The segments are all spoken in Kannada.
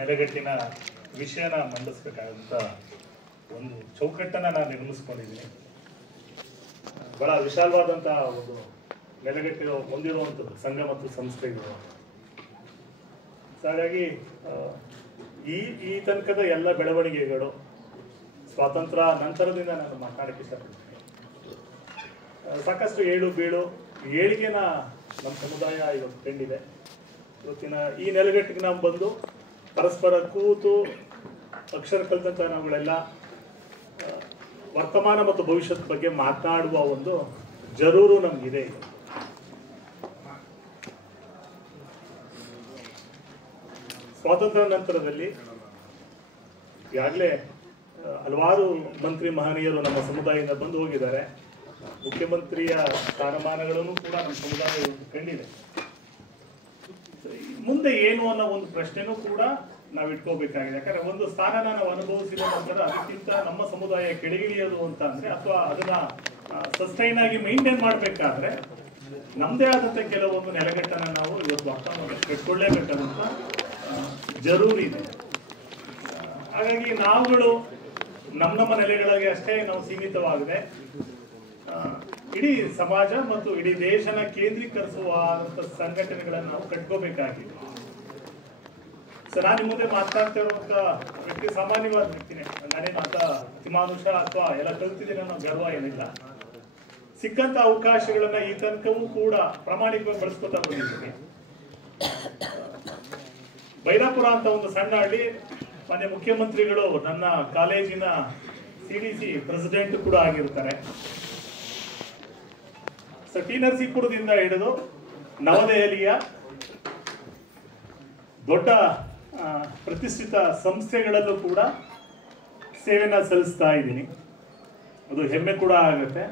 ನೆಲೆಗಟ್ಟಿನ ವಿಷಯನ ಮಂಡಿಸ್ಬೇಕಾದಂಥ ಒಂದು ಚೌಕಟ್ಟನ್ನು ನಾನು ನಿರ್ಮಿಸ್ಕೊಂಡಿದ್ದೀನಿ. ಬಹಳ ವಿಶಾಲವಾದಂತಹ ಒಂದು ನೆಲೆಗಟ್ಟಿರೋ ಹೊಂದಿರುವಂಥದ್ದು ಸಂಘ ಮತ್ತು ಸಂಸ್ಥೆಗಳು. ಹಾಗಾಗಿ ಈ ತನಕದ ಎಲ್ಲ ಬೆಳವಣಿಗೆಗಳು ಸ್ವಾತಂತ್ರ್ಯ ನಂತರದಿಂದ ನಾನು ಮಾತನಾಡಕ್ಕೆ ಇಷ್ಟಪಡ್ತೀನಿ. ಸಾಕಷ್ಟು ಏಳು ಬೀಳು ಏಳಿಗೆನ ನಮ್ಮ ಸಮುದಾಯ ಇವತ್ತು ಕಂಡಿದೆ. ಇವತ್ತಿನ ಈ ನೆಲೆಗಟ್ಟಿಗೆ ನಾವು ಬಂದು ಪರಸ್ಪರ ಕೂತು ಅಕ್ಷರ ಕಲಿತಂಥ ನಾವುಗಳೆಲ್ಲ ವರ್ತಮಾನ ಮತ್ತು ಭವಿಷ್ಯದ ಬಗ್ಗೆ ಮಾತನಾಡುವ ಒಂದು ಜರೂರು ನಮಗಿದೆ. ಸ್ವಾತಂತ್ರ್ಯ ನಂತರದಲ್ಲಿ ಈಗಾಗಲೇ ಹಲವಾರು ಮಂತ್ರಿ ಮಹನೀಯರು ನಮ್ಮ ಸಮುದಾಯದಿಂದ ಬಂದು ಹೋಗಿದ್ದಾರೆ. ಮುಖ್ಯಮಂತ್ರಿಯ ಸ್ಥಾನಮಾನಗಳನ್ನು ಕೂಡ ನಮ್ಮ ಸಮುದಾಯ ಕಂಡಿದೆ. ಮುಂದೆ ಏನು ಅನ್ನೋ ಒಂದು ಪ್ರಶ್ನೆನೂ ಕೂಡ ನಾವು ಇಟ್ಕೋಬೇಕಾಗಿದೆ. ಯಾಕಂದ್ರೆ ಒಂದು ಸ್ಥಾನನ ನಾವು ಅನುಭವಿಸಿದ ನಂತರ ಅದಕ್ಕಿಂತ ನಮ್ಮ ಸಮುದಾಯ ಕೆಳಗಿಳಿಯೋದು ಅಂತ ಅಂದ್ರೆ ಅಥವಾ ಅದನ್ನ ಸಸ್ಟೈನ್ ಆಗಿ ಮೇಂಟೈನ್ ಮಾಡಬೇಕಾದ್ರೆ ನಮ್ಮದೇ ಆದಂಥ ಕೆಲವೊಂದು ನೆಲೆಗಟ್ಟನ್ನು ನಾವು ಇವತ್ತು ಅರ್ಥ ಕಟ್ಕೊಳ್ಳೇಬೇಕಾದಂಥ ಜರೂರಿ ಇದೆ. ಹಾಗಾಗಿ ನಾವುಗಳು ನಮ್ಮ ನೆಲೆಗಳಿಗೆ ಅಷ್ಟೇ ನಾವು ಸೀಮಿತವಾಗದೆ ಇಡೀ ಸಮಾಜ ಮತ್ತು ಇಡೀ ದೇಶನ ಕೇಂದ್ರೀಕರಿಸುವ ಸಂಘಟನೆಗಳನ್ನು ನಾವು ಕಟ್ಕೋಬೇಕಾಗಿದೆ. ಸರ್, ನಾನು ನಿಮ್ಮ ಮುಂದೆ ಮಾತನಾಡ್ತಾ ಇರುವಂತ ವ್ಯಕ್ತಿ ಸಾಮಾನ್ಯವಾದ ವ್ಯಕ್ತಿನೇ. ನಾನೇನು ಅಂತ ಅತಿಮಾನುಷ ಅಥವಾ ಎಲ್ಲ ಕಲ್ತಿದ್ದೀನಿ ಅನ್ನೋ ಗರ್ವ ಏನಿಲ್ಲ. ಸಿಕ್ಕಂತ ಅವಕಾಶಗಳನ್ನ ಈ ತನಕವೂ ಕೂಡ ಪ್ರಾಮಾಣಿಕವಾಗಿ ಬಳಸ್ಕೊತಾ ಬಂದಿದ್ದೀನಿ. ಬೈರಾಪುರ ಅಂತ ಒಂದು ಸಣ್ಣ ಹಳ್ಳಿ. ಮಾನ್ಯ ಮುಖ್ಯಮಂತ್ರಿಗಳು ನನ್ನ ಕಾಲೇಜಿನ CDC ಪ್ರೆಸಿಡೆಂಟ್ ಕೂಡ ಆಗಿರ್ತಾರೆ. ಟಿ ನರಸೀಪುರದಿಂದ ಹಿಡಿದು ನವದೆಹಲಿಯ ದೊಡ್ಡ ಪ್ರತಿಷ್ಠಿತ ಸಂಸ್ಥೆಗಳಲ್ಲೂ ಕೂಡ ಸೇವೆನ ಸಲ್ಲಿಸ್ತಾ ಇದ್ದೀನಿ. ಅದು ಹೆಮ್ಮೆ ಕೂಡ ಆಗುತ್ತೆ.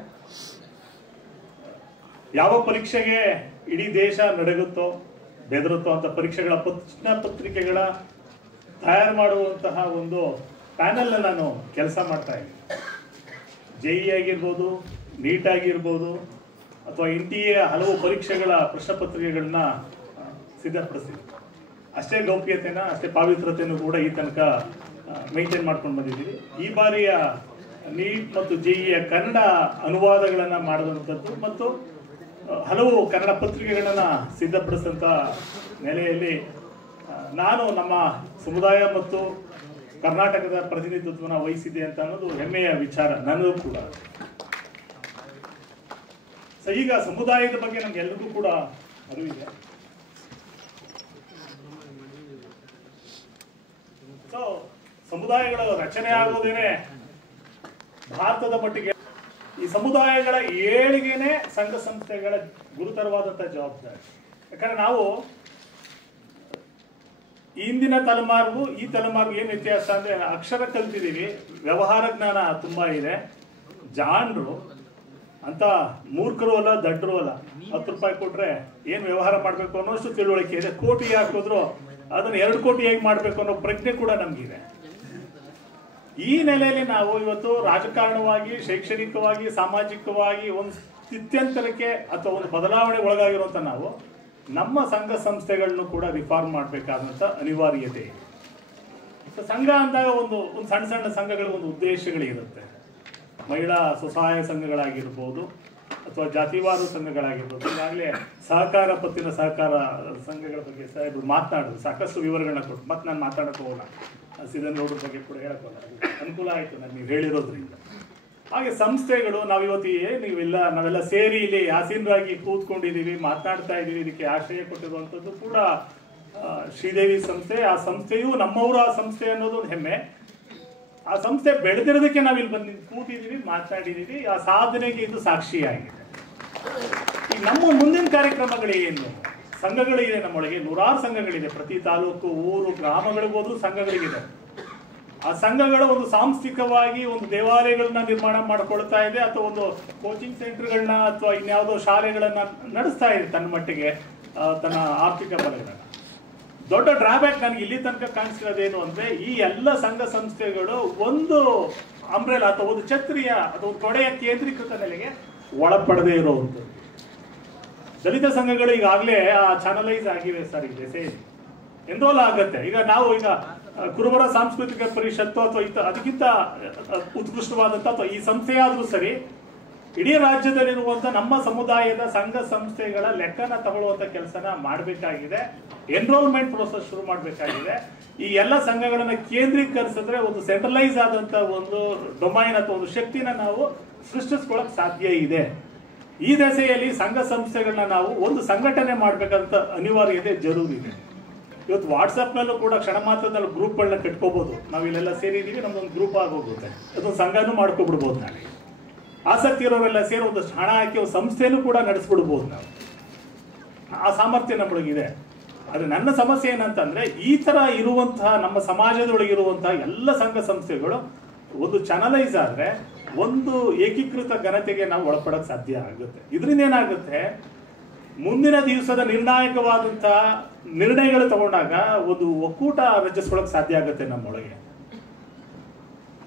ಯಾವ ಪರೀಕ್ಷೆಗೆ ಇಡೀ ದೇಶ ನಡಗುತ್ತೋ ಬೆದರುತ್ತೋ ಅಂತ ಪರೀಕ್ಷೆಗಳ ಪ್ರಶ್ನೆ ಪತ್ರಿಕೆಗಳ ತಯಾರು ಮಾಡುವಂತಹ ಒಂದು ಪ್ಯಾನಲ್ ನಾನು ಕೆಲಸ ಮಾಡ್ತಾ ಇದ್ದೀನಿ. JEE ಆಗಿರ್ಬೋದು, ನೀಟ್ ಆಗಿರ್ಬೋದು ಅಥವಾ NTA ಹಲವು ಪರೀಕ್ಷೆಗಳ ಪ್ರಶ್ನೆ ಪತ್ರಿಕೆಗಳನ್ನ ಸಿದ್ಧಪಡಿಸ್ತೀನಿ. ಅಷ್ಟೇ ಗೌಪ್ಯತೆನ ಅಷ್ಟೇ ಪಾವಿತ್ರತೆಯನ್ನು ಕೂಡ ಈ ತನಕ ಮೇಂಟೈನ್ ಮಾಡ್ಕೊಂಡು ಬಂದಿದ್ದೀವಿ. ಈ ಬಾರಿಯ ನೀಟ್ ಮತ್ತು JEE ಕನ್ನಡ ಅನುವಾದಗಳನ್ನು ಮಾಡುವಂಥದ್ದು ಮತ್ತು ಹಲವು ಕನ್ನಡ ಪತ್ರಿಕೆಗಳನ್ನು ಸಿದ್ಧಪಡಿಸಿದಂಥ ನೆಲೆಯಲ್ಲಿ ನಾನು ನಮ್ಮ ಸಮುದಾಯ ಮತ್ತು ಕರ್ನಾಟಕದ ಪ್ರತಿನಿಧಿತ್ವನ ವಹಿಸಿದೆ ಅಂತ ಅನ್ನೋದು ಹೆಮ್ಮೆಯ ವಿಚಾರ ನನಗೂ ಕೂಡ. ಸೊ ಈಗ ಸಮುದಾಯದ ಬಗ್ಗೆ ನಮ್ಗೆಲ್ಲರಿಗೂ ಕೂಡ ಅರಿವಿದೆ. ಸೊ ಸಮುದಾಯಗಳ ರಚನೆ ಆಗೋದೇನೆ ಭಾರತದ ಮಟ್ಟಿಗೆ ಈ ಸಮುದಾಯಗಳ ಏಳಿಗೆನೆ ಸಂಘ ಸಂಸ್ಥೆಗಳ ಗುರುತರವಾದಂಥ ಜವಾಬ್ದಾರಿ. ಯಾಕಂದ್ರೆ ನಾವು ಇಂದಿನ ತಲೆಮಾರಿಗೂ ಈ ತಲೆಮಾರಿಗೂ ಏನು ವ್ಯತ್ಯಾಸ ಅಂದ್ರೆ ಅಕ್ಷರ ಕಲ್ತಿದ್ದೀವಿ, ವ್ಯವಹಾರ ಜ್ಞಾನ ತುಂಬಾ ಇದೆ. ಜಾಣರು ಅಂತ ಮೂರ್ಖರು ಅಲ್ಲ, ದಡ್ಡರು ಅಲ್ಲ. 10 ರೂಪಾಯಿ ಕೊಟ್ರೆ ಏನು ವ್ಯವಹಾರ ಮಾಡಬೇಕು ಅನ್ನೋಷ್ಟು ತಿಳುವಳಿಕೆ ಇದೆ. ಕೋಟಿ ಹಾಕಿದ್ರು ಅದನ್ನ 2 ಕೋಟಿ ಹೇಗೆ ಮಾಡಬೇಕು ಅನ್ನೋ ಪ್ರಜ್ಞೆ ಕೂಡ ನಮಗಿದೆ. ಈ ನೆಲೆಯಲ್ಲಿ ನಾವು ಇವತ್ತು ರಾಜಕಾರಣವಾಗಿ, ಶೈಕ್ಷಣಿಕವಾಗಿ, ಸಾಮಾಜಿಕವಾಗಿ ಒಂದು ಸ್ಥಿತ್ಯಂತರಕ್ಕೆ ಅಥವಾ ಒಂದು ಬದಲಾವಣೆ ಒಳಗಾಗಿರುವಂತ ನಾವು ನಮ್ಮ ಸಂಘ ಸಂಸ್ಥೆಗಳನ್ನು ಕೂಡ ರಿಫಾರ್ಮ್ ಮಾಡಬೇಕಾದಂಥ ಅನಿವಾರ್ಯತೆ ಇದೆ. ಸಂಘ ಅಂದಾಗ ಒಂದು ಸಣ್ಣ ಸಣ್ಣ ಸಂಘಗಳ ಒಂದು ಉದ್ದೇಶಗಳಿರುತ್ತೆ. ಮಹಿಳಾ ಸ್ವಸಹಾಯ ಸಂಘಗಳಾಗಿರ್ಬೋದು ಅಥವಾ ಜಾತಿವಾರು ಸಂಘಗಳಾಗಿರ್ಬೋದು. ಈಗಾಗಲೇ ಸಹಕಾರ ಪತ್ತಿನ ಸಹಕಾರ ಸಂಘಗಳ ಬಗ್ಗೆ ಸಾಹೇಬರು ಮಾತನಾಡಿದ್ರು, ಸಾಕಷ್ಟು ವಿವರಗಳನ್ನ ಕೊಟ್ಟು. ಮತ್ತೆ ನಾನು ಮಾತಾಡೋಕೆ ಹೋಗೋಣ, ಸಿದ್ದನಗೌಡರ ಬಗ್ಗೆ ಕೂಡ ಹೇಳೋಲ್ಲ, ಅನುಕೂಲ ಆಯಿತು ನಾನು ನೀವು ಹೇಳಿರೋದ್ರಿಂದ. ಹಾಗೆ ಸಂಸ್ಥೆಗಳು ನಾವೆಲ್ಲ ಸೇರಿ ಇಲ್ಲಿ ಆಸೀನರಾಗಿ ಕೂತ್ಕೊಂಡಿದ್ದೀವಿ, ಮಾತನಾಡ್ತಾ ಇದ್ದೀವಿ. ಇದಕ್ಕೆ ಆಶ್ರಯ ಕೊಟ್ಟಿರುವಂಥದ್ದು ಕೂಡ ಶ್ರೀದೇವಿ ಸಂಸ್ಥೆ. ಆ ಸಂಸ್ಥೆಯು ನಮ್ಮವರ ಸಂಸ್ಥೆ ಅನ್ನೋದು ಒಂದು ಹೆಮ್ಮೆ. ಆ ಸಂಸ್ಥೆ ಬೆಳೆದಿರೋದಕ್ಕೆ ನಾವಿಲ್ಲಿ ಬಂದು ಕೂತಿದ್ದೀವಿ, ಮಾತನಾಡಿದ್ದೀವಿ. ಆ ಸಾಧನೆಗೆ ಇದು ಸಾಕ್ಷಿಯಾಗಿದೆ. ಈಗ ನಮ್ಮ ಮುಂದಿನ ಕಾರ್ಯಕ್ರಮಗಳೇನು? ಸಂಘಗಳಿದೆ ನಮ್ಮೊಳಗೆ, 100 ಸಂಘಗಳಿದೆ. ಪ್ರತಿ ತಾಲೂಕು, ಊರು, ಗ್ರಾಮಗಳಿಗೆ ಹೋದ್ರೂ ಸಂಘಗಳಿಗಿದೆ. ಆ ಸಂಘಗಳ ಒಂದು ಸಾಂಸ್ಥಿಕವಾಗಿ ಒಂದು ದೇವಾಲಯಗಳನ್ನ ನಿರ್ಮಾಣ ಮಾಡ್ಕೊಳ್ತಾ ಇದೆ, ಅಥವಾ ಒಂದು ಕೋಚಿಂಗ್ ಸೆಂಟರ್ಗಳನ್ನ ಅಥವಾ ಇನ್ಯಾವುದೋ ಶಾಲೆಗಳನ್ನ ನಡೆಸ್ತಾ ಇದೆ ತನ್ನ ಮಟ್ಟಿಗೆ, ತನ್ನ ಆರ್ಥಿಕ ಬಲಗಳನ್ನ. ದೊಡ್ಡ ಡ್ರಾಬ್ಯಾಕ್ ನನಗೆ ಇಲ್ಲಿ ತನಕ ಕಾಣಿಸಿರೋದೇನು ಅಂದ್ರೆ, ಈ ಎಲ್ಲ ಸಂಘ ಸಂಸ್ಥೆಗಳು ಒಂದು ಅಂಬ್ರೆಲಾ ಅಥವಾ ಒಂದು ಛತ್ರಿಯ ಅಥವಾ ಒಂದು ಕೊಡೆಯ ಕೇಂದ್ರೀಕೃತ ನೆಲೆಗೆ ಒಳಪಡದೇ ಇರುವಂಥದ್ದು. ದಲಿತ ಸಂಘಗಳು ಈಗಾಗಲೇ ಚಾನಲೈಸ್ ಆಗಿವೆ ಸರ್. ಇದೆ ಸೇರಿ ಎನ್ರೋಲ್ ಆಗುತ್ತೆ. ಈಗ ನಾವು ಕುರುಬರ ಸಾಂಸ್ಕೃತಿಕ ಪರಿಷತ್ತು ಅಥವಾ ಅದಕ್ಕಿಂತ ಉತ್ಕೃಷ್ಟವಾದಂಥ ಅಥವಾ ಈ ಸಂಸ್ಥೆಯಾದರೂ ಸರಿ ಇಡೀ ರಾಜ್ಯದಲ್ಲಿರುವಂಥ ನಮ್ಮ ಸಮುದಾಯದ ಸಂಘ ಸಂಸ್ಥೆಗಳ ಲೆಕ್ಕನ ತಗೊಳ್ಳುವಂಥ ಕೆಲಸನ ಮಾಡಬೇಕಾಗಿದೆ. ಎನ್ರೋಲ್ಮೆಂಟ್ ಪ್ರೋಸೆಸ್ ಶುರು ಮಾಡಬೇಕಾಗಿದೆ. ಈ ಎಲ್ಲ ಸಂಘಗಳನ್ನ ಕೇಂದ್ರೀಕರಿಸಿದ್ರೆ ಒಂದು ಸೆಂಟ್ರಲೈಸ್ ಆದಂತ ಒಂದು ಡೊಮೈನ್ ಅಥವಾ ಒಂದು ಶಕ್ತಿನ ನಾವು ಸೃಷ್ಟಿಸ್ಕೊಳ್ಳಕ್ ಸಾಧ್ಯ ಇದೆ. ಈ ದೆಸೆಯಲ್ಲಿ ಸಂಘ ಸಂಸ್ಥೆಗಳನ್ನ ನಾವು ಒಂದು ಸಂಘಟನೆ ಮಾಡ್ಬೇಕಂತ ಅನಿವಾರ್ಯತೆ ಜರೂರಿ ಇದೆ. ಇವತ್ತು ವಾಟ್ಸಪ್ ನಲ್ಲೂ ಕೂಡ ಕ್ಷಣ ಮಾತ್ರದಲ್ಲಿ ಗ್ರೂಪ್ಗಳನ್ನ ಕಟ್ಕೋಬಹುದು. ನಾವು ಇಲ್ಲೆಲ್ಲ ಸೇರಿದೀವಿ, ನಮ್ದೊಂದು ಗ್ರೂಪ್ ಆಗೋಗುತ್ತೆ, ಅದೊಂದು ಸಂಘನೂ ಮಾಡ್ಕೊಬಿಡ್ಬೋದು. ನಾಳೆ ಆಸಕ್ತಿ ಇರೋರೆಲ್ಲ ಸೇರಿ ಒಂದು ಹಣ ಹಾಕಿ ಒಂದು ಸಂಸ್ಥೆನೂ ಕೂಡ ನಡೆಸ್ಬಿಡ್ಬೋದು. ನಾವು ಆ ಸಾಮರ್ಥ್ಯ ನಮ್ಮೊಳಗಿದೆ. ಅದು ನನ್ನ ಸಮಸ್ಯೆ ಏನಂತಂದ್ರೆ ಈ ತರ ಇರುವಂತಹ ನಮ್ಮ ಸಮಾಜದೊಳಗಿರುವಂತಹ ಎಲ್ಲ ಸಂಘ ಸಂಸ್ಥೆಗಳು ಒಂದು ಚಾನಲೈಸ್ ಆದ್ರೆ ಒಂದು ಏಕೀಕೃತ ಘನತೆಗೆ ನಾವು ಒಳಪಡಕ್ ಸಾಧ್ಯ ಆಗುತ್ತೆ. ಇದರಿಂದ ಏನಾಗುತ್ತೆ, ಮುಂದಿನ ದಿವಸದ ನಿರ್ಣಾಯಕವಾದಂತಹ ನಿರ್ಣಯಗಳು ತಗೊಂಡಾಗ ಒಂದು ಒಕ್ಕೂಟ ರಚಿಸ್ಕೊಳಕ್ ಸಾಧ್ಯ ಆಗುತ್ತೆ. ನಮ್ಮೊಳಗೆ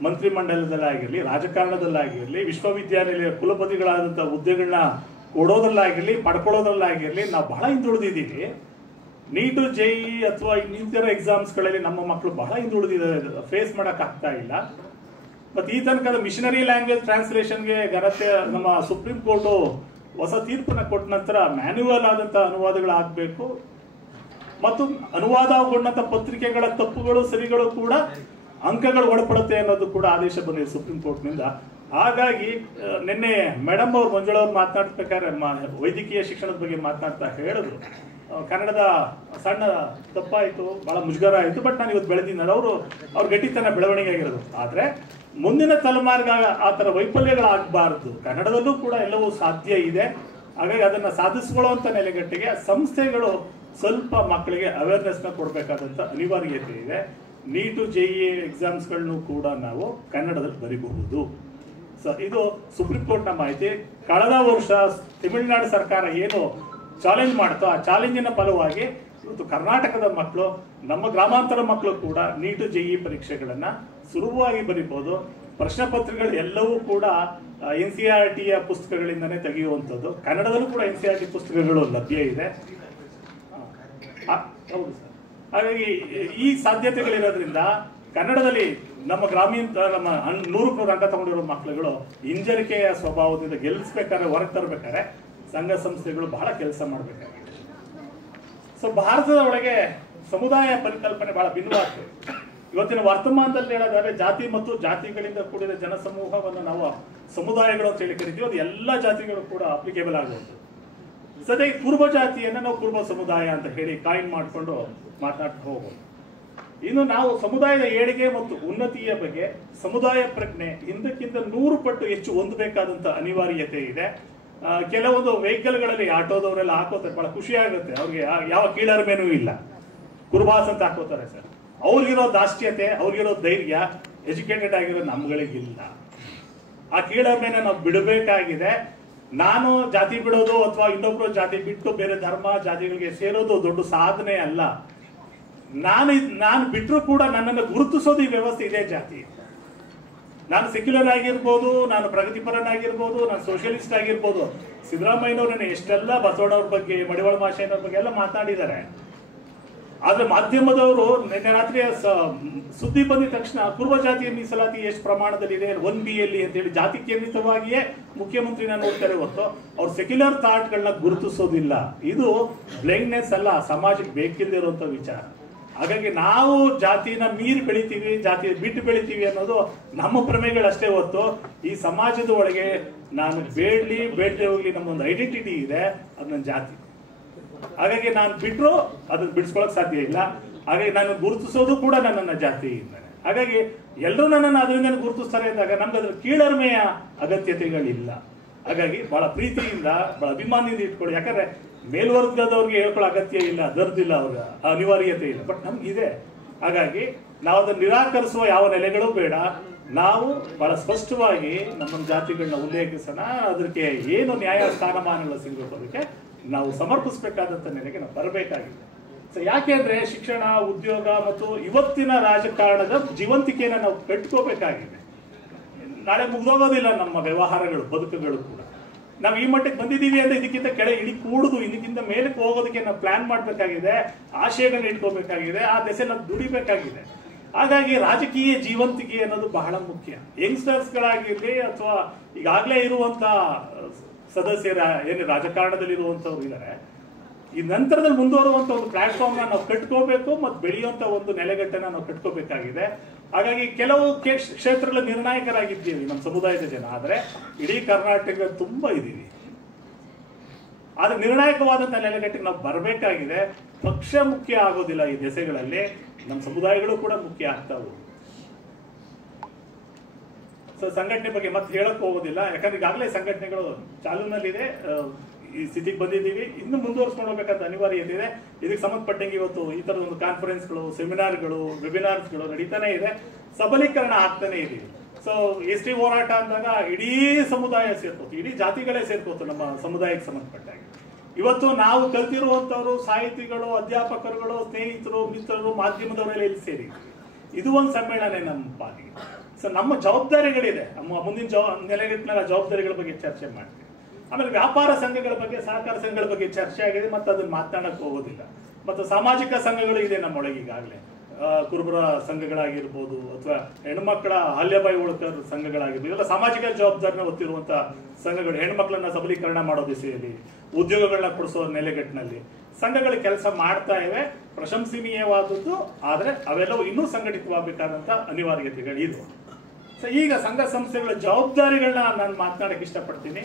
ಮಂತ್ರಿಮಂಡಲದಲ್ಲಾಗಿರ್ಲಿ, ರಾಜಕಾರಣದಲ್ಲಾಗಿರ್ಲಿ, ವಿಶ್ವವಿದ್ಯಾನಿಲಯ ಕುಲಪತಿಗಳಾದಂಥ ಹುದ್ದೆಗಳನ್ನ ಕೊಡೋದ್ರಲ್ಲಾಗಿರ್ಲಿ, ಪಡ್ಕೊಳ್ಳೋದ್ರಲ್ಲಾಗಿರ್ಲಿ ನಾವು ಬಹಳ ಹಿಂದುಳಿದಿದ್ದೀವಿ. ನೀಟು JEE ಅಥವಾ ಇನ್ನಿತರ ಎಕ್ಸಾಮ್ಸ್ಗಳಲ್ಲಿ ನಮ್ಮ ಮಕ್ಕಳು ಬಹಳ ಹಿಂದುಳಿದಿದ್ದಾರೆ, ಫೇಸ್ ಮಾಡಕ್ ಆಗ್ತಾ ಇಲ್ಲ. ಮತ್ತೆ ಈ ತನಕದ ಮಿಷನರಿ ಲ್ಯಾಂಗ್ವೇಜ್ ಟ್ರಾನ್ಸ್ಲೇಷನ್ಗೆ ಘನತೆ ನಮ್ಮ ಸುಪ್ರೀಂ ಕೋರ್ಟು ಹೊಸ ತೀರ್ಪನ್ನ ಕೊಟ್ಟ ನಂತರ ಮ್ಯಾನ್ಯುವಲ್ ಆದಂತ ಅನುವಾದಗಳಾಗಬೇಕು ಮತ್ತು ಅನುವಾದಗೊಂಡಂತ ಪತ್ರಿಕೆಗಳ ತಪ್ಪುಗಳು ಸರಿಗಳು ಕೂಡ ಅಂಕಗಳು ಒಳಪಡುತ್ತೆ ಅನ್ನೋದು ಕೂಡ ಆದೇಶ ಬಂದಿದೆ ಸುಪ್ರೀಂ ಕೋರ್ಟ್ನಿಂದ. ಹಾಗಾಗಿ ನಿನ್ನೆ ಮೇಡಮ್ ಅವ್ರು ಮಂಜುಳಾ ಅವ್ರು ಮಾತನಾಡ್ಬೇಕಾದ್ರೆ ವೈದ್ಯಕೀಯ ಶಿಕ್ಷಣದ ಬಗ್ಗೆ ಮಾತನಾಡ್ತಾ ಹೇಳಿದ್ರು, ಕನ್ನಡದ ಸಣ್ಣ ತಪ್ಪಾಯಿತು, ಬಹಳ ಮುಜುಗರ ಆಯಿತು, ಬಟ್ ನಾನು ಇವತ್ತು ಬೆಳೆದಿದ್ದ ಅವ್ರ ಗಟ್ಟಿತನ ಬೆಳವಣಿಗೆ ಆಗಿರೋದು. ಆದ್ರೆ ಮುಂದಿನ ತಲೆಮಾರಿಗೆ ಆ ಥರ ವೈಫಲ್ಯಗಳಾಗಬಾರದು. ಕನ್ನಡದಲ್ಲೂ ಕೂಡ ಎಲ್ಲವೂ ಸಾಧ್ಯ ಇದೆ. ಹಾಗಾಗಿ ಅದನ್ನ ಸಾಧಿಸಿಕೊಳ್ಳುವಂತ ನೆಲೆಗಟ್ಟಿಗೆ ಸಂಸ್ಥೆಗಳು ಸ್ವಲ್ಪ ಮಕ್ಕಳಿಗೆ ಅವೇರ್ನೆಸ್ನ ಕೊಡಬೇಕಾದಂತ ಅನಿವಾರ್ಯತೆ ಇದೆ. ನೀಟು JEE ಎಕ್ಸಾಮ್ಸ್ಗಳನ್ನು ಕೂಡ ನಾವು ಕನ್ನಡದಲ್ಲಿ ಬರೀಬಹುದು. ಇದು ಸುಪ್ರೀಂ ಕೋರ್ಟ್ನ ಮಾಹಿತಿ. ಕಳೆದ ವರ್ಷ ತಮಿಳುನಾಡು ಸರ್ಕಾರ ಏನು ಚಾಲೆಂಜ್ ಮಾಡ್ತೋ ಆ ಚಾಲೆಂಜಿನ ಫಲವಾಗಿ ಇವತ್ತು ಕರ್ನಾಟಕದ ಮಕ್ಕಳು, ನಮ್ಮ ಗ್ರಾಮಾಂತರ ಮಕ್ಕಳು ಕೂಡ ನೀಟು JEE ಪರೀಕ್ಷೆಗಳನ್ನ ಸುಲಭವಾಗಿ ಬರೀಬಹುದು. ಪ್ರಶ್ನೆ ಪತ್ರಿಕೆಗಳು ಎಲ್ಲವೂ ಕೂಡ NCERTಯ ಪುಸ್ತಕಗಳಿಂದನೇ ತೆಗೆಯುವಂಥದ್ದು. ಕನ್ನಡದಲ್ಲೂ ಕೂಡ NCERT ಪುಸ್ತಕಗಳು ಲಭ್ಯ ಇದೆ. ಹೌದು ಸರ್. ಹಾಗಾಗಿ ಈ ಸಾಧ್ಯತೆಗಳಿರೋದ್ರಿಂದ ಕನ್ನಡದಲ್ಲಿ ನಮ್ಮ ನಮ್ಮ 100ಕ್ಕೆ 100 ಅಂಕ ತಗೊಂಡಿರೋ ಮಕ್ಕಳುಗಳು ಹಿಂಜರಿಕೆಯ ಸ್ವಭಾವದಿಂದ ಗೆಲ್ಲಿಸ್ಬೇಕಾದ್ರೆ, ಹೊರಗೆ ತರಬೇಕಾದ್ರೆ ಸಂಘ ಸಂಸ್ಥೆಗಳು ಬಹಳ ಕೆಲಸ ಮಾಡಬೇಕಾಗಿದೆ. ಸೊ ಭಾರತದ ಒಳಗೆ ಸಮುದಾಯ ಪರಿಕಲ್ಪನೆ ಬಹಳ ಭಿನ್ನವಾಗ್ತದೆ. ಇವತ್ತಿನ ವರ್ತಮಾನದಲ್ಲಿ ಹೇಳೋದಾದ್ರೆ ಜಾತಿ ಮತ್ತು ಜಾತಿಗಳಿಂದ ಕೂಡಿದ ಜನಸಮೂಹವನ್ನು ನಾವು ಸಮುದಾಯಗಳು ಅಂತ ಹೇಳಿ ಕರಿತೀವಿ. ಅದು ಎಲ್ಲ ಜಾತಿಗಳು ಕೂಡ ಅಪ್ಲಿಕೇಬಲ್ ಆಗುವುದು. ಸದ್ಯ ಕುರುಬ ಜಾತಿಯನ್ನ ನಾವು ಕುರುಬ ಸಮುದಾಯ ಅಂತ ಹೇಳಿ ಕಾಯಿನ್ ಮಾಡಿಕೊಂಡು ಮಾತನಾಡ್ತಾ ಹೋಗೋದು. ಇನ್ನು ನಾವು ಸಮುದಾಯದ ಏಳಿಗೆ ಮತ್ತು ಉನ್ನತಿಯ ಬಗ್ಗೆ ಸಮುದಾಯ ಪ್ರಜ್ಞೆ ಹಿಂದಕ್ಕಿಂತ 100 ಪಟ್ಟು ಹೆಚ್ಚು ಹೊಂದಬೇಕಾದಂತ ಅನಿವಾರ್ಯತೆ ಇದೆ. ಕೆಲವೊಂದು ವೆಹಿಕಲ್ಗಳಲ್ಲಿ ಆಟೋದವರೆಲ್ಲ ಹಾಕೋತಾರೆ, ಬಹಳ ಖುಷಿ ಆಗುತ್ತೆ. ಅವ್ರಿಗೆ ಯಾವ ಕೀಳರಿಮೆನೂ ಇಲ್ಲ, ಕುರುಬಾಸ್ ಅಂತ ಹಾಕೋತಾರೆ ಸರ್. ಅವ್ರಿಗಿರೋ ದಾಷ್ಟ್ಯತೆ, ಅವ್ರಿಗಿರೋ ಧೈರ್ಯ ಎಜುಕೇಟೆಡ್ ಆಗಿರೋ ನಮ್ಗಳಿಗಿಲ್ಲ. ಆ ಕೀಳರಿಮೆನ ನಾವು ಬಿಡಬೇಕಾಗಿದೆ. ನಾನು ಜಾತಿ ಬಿಡೋದು ಅಥವಾ ಇನ್ನೊಬ್ರು ಜಾತಿ ಬಿಟ್ಟು ಬೇರೆ ಧರ್ಮ ಜಾತಿಗಳಿಗೆ ಸೇರೋದು ದೊಡ್ಡ ಸಾಧನೆ ಅಲ್ಲ. ನಾನು ಬಿಟ್ಟರು ಕೂಡ ನನ್ನನ್ನು ಗುರುತಿಸೋದು ಈ ವ್ಯವಸ್ಥೆ ಇದೇ ಜಾತಿ. ನಾನು ಸೆಕ್ಯುಲರ್ ಆಗಿರ್ಬೋದು, ನಾನು ಪ್ರಗತಿಪರನಾಗಿರ್ಬೋದು, ನಾನು ಸೋಷಿಯಲಿಸ್ಟ್ ಆಗಿರ್ಬೋದು. ಸಿದ್ದರಾಮಯ್ಯನವ್ರನ್ನ ಎಷ್ಟೆಲ್ಲ ಬಸವಣ್ಣವ್ರ ಬಗ್ಗೆ, ಮಡಿವಾಳ ಮಾಶಯ್ಯನವ್ರ ಬಗ್ಗೆ ಎಲ್ಲ ಮಾತನಾಡಿದ್ದಾರೆ. ಆದ್ರೆ ಮಾಧ್ಯಮದವರು ನಿನ್ನೆ ರಾತ್ರಿ ಸುದ್ದಿ ಬಂದಿದ ತಕ್ಷಣ ಕುರುಬ ಜಾತಿಯ ಮೀಸಲಾತಿ ಎಷ್ಟು ಪ್ರಮಾಣದಲ್ಲಿದೆ 1B ಯಲ್ಲಿ ಅಂತ ಹೇಳಿ ಜಾತಿ ಕೇಂದ್ರಿತವಾಗಿಯೇ ಮುಖ್ಯಮಂತ್ರಿನ ನೋಡ್ತಾರೆ ಹೊತ್ತು ಅವ್ರು ಸೆಕ್ಯುಲರ್ ಥಾಟ್ಗಳನ್ನ ಗುರುತಿಸೋದಿಲ್ಲ. ಇದು ಬ್ಲೈಂಡ್ನೆಸ್ ಅಲ್ಲ, ಸಮಾಜಕ್ಕೆ ಬೇಕಿಲ್ಲದೆ ಇರುವಂತ ವಿಚಾರ. ಹಾಗಾಗಿ ನಾವು ಜಾತಿನ ಮೀರಿ ಬೆಳಿತೀವಿ, ಜಾತಿ ಬಿಟ್ಟು ಬೆಳಿತೀವಿ ಅನ್ನೋದು ನಮ್ಮ ಪ್ರಮೇಯಗಳಷ್ಟೇ ಹೊತ್ತು ಈ ಸಮಾಜದ ಒಳಗೆ ನಾನು ಬೇಡದೆ ಹೋಗ್ಲಿ ನಮ್ಮೊಂದು ಐಡೆಂಟಿಟಿ ಇದೆ, ಅದು ನನ್ನ ಜಾತಿ. ಹಾಗಾಗಿ ನಾನು ಬಿಟ್ಟರು ಅದನ್ನ ಬಿಡಿಸ್ಕೊಳಕ್ ಸಾಧ್ಯ ಇಲ್ಲ. ಹಾಗಾಗಿ ನಾನು ಗುರುತಿಸೋದು ಕೂಡ ನನ್ನ ಜಾತಿಯಿಂದ. ಹಾಗಾಗಿ ಎಲ್ಲರೂ ನನ್ನನ್ನು ಅದರಿಂದ ಗುರುತಿಸ್ತಾರೆ ಅಂದಾಗ ನಮ್ಗೆ ಅದ್ರ ಕೀಳರಿಮೆಯ ಅಗತ್ಯತೆಗಳಿಲ್ಲ. ಹಾಗಾಗಿ ಬಹಳ ಪ್ರೀತಿಯಿಂದ, ಬಹಳ ಅಭಿಮಾನದಿಂದ ಇಟ್ಕೊಳ್ಳಿ. ಯಾಕಂದ್ರೆ ಮೇಲ್ವರ್ಗದವ್ರಿಗೆ ಹೇಳ್ಕೊಳ್ಳೋ ಅಗತ್ಯ ಇಲ್ಲ, ಅದರದ್ದಿಲ್ಲ, ಅವ್ರ ಅನಿವಾರ್ಯತೆ ಇಲ್ಲ, ಬಟ್ ನಮ್ಗಿದೆ. ಹಾಗಾಗಿ ನಾವು ಅದನ್ನು ನಿರಾಕರಿಸುವ ಯಾವ ನೆಲೆಗಳು ಬೇಡ. ನಾವು ಬಹಳ ಸ್ಪಷ್ಟವಾಗಿ ನಮ್ಮ ಜಾತಿಗಳನ್ನ ಉಲ್ಲೇಖಿಸೋಣ. ಅದಕ್ಕೆ ಏನು ನ್ಯಾಯ ಸ್ಥಾನಮಾನಗಳು ಸಿಗಬೇಕು ಅದಕ್ಕೆ ನಾವು ಸಮರ್ಪಿಸಬೇಕಾದಂತ ನೆಲೆಗೆ ನಾವು ಬರಬೇಕಾಗಿದೆ. ಸೊ ಯಾಕೆಂದ್ರೆ ಶಿಕ್ಷಣ, ಉದ್ಯೋಗ ಮತ್ತು ಇವತ್ತಿನ ರಾಜಕಾರಣದ ಜೀವಂತಿಕೆಯನ್ನು ನಾವು ಕಟ್ಕೋಬೇಕಾಗಿದೆ. ನಾಳೆ ಮುಗ್ದೋಗೋದಿಲ್ಲ ನಮ್ಮ ವ್ಯವಹಾರಗಳು, ಬದುಕುಗಳು ಕೂಡ. ನಾವು ಈ ಮಟ್ಟಕ್ಕೆ ಬಂದಿದ್ದೀವಿ ಅಂದ್ರೆ ಇದಕ್ಕಿಂತ ಕೆಳಗೆ ಇಳಿ ಕೂಡುದು, ಇದಕ್ಕಿಂತ ಮೇಲಕ್ಕೆ ಹೋಗೋದಕ್ಕೆ ನಾವು ಪ್ಲಾನ್ ಮಾಡಬೇಕಾಗಿದೆ, ಆಶಯಗಳನ್ನ ಇಟ್ಕೋಬೇಕಾಗಿದೆ, ಆ ದೆಸೆ ನಾವು ದುಡಿಬೇಕಾಗಿದೆ. ಹಾಗಾಗಿ ರಾಜಕೀಯ ಜೀವಂತಿಕೆ ಅನ್ನೋದು ಬಹಳ ಮುಖ್ಯ. ಯಂಗ್ಸ್ಟರ್ಸ್ಗಳಾಗಿರ್ಲಿ ಅಥವಾ ಈಗಾಗಲೇ ಇರುವಂತ ಸದಸ್ಯರ ಏನು ರಾಜಕಾರಣದಲ್ಲಿ ಇರುವಂತವ್ರು ಇದ್ದಾರೆ, ಈ ನಂತರದಲ್ಲಿ ಮುಂದುವರುವಂತ ಒಂದು ಪ್ಲಾಟ್ಫಾರ್ಮ್ ನಾವು ಕಟ್ಕೋಬೇಕು ಮತ್ತು ಬೆಳೆಯುವಂತ ಒಂದು ನೆಲೆಗಟ್ಟನ್ನ ನಾವು ಕಟ್ಕೋಬೇಕಾಗಿದೆ. ಹಾಗಾಗಿ ಕೆಲವು ಕ್ಷೇತ್ರಗಳಲ್ಲಿ ನಿರ್ಣಾಯಕರಾಗಿದ್ದೀವಿ ನಮ್ಮ ಸಮುದಾಯದ ಜನ, ಆದ್ರೆ ಇಡೀ ಕರ್ನಾಟಕ ತುಂಬಾ ಇದೀವಿ. ಆದ್ರೆ ನಿರ್ಣಾಯಕವಾದಂತಹ ನೆಲೆಗಟ್ಟಿಗೆ ನಾವು ಬರಬೇಕಾಗಿದೆ. ಪಕ್ಷ ಮುಖ್ಯ ಆಗೋದಿಲ್ಲ ಈ ದೆಸೆಗಳಲ್ಲಿ, ನಮ್ಮ ಸಮುದಾಯಗಳು ಕೂಡ ಮುಖ್ಯ ಆಗ್ತಾವು. ಸೊ ಸಂಘಟನೆ ಬಗ್ಗೆ ಮತ್ತೆ ಹೇಳಕ್ ಹೋಗೋದಿಲ್ಲ, ಯಾಕಂದ್ರೆ ಈಗಾಗಲೇ ಸಂಘಟನೆಗಳು ಚಾಲೂನಲ್ಲಿದೆ. ಈ ಸ್ಥಿತಿಗೆ ಬಂದಿದ್ದೀವಿ, ಇನ್ನು ಮುಂದುವರ್ಸ್ಕೊಂಡು ಹೋಗ್ಬೇಕಂತ ಅನಿವಾರ್ಯತೆ ಇದೆ. ಇದಕ್ಕೆ ಸಂಬಂಧಪಟ್ಟಂಗೆ ಇವತ್ತು ಈ ತರದ ಒಂದು ಕಾನ್ಫರೆನ್ಸ್ಗಳು, ಸೆಮಿನಾರ್ಗಳು, ವೆಬಿನಾರ್ಸ್ಗಳು ನಡೀತಾನೆ ಇದೆ, ಸಬಲೀಕರಣ ಆಗ್ತಾನೆ ಇದೀವಿ. ಸೊ ಎಸ್ ಟಿ ಹೋರಾಟ ಅಂದಾಗ ಇಡೀ ಸಮುದಾಯ ಸೇರ್ಕೋತು, ಇಡೀ ಜಾತಿಗಳೇ ಸೇರ್ಕೋತು ನಮ್ಮ ಸಮುದಾಯಕ್ಕೆ ಸಂಬಂಧಪಟ್ಟಾಗ. ಇವತ್ತು ನಾವು ಕಲ್ತಿರುವಂತವ್ರು ಸಾಹಿತಿಗಳು, ಅಧ್ಯಾಪಕರುಗಳು, ಸ್ನೇಹಿತರು, ಮಿತ್ರರು, ಮಾಧ್ಯಮದವರೆಲ್ಲ ಇಲ್ಲಿ ಸೇರಿ ಇದು ಒಂದು ಸಮ್ಮೇಳನ ನಮ್ಮ ಪಾಲಿಗೆ. ಸೊ ನಮ್ಮ ಜವಾಬ್ದಾರಿಗಳಿದೆ, ನಮ್ಮ ಮುಂದಿನ ನೆಲೆಗಟ್ಟಿನ ಜವಾಬ್ದಾರಿಗಳ ಬಗ್ಗೆ ಚರ್ಚೆ ಮಾಡ್ತೀವಿ. ಆಮೇಲೆ ವ್ಯಾಪಾರ ಸಂಘಗಳ ಬಗ್ಗೆ, ಸಹಕಾರ ಸಂಘಗಳ ಬಗ್ಗೆ ಚರ್ಚೆ ಆಗಿದೆ, ಮತ್ತೆ ಅದನ್ನ ಮಾತನಾಡಕ್ ಹೋಗೋದಿಲ್ಲ. ಮತ್ತು ಸಾಮಾಜಿಕ ಸಂಘಗಳು ಇದೆ ನಮ್ಮೊಳಗೆ ಈಗಾಗಲೇ, ಕುರುಬರ ಸಂಘಗಳಾಗಿರ್ಬೋದು ಅಥವಾ ಹೆಣ್ಮಕ್ಳ ಅಹಲ್ಯಾಬಾಯಿ ಹೋಳ್ಕರ್ ಸಂಘಗಳಾಗಿರ್ಬೋದು, ಇವೆಲ್ಲ ಸಾಮಾಜಿಕ ಜವಾಬ್ದಾರಿನ ಹೊತ್ತಿರುವಂತಹ ಸಂಘಗಳು. ಹೆಣ್ಮಕ್ಳನ್ನ ಸಬಲೀಕರಣ ಮಾಡೋ ದಿಸೆಯಲ್ಲಿ, ಉದ್ಯೋಗಗಳನ್ನ ಕೊಡಿಸೋ ನೆಲೆಗಟ್ಟಿನಲ್ಲಿ ಸಂಘಗಳು ಕೆಲಸ ಮಾಡ್ತಾ ಇವೆ, ಪ್ರಶಂಸನೀಯವಾದದ್ದು. ಆದ್ರೆ ಅವೆಲ್ಲವೂ ಇನ್ನೂ ಸಂಘಟಿತವಾಗಬೇಕಾದಂತ ಅನಿವಾರ್ಯತೆಗಳಿದು. ಸೊ ಈಗ ಸಂಘ ಸಂಸ್ಥೆಗಳ ಜವಾಬ್ದಾರಿಗಳನ್ನ ನಾನು ಮಾತನಾಡಕ್ಕೆ ಇಷ್ಟಪಡ್ತೀನಿ.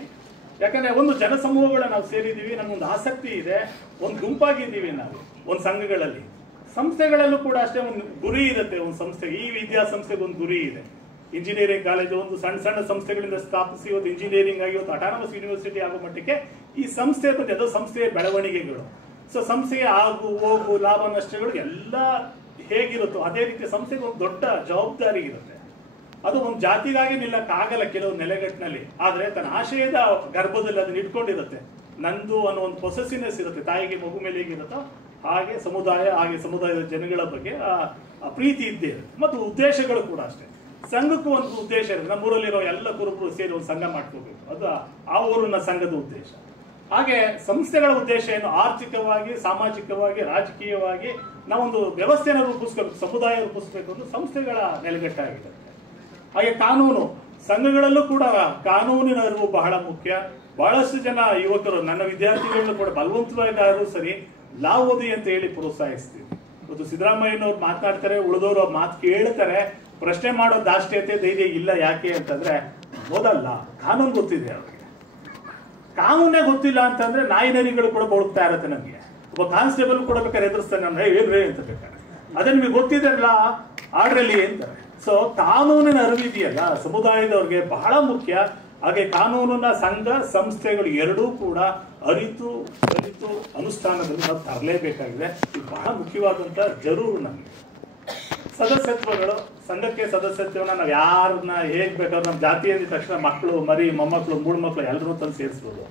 ಯಾಕಂದ್ರೆ ಒಂದು ಜನಸಮೂಹಗಳನ್ನ ನಾವು ಸೇರಿದ್ದೀವಿ, ನಮ್ಗೊಂದು ಆಸಕ್ತಿ ಇದೆ, ಒಂದು ಗುಂಪಾಗಿದ್ದೀವಿ ನಾವು ಒಂದು ಸಂಘಗಳಲ್ಲಿ. ಸಂಸ್ಥೆಗಳಲ್ಲೂ ಕೂಡ ಅಷ್ಟೇ ಒಂದು ಗುರಿ ಇರುತ್ತೆ. ಒಂದು ಸಂಸ್ಥೆ, ಈ ವಿದ್ಯಾಸಂಸ್ಥೆಗೆ ಒಂದು ಗುರಿ ಇದೆ. ಇಂಜಿನಿಯರಿಂಗ್ ಕಾಲೇಜು ಒಂದು ಸಣ್ಣ ಸಣ್ಣ ಸಂಸ್ಥೆಗಳಿಂದ ಸ್ಥಾಪಿಸಿ ಇವತ್ತು ಇಂಜಿನಿಯರಿಂಗ್ ಆಗಿ ಇವತ್ತು ಅಟಾನಮಸ್ ಯೂನಿವರ್ಸಿಟಿ ಆಗೋ ಮಟ್ಟಕ್ಕೆ ಈ ಸಂಸ್ಥೆ ಬಂದು ಅದು ಸಂಸ್ಥೆಯ ಬೆಳವಣಿಗೆಗಳು. ಸೊ ಸಂಸ್ಥೆಯ ಆಗು ಹೋಗು, ಲಾಭ ನಷ್ಟಗಳು ಎಲ್ಲ ಹೇಗಿರುತ್ತೋ ಅದೇ ರೀತಿ ಸಂಸ್ಥೆಗೆ ಒಂದು ದೊಡ್ಡ ಜವಾಬ್ದಾರಿ ಇರುತ್ತೆ. ಅದು ಒಂದು ಜಾತಿಗಾಗಿ ನಿಲ್ಲಕ್ಕಾಗಲ್ಲ ಕೆಲವು ನೆಲೆಗಟ್ಟಿನಲ್ಲಿ, ಆದ್ರೆ ತನ್ನ ಆಶಯದ ಗರ್ಭದಲ್ಲಿ ಅದನ್ನ ಇಟ್ಕೊಂಡಿರುತ್ತೆ. ನಂದು ಅನ್ನೋ ಒಂದು ಪೊಸೆಸಿವ್ನೆಸ್ ಇರುತ್ತೆ, ತಾಯಿಗೆ ಮಗು ಮೇಲೆ ಹೇಗಿರುತ್ತೋ ಹಾಗೆ ಸಮುದಾಯ, ಹಾಗೆ ಸಮುದಾಯದ ಜನಗಳ ಬಗ್ಗೆ ಆ ಪ್ರೀತಿ ಇದ್ದೇ ಇರುತ್ತೆ. ಮತ್ತು ಉದ್ದೇಶಗಳು ಕೂಡ ಅಷ್ಟೇ. ಸಂಘಕ್ಕೂ ಒಂದು ಉದ್ದೇಶ ಇರುತ್ತೆ. ನಮ್ಮೂರಲ್ಲಿರೋ ಎಲ್ಲ ಕುರುಬರು ಸೇರಿ ಒಂದು ಸಂಘ ಮಾಡ್ಕೋಬೇಕು, ಅದು ಆ ಊರಿನ ಸಂಘದ ಉದ್ದೇಶ. ಹಾಗೆ ಸಂಸ್ಥೆಗಳ ಉದ್ದೇಶ ಏನು, ಆರ್ಥಿಕವಾಗಿ, ಸಾಮಾಜಿಕವಾಗಿ, ರಾಜಕೀಯವಾಗಿ ನಾವೊಂದು ವ್ಯವಸ್ಥೆನ ರೂಪಿಸ್ಬೇಕು, ಸಮುದಾಯ ರೂಪಿಸ್ಬೇಕು ಅನ್ನೋದು ಸಂಸ್ಥೆಗಳ ನೆಲೆಗಟ್ಟಾಗಿದೆ. ಹಾಗೆ ಕಾನೂನು, ಸಂಘಗಳಲ್ಲೂ ಕೂಡ ಕಾನೂನಿನ ಅರಿವು ಬಹಳ ಮುಖ್ಯ. ಬಹಳಷ್ಟು ಜನ ಯುವಕರು, ನನ್ನ ವಿದ್ಯಾರ್ಥಿಗಳನ್ನು ಕೂಡ ಬಲವಂತವಾಗಾದರೂ ಸರಿ ಲಾ ಓದಿ ಅಂತ ಹೇಳಿ ಪ್ರೋತ್ಸಾಹಿಸ್ತೀವಿ. ಇವತ್ತು ಸಿದ್ದರಾಮಯ್ಯನವ್ರು ಮಾತನಾಡ್ತಾರೆ, ಉಳಿದವರು ಅವ್ರ ಮಾತು ಕೇಳ್ತಾರೆ, ಪ್ರಶ್ನೆ ಮಾಡೋ ದಾಷ್ಟ್ಯತೆ ಧೈರ್ಯ ಇಲ್ಲ. ಯಾಕೆ ಅಂತಂದ್ರೆ ಓದಲ್ಲ, ಕಾನೂನು ಗೊತ್ತಿದೆ ಅವ್ರಿಗೆ. ಕಾನೂನೇ ಗೊತ್ತಿಲ್ಲ ಅಂತಂದ್ರೆ ನಾಯಿ ನರಿಗಳು ಕೂಡ ಬಳುಕ್ತಾ ಇರತ್ತೆ. ನಮ್ಗೆ ಒಬ್ಬ ಕಾನ್ಸ್ಟೇಬಲ್ ಕೂಡ ಬೇಕಾದ್ರೆ ಎದುರಿಸ್ತಾನೆ, ನಮ್ಮ ಏನ್ರೇ ಅಂತ ಬೇಕಾದ್ರೆ, ಅದೇ ನಿಮಗೆ ಗೊತ್ತಿದೆಲ್ಲ ಆರ್ಡ್ರಲ್ಲಿ ಅಂತಾರೆ. ಸೊ ಕಾನೂನಿನ ಅರಿವಿದೆಯಲ್ಲ ಸಮುದಾಯದವ್ರಿಗೆ ಬಹಳ ಮುಖ್ಯ. ಹಾಗೆ ಕಾನೂನಿನ ಸಂಘ ಸಂಸ್ಥೆಗಳು ಎರಡೂ ಕೂಡ ಅರಿತು ಅನುಷ್ಠಾನದಲ್ಲಿ ನಾವು ತರಲೇಬೇಕಾಗಿದೆ. ಇದು ಬಹಳ ಮುಖ್ಯವಾದಂತ ಜರೂರು. ನಮಗೆ ಸದಸ್ಯತ್ವಗಳು, ಸಂಘಕ್ಕೆ ಸದಸ್ಯತ್ವನ ನಾವು ಯಾರನ್ನ ಹೇಗ್ ಬೇಕಾದ್ರೂ ನಮ್ಮ ಜಾತಿ ಅಂದ ತಕ್ಷಣ ಮಕ್ಕಳು, ಮರಿ, ಮೊಮ್ಮಕ್ಕಳು, ಮೂಳ್ಮಕ್ಳು ಎಲ್ಲರೂ ತಂದು ಸೇರಿಸ್ಬೋದು.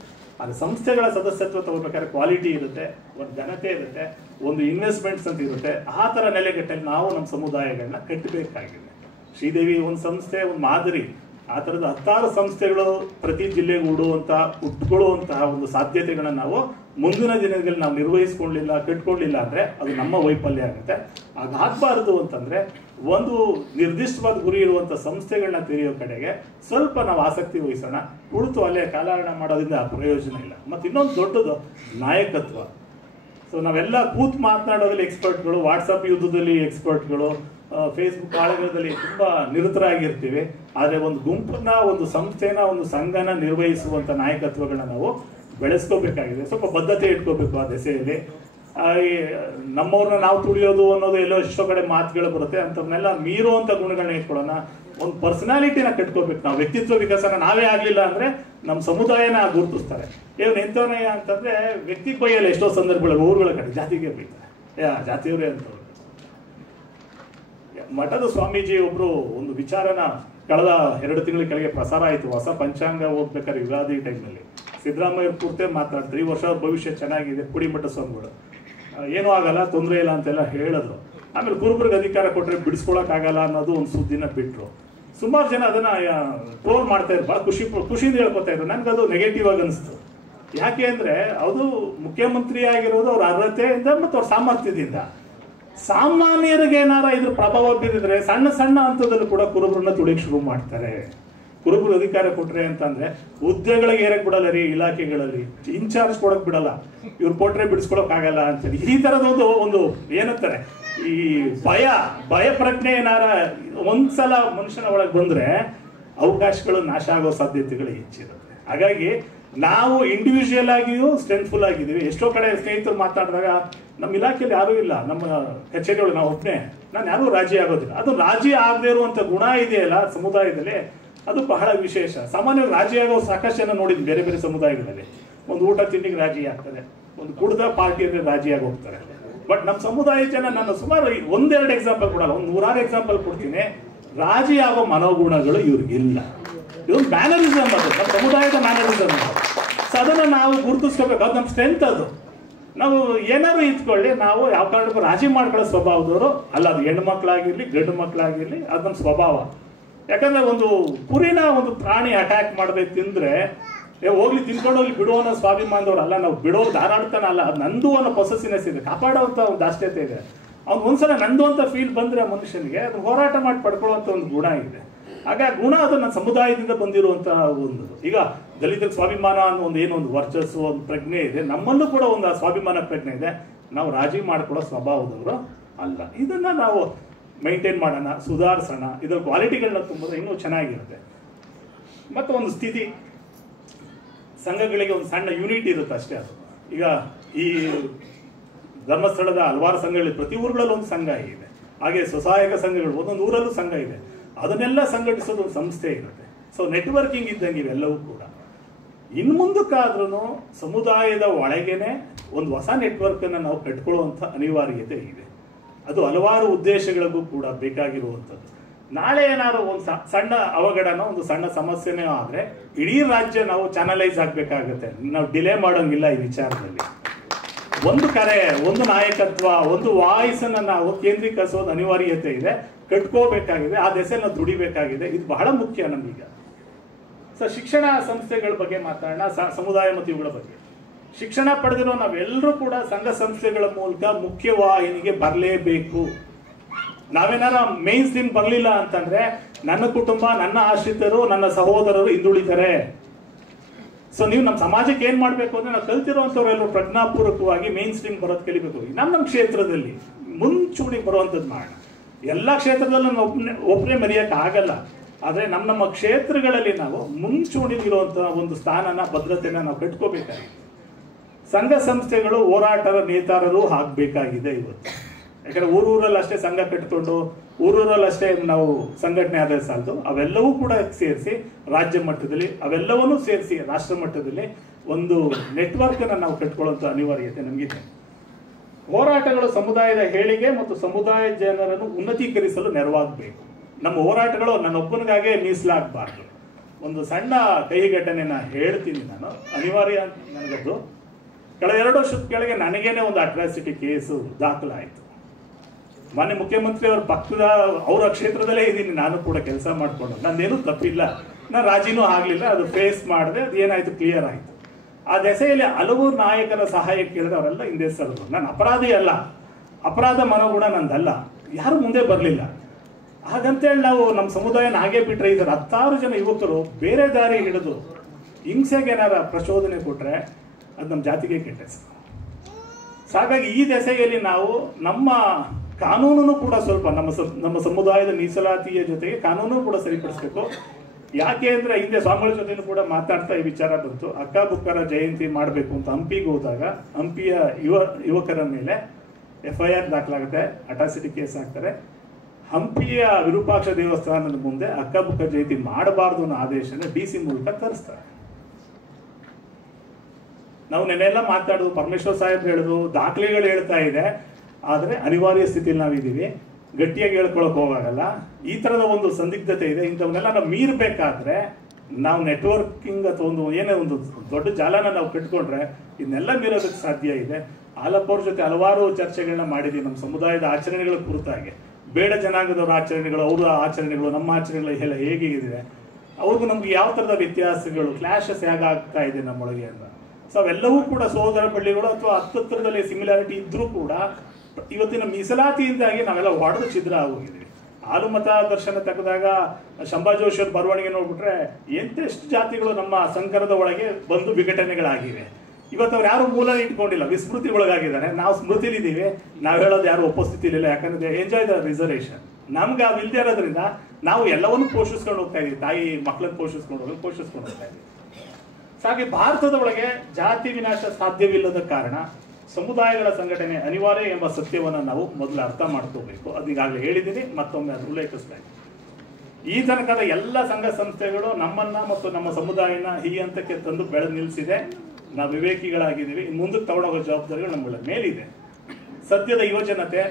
ಅದು ಸಂಸ್ಥೆಗಳ ಸದಸ್ಯತ್ವ ತಗೋಬೇಕಾದ್ರೆ ಕ್ವಾಲಿಟಿ ಇರುತ್ತೆ, ಒಂದು ಘನತೆ ಇರುತ್ತೆ, ಒಂದು ಇನ್ವೆಸ್ಟ್ಮೆಂಟ್ಸ್ ಅಂತ ಇರುತ್ತೆ. ಆ ತರ ನೆಲೆಗಟ್ಟಲ್ಲಿ ನಾವು ನಮ್ಮ ಸಮುದಾಯಗಳನ್ನ ಕಟ್ಟಬೇಕಾಗಿದೆ. ಶ್ರೀದೇವಿ ಒಂದು ಸಂಸ್ಥೆ, ಒಂದು ಮಾದರಿ. ಆ ತರದ 10 ಸಂಸ್ಥೆಗಳು ಪ್ರತಿ ಜಿಲ್ಲೆಗೆ ಉಟ್ಕೊಳ್ಳುವಂತಹ ಒಂದು ಸಾಧ್ಯತೆಗಳನ್ನ ನಾವು ಮುಂದಿನ ದಿನಗಳಲ್ಲಿ ನಾವು ನಿರ್ವಹಿಸ್ಕೊಳ್ಳಿಲ್ಲ, ಕಟ್ಕೊಳ್ಳಿಲ್ಲ ಅಂದ್ರೆ ಅದು ನಮ್ಮ ವೈಫಲ್ಯ ಆಗುತ್ತೆ. ಹಾಗಾಗಬಾರದು ಅಂತಂದ್ರೆ ಒಂದು ನಿರ್ದಿಷ್ಟವಾದ ಗುರಿ ಇರುವಂತ ಸಂಸ್ಥೆಗಳನ್ನ ತೆರೆಯೋ ಕಡೆಗೆ ಸ್ವಲ್ಪ ನಾವು ಆಸಕ್ತಿ ವಹಿಸೋಣ. ಕುಳಿತು ಅಲ್ಲೇ ಕಾಲಹರಣ ಮಾಡೋದ್ರಿಂದ ಪ್ರಯೋಜನ ಇಲ್ಲ. ಮತ್ತೆ ಇನ್ನೊಂದು ದೊಡ್ಡದು ನಾಯಕತ್ವ. ಸೊ ನಾವೆಲ್ಲ ಕೂತ್ ಮಾತನಾಡೋದ್ರಲ್ಲಿ ಎಕ್ಸ್ಪರ್ಟ್ಗಳು, ವಾಟ್ಸಪ್ ಯುದ್ಧದಲ್ಲಿ ಎಕ್ಸ್ಪರ್ಟ್ಗಳು, ಫೇಸ್ಬುಕ್ ಆಳಗಳಲ್ಲಿ ತುಂಬಾ ನಿರತರಾಗಿರ್ತೀವಿ. ಆದ್ರೆ ಒಂದು ಗುಂಪನ್ನ, ಒಂದು ಸಂಸ್ಥೆನ, ಒಂದು ಸಂಘನ ನಿರ್ವಹಿಸುವಂತ ನಾಯಕತ್ವಗಳನ್ನ ನಾವು ಬೆಳೆಸ್ಕೋಬೇಕಾಗಿದೆ. ಸ್ವಲ್ಪ ಬದ್ಧತೆ ಇಟ್ಕೋಬೇಕು ಆ ದೆಸೆಯಲ್ಲಿ. ನಮ್ಮವ್ರನ್ನ ನಾವು ತುಳಿಯೋದು ಅನ್ನೋದು ಎಲ್ಲೋ ಎಷ್ಟೋ ಕಡೆ ಮಾತುಗಳು ಬರುತ್ತೆ. ಅಂತವ್ರನ್ನೆಲ್ಲ ಮೀರುವಂತ ಗುಣಗಳನ್ನ ಇಟ್ಕೊಳ್ಳೋಣ. ಒಂದು ಪರ್ಸನಾಲಿಟಿನ ಕಟ್ಕೋಬೇಕು ನಾವು. ವ್ಯಕ್ತಿತ್ವ ವಿಕಸನ ನಾವೇ ಆಗ್ಲಿಲ್ಲ ಅಂದ್ರೆ ನಮ್ಮ ಸಮುದಾಯನ ಗುರುತಿಸ್ತಾರೆ. ಏನು ಎಂತವನಯ್ಯ ಅಂತಂದ್ರೆ ವ್ಯಕ್ತಿ ಬೈಯಲ್ಲ ಎಷ್ಟೋ ಸಂದರ್ಭಗಳಲ್ಲಿ, ಊರುಗಳ ಕಡೆ ಜಾತಿಗೆ ಬೈತಾರೆ, ಜಾತಿಯವರೇ ಅಂತ. ಮಠದ ಸ್ವಾಮೀಜಿ ಒಬ್ರು ಒಂದು ವಿಚಾರನ ಕಳೆದ 2 ತಿಂಗಳ ಕೆಳಗೆ ಪ್ರಸಾರ ಆಯಿತು. ಹೊಸ ಪಂಚಾಂಗ ಓದ್ಬೇಕಾದ್ರೆ ಯುಗಾದಿ ಟೈಮ್ನಲ್ಲಿ ಸಿದ್ದರಾಮಯ್ಯ ಪೂರ್ತಿ ಮಾತಾಡ್ತಾರೆ, ಈ ವರ್ಷ ಭವಿಷ್ಯ ಚೆನ್ನಾಗಿದೆ, ಕುಡಿಮಠ ಸ್ವಾಮಿಗಳು ಏನೂ ಆಗಲ್ಲ, ತೊಂದರೆ ಇಲ್ಲ ಅಂತೆಲ್ಲ ಹೇಳಿದ್ರು. ಆಮೇಲೆ ಕುರುಬರಿಗೆ ಅಧಿಕಾರ ಕೊಟ್ಟರೆ ಬಿಡಿಸ್ಕೊಳಕ್ ಆಗಲ್ಲ ಅನ್ನೋದು ಒಂದು ಸುದ್ದಿನ ಬಿಟ್ರು. ಸುಮಾರು ಜನ ಅದನ್ನ ಟ್ರೋಲ್ ಮಾಡ್ತಾ ಇದ್ರು, ಭಾಳ ಖುಷಿಯಿಂದ ಹೇಳ್ಕೊತಾ ಇದ್ರು. ನನ್ಗದು ನೆಗೆಟಿವ್ ಆಗಿ ಅನಿಸ್ತು. ಯಾಕೆ ಅಂದ್ರೆ ಅದು ಮುಖ್ಯಮಂತ್ರಿ ಆಗಿರೋದು ಅವ್ರ ಅರ್ಹತೆಯಿಂದ ಮತ್ತು ಅವ್ರ ಸಾಮರ್ಥ್ಯದಿಂದ. ಸಾಮಾನ್ಯರಿಗೆ ಏನಾರ ಇದ್ರ ಪ್ರಭಾವ ಬೀರಿದ್ರೆ ಸಣ್ಣ ಸಣ್ಣ ಹಂತದಲ್ಲೂ ಕೂಡ ಕುರುಬರನ್ನ ತುಳಿಕ್ ಶುರು ಮಾಡ್ತಾರೆ. ಕುರುಬರು ಅಧಿಕಾರ ಕೊಟ್ರೆ ಅಂತಂದ್ರೆ ಹುದ್ದೆಗಳಿಗೆ ಏರಕ್ ಬಿಡಲ್ಲ ರೀ, ಇಲಾಖೆಗಳಲ್ಲಿ ಇನ್ಚಾರ್ಜ್ ಕೊಡಕ್ ಬಿಡಲ್ಲ, ಇವ್ರು ಕೊಟ್ರೆ ಬಿಡಿಸ್ಕೊಳಕ್ ಆಗಲ್ಲ ಅಂತೇಳಿ ಈ ತರದೊಂದು ಒಂದು ಏನಂತಾರೆ ಈ ಭಯ ಪ್ರಜ್ಞೆ ಏನಾರ ಒಂದ್ಸಲ ಮನುಷ್ಯನ ಒಳಗೆ ಬಂದ್ರೆ ಅವಕಾಶಗಳು ನಾಶ ಆಗೋ ಸಾಧ್ಯತೆಗಳು ಹೆಚ್ಚಿರುತ್ತೆ. ಹಾಗಾಗಿ ನಾವು ಇಂಡಿವಿಜುವಲ್ ಆಗಿಯೂ ಸ್ಟ್ರೆಂತ್ಫುಲ್ ಆಗಿದ್ದೀವಿ. ಎಷ್ಟೋ ಕಡೆ ಸ್ನೇಹಿತರು ಮಾತಾಡಿದಾಗ ನಮ್ಮ ಇಲಾಖೆಯಲ್ಲಿ ಯಾರೂ ಇಲ್ಲ, ನಮ್ಮ ಕಚೇರಿಗಳು ನಾವು ಒಬ್ಬನೇ, ನಾನು ಯಾರೂ ರಾಜಿ ಆಗೋದಿಲ್ಲ. ಅದು ರಾಜಿ ಆಗದೇ ಇರುವಂತ ಗುಣ ಇದೆಯಲ್ಲ ಸಮುದಾಯದಲ್ಲಿ, ಅದು ಬಹಳ ವಿಶೇಷ. ಸಾಮಾನ್ಯವಾಗಿ ರಾಜಿ ಆಗೋ ಸಾಕಷ್ಟು ಜನ ನೋಡಿದ್ವಿ ಬೇರೆ ಬೇರೆ ಸಮುದಾಯಗಳಲ್ಲಿ. ಒಂದು ಊಟ ತಿಂಡಿಗೆ ರಾಜಿ ಆಗ್ತಾರೆ, ಒಂದು ಕುಡ್ದ ಪಾರ್ಟಿಯಲ್ಲಿ ರಾಜಿಯಾಗಿ ಹೋಗ್ತಾರೆ. ಬಟ್ ನಮ್ಮ ಸಮುದಾಯ ಜನ, ನಾನು ಸುಮಾರು ಒಂದೆರಡು ಎಕ್ಸಾಂಪಲ್ ಕೊಡಲ್ಲ, ಒಂದು 100 ಎಕ್ಸಾಂಪಲ್ ಕೊಡ್ತೀನಿ. ರಾಜಿ ಆಗೋ ಮನೋಗುಣಗಳು ಇವ್ರಿಗಿಲ್ಲ. ಇದೊಂದು ಮ್ಯಾನರಿಸಮ್, ಅದು ನಮ್ಮ ಸಮುದಾಯದ ಮ್ಯಾನರಿಸಮ್. ಸೊ ಅದನ್ನು ನಾವು ಗುರುತಿಸ್ಕೋಬೇಕು, ಅದು ನಮ್ಮ ಸ್ಟ್ರೆಂತ್. ಅದು ನಾವು ಏನಾದ್ರು ಇದ್ಕೊಳ್ಳಿ, ನಾವು ಯಾವ ಕಾರಣಕ್ಕೂ ರಾಜಿ ಮಾಡ್ಕೊಳ್ಳೋ ಸ್ವಭಾವದವರು ಅಲ್ಲ. ಅದು ಹೆಣ್ಣು ಮಕ್ಕಳಾಗಿರ್ಲಿ ಗಂಡು ಮಕ್ಕಳಾಗಿರ್ಲಿ, ಅದು ನಮ್ಮ ಸ್ವಭಾವ. ಯಾಕಂದ್ರೆ ಒಂದು ಕುರಿನ ಒಂದು ಪ್ರಾಣಿ ಅಟ್ಯಾಕ್ ಮಾಡದೆ ತಿಂದ್ರೆ ಹೋಗ್ಲಿ ತಿನ್ಕೊಂಡು ಹೋಗ್ಲಿ ಬಿಡೋ ಅನ್ನೋ ಸ್ವಾಭಿಮಾನದವ್ರು ಅಲ್ಲ. ನಾವು ಬಿಡೋ ಧಾರಾಡ್ತಾನ ಅಲ್ಲ, ಅದು ನಂದು ಅನ್ನೋ ಪೊಸೆಸಿವ್ನೆಸ್ ಇದೆ, ಕಾಪಾಡೋಂಥ ಒಂದು ದಾಷ್ಟ್ಯತೆ ಇದೆ. ಅವ್ನು ಒಂದ್ಸಲ ನಂದು ಅಂತ ಫೀಲ್ ಬಂದ್ರೆ ಮನುಷ್ಯನಿಗೆ ಅದು ಹೋರಾಟ ಮಾಡಿ ಪಡ್ಕೊಳ್ಳುವಂಥ ಒಂದು ಗುಣ ಇದೆ. ಹಾಗೆ ಆ ಗುಣ ಅದು ನನ್ನ ಸಮುದಾಯದಿಂದ ಬಂದಿರುವಂತ ಒಂದು. ಈಗ ದಲಿತರ ಸ್ವಾಭಿಮಾನ ಅನ್ನೋ ಒಂದು ಏನೊಂದು ವರ್ಚಸ್ಸು, ಒಂದು ಪ್ರಜ್ಞೆ ಇದೆ, ನಮ್ಮಲ್ಲೂ ಕೂಡ ಒಂದು ಸ್ವಾಭಿಮಾನ ಪ್ರಜ್ಞೆ ಇದೆ. ನಾವು ರಾಜಿ ಮಾಡ್ಕೊಳ್ಳೋ ಸ್ವಭಾವದವರು ಅಲ್ಲ. ಇದನ್ನ ನಾವು ಮೈಂಟೈನ್ ಮಾಡೋಣ, ಸುಧಾರಿಸೋಣ, ಇದರ ಕ್ವಾಲಿಟಿಗಳನ್ನ ತುಂಬಿದ್ರೆ ಇನ್ನೂ ಚೆನ್ನಾಗಿರುತ್ತೆ. ಮತ್ತು ಒಂದು ಸ್ಥಿತಿ, ಸಂಘಗಳಿಗೆ ಒಂದು ಸಣ್ಣ ಯೂನಿಟ್ ಇರುತ್ತೆ ಅಷ್ಟೇ. ಅದು ಈಗ ಈ ಧರ್ಮಸ್ಥಳದ ಹಲವಾರು ಸಂಘಗಳು, ಪ್ರತಿ ಊರುಗಳಲ್ಲಿ ಒಂದು ಸಂಘ ಇದೆ. ಹಾಗೆ ಸ್ವಸಹಾಯಕ ಸಂಘಗಳು ಒಂದೊಂದು ಊರಲ್ಲೂ ಸಂಘ ಇದೆ. ಅದನ್ನೆಲ್ಲ ಸಂಘಟಿಸೋದು ಒಂದು ಸಂಸ್ಥೆ ಇರುತ್ತೆ. ಸೊ ನೆಟ್ವರ್ಕಿಂಗ್ ಇದ್ದಂಗೆ ಇವೆಲ್ಲವೂ ಕೂಡ. ಇನ್ನು ಮುಂದಕ್ಕಾದ್ರೂ ಸಮುದಾಯದ ಒಳಗೇನೆ ಒಂದು ಹೊಸ ನೆಟ್ವರ್ಕ್ ಅನ್ನು ನಾವು ಕಟ್ಕೊಳ್ಳುವಂಥ ಅನಿವಾರ್ಯತೆ ಇದೆ. ಅದು ಹಲವಾರು ಉದ್ದೇಶಗಳಿಗೂ ಕೂಡ ಬೇಕಾಗಿರುವಂಥದ್ದು. ನಾಳೆ ಏನಾದ್ರು ಒಂದು ಸಣ್ಣ ಅವಘಡನೋ ಒಂದು ಸಣ್ಣ ಸಮಸ್ಯೆನೇ ಆದರೆ ಇಡೀ ರಾಜ್ಯ ನಾವು ಚಾನಲೈಸ್ ಆಗಬೇಕಾಗುತ್ತೆ. ನಾವು ಡಿಲೇ ಮಾಡೋಂಗಿಲ್ಲ ಈ ವಿಚಾರದಲ್ಲಿ. ಒಂದು ಕರೆ, ಒಂದು ನಾಯಕತ್ವ, ಒಂದು ವಾಯ್ಸ್ ಅನ್ನ ನಾವು ಕೇಂದ್ರೀಕರಿಸೋದು ಅನಿವಾರ್ಯತೆ ಇದೆ, ಕಟ್ಕೋಬೇಕಾಗಿದೆ. ಆ ದೆಸೆಯಲ್ಲಿ ನಾವು ದುಡಿಬೇಕಾಗಿದೆ. ಇದು ಬಹಳ ಮುಖ್ಯ ನಮಗೀಗ. ಸೊ ಶಿಕ್ಷಣ ಸಂಸ್ಥೆಗಳ ಬಗ್ಗೆ ಮಾತಾಡೋಣ, ಸಮುದಾಯ ಮತ್ತು ಇವುಗಳ ಬಗ್ಗೆ. ಶಿಕ್ಷಣ ಪಡೆದಿರೋ ನಾವೆಲ್ಲರೂ ಕೂಡ ಸಂಘ ಸಂಸ್ಥೆಗಳ ಮೂಲಕ ಮುಖ್ಯವಾಹಿನಿಗೆ ಬರಲೇಬೇಕು. ನಾವೇನಾರ ಮೇನ್ ಸ್ಟ್ರೀಮ್ ಬರಲಿಲ್ಲ ಅಂತಂದ್ರೆ ನನ್ನ ಕುಟುಂಬ, ನನ್ನ ಆಶ್ರಿತರು, ನನ್ನ ಸಹೋದರರು ಹಿಂದುಳಿತಾರೆ. ಸೊ ನೀವು ನಮ್ಮ ಸಮಾಜಕ್ಕೆ ಏನ್ ಮಾಡ್ಬೇಕು ಅಂದ್ರೆ, ನಾವು ಕಲ್ತಿರುವಂತವ್ರೆಲ್ಲರೂ ಪ್ರಜ್ಞಾಪೂರ್ವಕವಾಗಿ ಮೇನ್ ಸ್ಟ್ರೀಮ್ ಬರೋದು ಕಲಿಬೇಕು. ನಮ್ಮ ಕ್ಷೇತ್ರದಲ್ಲಿ ಮುಂಚೂಣಿ ಬರುವಂತದ್ದು ಮಾಡೋಣ. ಎಲ್ಲಾ ಕ್ಷೇತ್ರದಲ್ಲೂ ನಾವು ಒಬ್ಬನೇ ಮರೆಯಕ್ಕೆ ಆಗಲ್ಲ. ಆದ್ರೆ ನಮ್ಮ ಕ್ಷೇತ್ರಗಳಲ್ಲಿ ನಾವು ಮುಂಚೂಣಿಲಿರುವಂತಹ ಒಂದು ಸ್ಥಾನನ, ಭದ್ರತೆನ ನಾವು ಕಟ್ಕೋಬೇಕಾಗಿದೆ. ಸಂಘ ಸಂಸ್ಥೆಗಳು ಹೋರಾಟದ ನೇತಾರರು ಆಗ್ಬೇಕಾಗಿದೆ ಇವತ್ತು. ಯಾಕಂದ್ರೆ ಊರೂರಲ್ಲಿ ಅಷ್ಟೇ ಸಂಘ ಕಟ್ಕೊಂಡು ಊರೂರಲ್ಲಿ ಅಷ್ಟೇ ನಾವು ಸಂಘಟನೆ ಆದ್ರೆ ಸಾಲದು. ಅವೆಲ್ಲವೂ ಕೂಡ ಸೇರಿಸಿ ರಾಜ್ಯ ಮಟ್ಟದಲ್ಲಿ, ಅವೆಲ್ಲವನ್ನೂ ಸೇರಿಸಿ ರಾಷ್ಟ್ರ ಮಟ್ಟದಲ್ಲಿ ಒಂದು ನೆಟ್ವರ್ಕ್ ಅನ್ನ ನಾವು ಕಟ್ಕೊಳ್ಳುವಂತ ಅನಿವಾರ್ಯತೆ ನಮಗಿದೆ. ಹೋರಾಟಗಳು ಸಮುದಾಯದ ಏಳಿಗೆ ಮತ್ತು ಸಮುದಾಯ ಜನರನ್ನು ಉನ್ನತೀಕರಿಸಲು ನೆರವಾಗಬೇಕು. ನಮ್ಮ ಹೋರಾಟಗಳು ನನ್ನೊಬ್ಬನಿಗಾಗೆ ಮೀಸಲಾಗಬಾರ್ದು. ಒಂದು ಸಣ್ಣ ಕಹಿ ಘಟನೆನ ಹೇಳ್ತೀನಿ ನಾನು, ಅನಿವಾರ್ಯ ನನಗದು. ಕಳೆದ 2 ವರ್ಷದ ಕೆಳಗೆ ನನಗೇನೆ ಒಂದು ಅಟ್ರಾಸಿಟಿ ಕೇಸು ದಾಖಲಾಯಿತು. ಮಾನ್ಯ ಮುಖ್ಯಮಂತ್ರಿ ಅವ್ರ ಪಕ್ಕದ ಅವರ ಕ್ಷೇತ್ರದಲ್ಲೇ ಇದ್ದೀನಿ, ನಾನು ಕೂಡ ಕೆಲಸ ಮಾಡ್ಕೊಂಡು. ನಂದೇನು ತಪ್ಪಿಲ್ಲ, ನಾನು ರಾಜಿನೂ ಆಗ್ಲಿಲ್ಲ. ಅದು ಫೇಸ್ ಮಾಡಿದೆ, ಅದು ಏನಾಯ್ತು ಕ್ಲಿಯರ್ ಆಯ್ತು. ಆ ದೆಸೆಯಲ್ಲಿ ಹಲವು ನಾಯಕರ ಸಹಾಯ ಕೇಳಿದ್ರೆ ಅವರೆಲ್ಲ ಹಿಂದೆ ಸರಿದ್ರು. ನಾನು ಅಪರಾಧಿ ಅಲ್ಲ, ಅಪರಾಧ ಮನೋಗುಣ ನಂದಲ್ಲ, ಯಾರು ಮುಂದೆ ಬರಲಿಲ್ಲ. ಹಾಗಂತೇಳಿ ನಾವು ನಮ್ಮ ಸಮುದಾಯನ ಹಾಗೆ ಬಿಟ್ರೆ ಇದ್ದಾರೆ 10 ಜನ ಯುವಕರು ಬೇರೆ ದಾರಿ ಹಿಡಿದು ಹಿಂಸೆಗೆ ಏನಾರ ಪ್ರಚೋದನೆ ಕೊಟ್ರೆ ಅದು ನಮ್ಮ ಜಾತಿಗೆ ಕೆಟ್ಟ ಹೆಸರು. ಹಾಗಾಗಿ ಈ ದೆಸೆಯಲ್ಲಿ ನಾವು ನಮ್ಮ ಕಾನೂನನ್ನು ಕೂಡ ಸ್ವಲ್ಪ ನಮ್ಮ ಸಮುದಾಯದ ಮೀಸಲಾತಿಯ ಜೊತೆಗೆ ಕಾನೂನು ಕೂಡ ಸರಿಪಡಿಸಬೇಕು. ಯಾಕೆ ಅಂದ್ರೆ ಹಿಂದೆ ಸ್ವಾಮಿಗಳ ಜೊತೆನೂ ಕೂಡ ಮಾತಾಡ್ತಾ ಈ ವಿಚಾರ ಬಂತು. ಅಕ್ಕ ಬುಕ್ಕರ ಜಯಂತಿ ಮಾಡಬೇಕು ಅಂತ ಹಂಪಿಗೆ ಹೋದಾಗ ಹಂಪಿಯ ಯುವಕರ ಮೇಲೆ FIR ದಾಖಲಾಗುತ್ತೆ, ಅಟ್ರಾಸಿಟಿ ಕೇಸ್ ಹಾಕ್ತಾರೆ. ಹಂಪಿಯ ವಿರೂಪಾಕ್ಷ ದೇವಸ್ಥಾನದ ಮುಂದೆ ಅಕ್ಕ ಬುಕ್ಕ ಜಯಂತಿ ಮಾಡಬಾರ್ದು ಅನ್ನೋ ಆದೇಶನ DC ಮೂಲಕ ತರಿಸ್ತಾರೆ. ನಾವು ನೆನ್ನೆಲ್ಲ ಮಾತಾಡೋದು, ಪರಮೇಶ್ವರ್ ಸಾಹೇಬ್ ಹೇಳೋದು, ದಾಖಲೆಗಳು ಹೇಳ್ತಾ ಇದೆ. ಆದರೆ ಅನಿವಾರ್ಯ ಸ್ಥಿತಿಯಲ್ಲಿ ನಾವಿದ್ದೀವಿ, ಗಟ್ಟಿಯಾಗಿ ಹೇಳ್ಕೊಳಕ್ ಹೋಗಾಗಲ್ಲ. ಈ ತರದ ಒಂದು ಸಂದಿಗ್ಧತೆ ಇದೆ. ಇಂಥವನ್ನೆಲ್ಲ ನಾವು ಮೀರ್ಬೇಕಾದ್ರೆ ನಾವು ನೆಟ್ವರ್ಕಿಂಗ್ ಅಥವಾ ಏನೇ ಒಂದು ದೊಡ್ಡ ಜಾಲನ ನಾವು ಕಟ್ಕೊಂಡ್ರೆ ಇದನ್ನೆಲ್ಲ ಮೀರೋದಕ್ಕೆ ಸಾಧ್ಯ ಇದೆ. ಆಲಪ್ಪ ಅವ್ರ ಜೊತೆ ಹಲವಾರು ಚರ್ಚೆಗಳನ್ನ ಮಾಡಿದ್ದೀವಿ ನಮ್ಮ ಸಮುದಾಯದ ಆಚರಣೆಗಳ ಕುರಿತಾಗಿ. ಬೇಡ ಜನಾಂಗದವರ ಆಚರಣೆಗಳು, ಅವರ ಆಚರಣೆಗಳು, ನಮ್ಮ ಆಚರಣೆಗಳು ಎಲ್ಲ ಹೇಗೆ ಇದೆ, ಅವ್ರಿಗೂ ನಮ್ಗೆ ಯಾವ ಥರದ ವ್ಯತ್ಯಾಸಗಳು, ಕ್ಲಾಶಸ್ ಹೇಗಾಗ್ತಾ ಇದೆ ನಮ್ಮೊಳಗೆ ಅಂತ. ಸೊ ಅವೆಲ್ಲವೂ ಕೂಡ ಸೋದರ ಬಳ್ಳಿಗಳು ಅಥವಾ ಹತ್ತತ್ರದಲ್ಲಿ ಸಿಮಿಲಾರಿಟಿ ಇದ್ರೂ ಕೂಡ ಇವತ್ತಿನ ಮೀಸಲಾತಿಯಿಂದಾಗಿ ನಾವೆಲ್ಲ ಹೊಡೆದು ಛಿದ್ರ ಆಗೋಗಿದ್ದೀವಿ. ಹಾಲುಮತ ದರ್ಶನ ತೆಗೆದಾಗ ಶಂಭಾ ಜೋಶಿಯವ್ರ ಬರವಣಿಗೆ ನೋಡ್ಬಿಟ್ರೆ ಎಂತೆಷ್ಟು ಜಾತಿಗಳು ನಮ್ಮ ಸಂಕರದ ಒಳಗೆ ಬಂದು ವಿಘಟನೆಗಳಾಗಿವೆ. ಇವತ್ತು ಅವ್ರು ಯಾರು ಮೂಲ ಇಟ್ಕೊಂಡಿಲ್ಲ, ವಿಸ್ಮೃತಿ ಒಳಗಾಗಿದ್ದಾರೆ. ನಾವು ಸ್ಮೃತಿಲಿದ್ದೀವಿ, ನಾವು ಹೇಳೋದು ಯಾರು ಉಪಸ್ಥಿತಿಲಿಲ್ಲ. ಯಾಕಂದ್ರೆ ಎಂಜಾಯ್ ದ ರಿಸರ್ವೇಷನ್. ನಮ್ಗೆ ಅವು ಇಲ್ಲದೆ ಇರೋದ್ರಿಂದ ನಾವು ಎಲ್ಲವನ್ನೂ ಪೋಷಿಸ್ಕೊಂಡು ಹೋಗ್ತಾ ಇದೀವಿ. ತಾಯಿ ಮಕ್ಕಳನ್ನು ಪೋಷಿಸ್ಕೊಂಡು ಹೋಗ್ತಾ ಇದೀವಿ. ಹಾಗೆ ಭಾರತದ ಒಳಗೆ ಜಾತಿ ವಿನಾಶ ಸಾಧ್ಯವಿಲ್ಲದ ಕಾರಣ ಸಮುದಾಯಗಳ ಸಂಘಟನೆ ಅನಿವಾರ್ಯ ಎಂಬ ಸತ್ಯವನ್ನು ನಾವು ಮೊದಲು ಅರ್ಥ ಮಾಡ್ಕೋಬೇಕು. ಅದು ಈಗಾಗಲೇ ಹೇಳಿದ್ದೀನಿ, ಮತ್ತೊಮ್ಮೆ ಅದು ಉಲ್ಲೇಖಿಸ್ತಾ ಇದ್ದೀನಿ. ಈ ತನಕದ ಎಲ್ಲ ಸಂಘ ಸಂಸ್ಥೆಗಳು ನಮ್ಮನ್ನ ಮತ್ತು ನಮ್ಮ ಸಮುದಾಯನ ಈ ಹಂತಕ್ಕೆ ತಂದು ಬೆಳೆದು ನಿಲ್ಲಿಸಿದೆ. ನಾವು ವಿವೇಕಿಗಳಾಗಿದ್ದೀವಿ. ಇನ್ನು ಮುಂದಕ್ಕೆ ತಗೊಂಡೋಗೋ ಜವಾಬ್ದಾರಿಗಳು ನಮ್ಮಗಳ ಮೇಲಿದೆ. ಸದ್ಯದ ಯುವಜನತೆ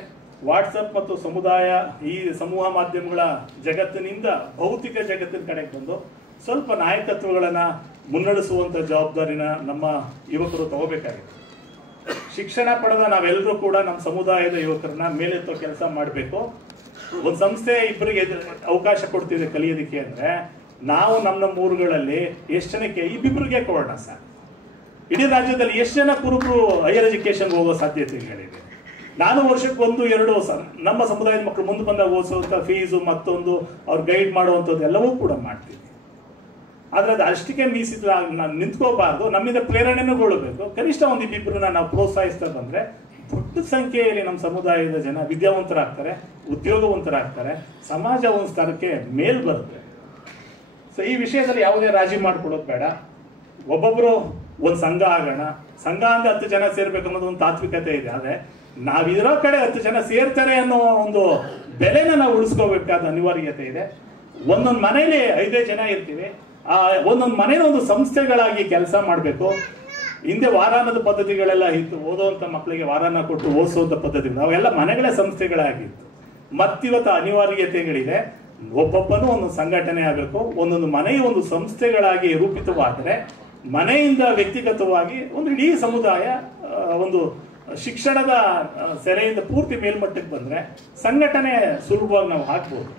ವಾಟ್ಸಪ್ ಮತ್ತು ಸಮುದಾಯ ಈ ಸಮೂಹ ಮಾಧ್ಯಮಗಳ ಜಗತ್ತಿನಿಂದ ಭೌತಿಕ ಜಗತ್ತಿನ ಕಡೆಗೆ ಬಂದು ಸ್ವಲ್ಪ ನಾಯಕತ್ವಗಳನ್ನ ಮುನ್ನಡೆಸುವಂತ ಜವಾಬ್ದಾರಿನ ನಮ್ಮ ಯುವಕರು ತಗೋಬೇಕಾಗಿದೆ. ಶಿಕ್ಷಣ ಪಡೆದ ನಾವೆಲ್ಲರೂ ಕೂಡ ನಮ್ಮ ಸಮುದಾಯದ ಯುವಕರನ್ನ ಮೇಲೆತ್ತೋ ಕೆಲಸ ಮಾಡಬೇಕು. ಒಂದು ಸಂಸ್ಥೆ ಇಬ್ಬರಿಗೆ ಅವಕಾಶ ಕೊಡ್ತಿದೆ ಕಲಿಯೋದಕ್ಕೆ ಅಂದ್ರೆ ನಾವು ನಮ್ಮ ಊರುಗಳಲ್ಲಿ ಎಷ್ಟು ಜನಕ್ಕೆ ಇಬ್ಬಿಬ್ಬರಿಗೆ ಕೊಡೋಣ ಸರ್. ಇಡೀ ರಾಜ್ಯದಲ್ಲಿ ಎಷ್ಟು ಜನ ಕುರುಬರು ಹೈಯರ್ ಎಜುಕೇಶನ್ಗೆ ಹೋಗೋ ಸಾಧ್ಯತೆಗಳಿದೆ. ನಾನು ವರ್ಷಕ್ಕೆ 1-2 ನಮ್ಮ ಸಮುದಾಯದ ಮಕ್ಕಳು ಮುಂದೆ ಬಂದಾಗ ಓದಿಸುವಂತ ಫೀಸು ಮತ್ತೊಂದು ಅವ್ರು ಗೈಡ್ ಮಾಡುವಂಥದ್ದು ಎಲ್ಲವೂ ಕೂಡ ಮಾಡ್ತೀವಿ. ಆದ್ರೆ ಅದು ಅಷ್ಟಕ್ಕೆ ಮೀಸಿದ ನಿಂತ್ಕೋಬಾರ್ದು. ನಮ್ಮಿಂದ ಪ್ರೇರಣೆಗೊಳ್ಳಬೇಕು. ಕನಿಷ್ಠ ಇಬ್ಬಿಬ್ಬರನ್ನ ನಾವು ಪ್ರೋತ್ಸಾಹಿಸ್ತಾ ಬಂದ್ರೆ ದೊಡ್ಡ ಸಂಖ್ಯೆಯಲ್ಲಿ ನಮ್ಮ ಸಮುದಾಯದ ಜನ ವಿದ್ಯಾವಂತರಾಗ್ತಾರೆ, ಉದ್ಯೋಗವಂತರಾಗ್ತಾರೆ, ಸಮಾಜ ಒಂದು ಸ್ತರಕ್ಕೆ ಮೇಲ್ ಬರುತ್ತೆ. ಸೊ ಈ ವಿಷಯದಲ್ಲಿ ಯಾವುದೇ ರಾಜಿ ಮಾಡ್ಕೊಳ್ಳೋದು ಬೇಡ. ಒಬ್ಬೊಬ್ರು ಒಂದು ಸಂಘ ಆಗೋಣ. ಸಂಘ ಅಂದ್ರೆ 10 ಜನ ಸೇರ್ಬೇಕು ಅನ್ನೋದು ಒಂದು ತಾತ್ವಿಕತೆ ಇದೆ. ಆದ್ರೆ ನಾವಿರೋ ಕಡೆ 10 ಜನ ಸೇರ್ತಾರೆ ಅನ್ನೋ ಒಂದು ಬೆಲೆನ ನಾವು ಉಳಿಸ್ಕೋಬೇಕಾದ ಅನಿವಾರ್ಯತೆ ಇದೆ. ಒಂದೊಂದು ಮನೇಲಿ 5 ಜನ ಇರ್ತೀವಿ. ಆ ಒಂದೊಂದು ಮನೇನ ಒಂದು ಸಂಸ್ಥೆಗಳಾಗಿ ಕೆಲಸ ಮಾಡಬೇಕು. ಹಿಂದೆ ವಾರಾನದ ಪದ್ಧತಿಗಳೆಲ್ಲ ಇತ್ತು. ಓದುವಂತ ಮಕ್ಕಳಿಗೆ ವಾರಾನ ಕೊಟ್ಟು ಓದಿಸುವಂತ ಪದ್ಧತಿಗಳು ಅವೆಲ್ಲ ಮನೆಗಳೇ ಸಂಸ್ಥೆಗಳಾಗಿತ್ತು. ಮತ್ತಿವತ್ತು ಅನಿವಾರ್ಯತೆಗಳಿದೆ. ಒಬ್ಬೊಬ್ಬನು ಒಂದು ಸಂಘಟನೆ ಆಗಬೇಕು. ಒಂದೊಂದು ಮನೆಯ ಒಂದು ಸಂಸ್ಥೆಗಳಾಗಿ ರೂಪಿತವಾದರೆ ಮನೆಯಿಂದ ವ್ಯಕ್ತಿಗತವಾಗಿ ಒಂದು ಇಡೀ ಸಮುದಾಯ ಒಂದು ಶಿಕ್ಷಣದ ಸೆರೆಯಿಂದ ಪೂರ್ತಿ ಮೇಲ್ಮಟ್ಟಕ್ಕೆ ಬಂದ್ರೆ ಸಂಘಟನೆ ಸುಲಭವಾಗಿ ನಾವು ಹಾಕ್ಬೋದು.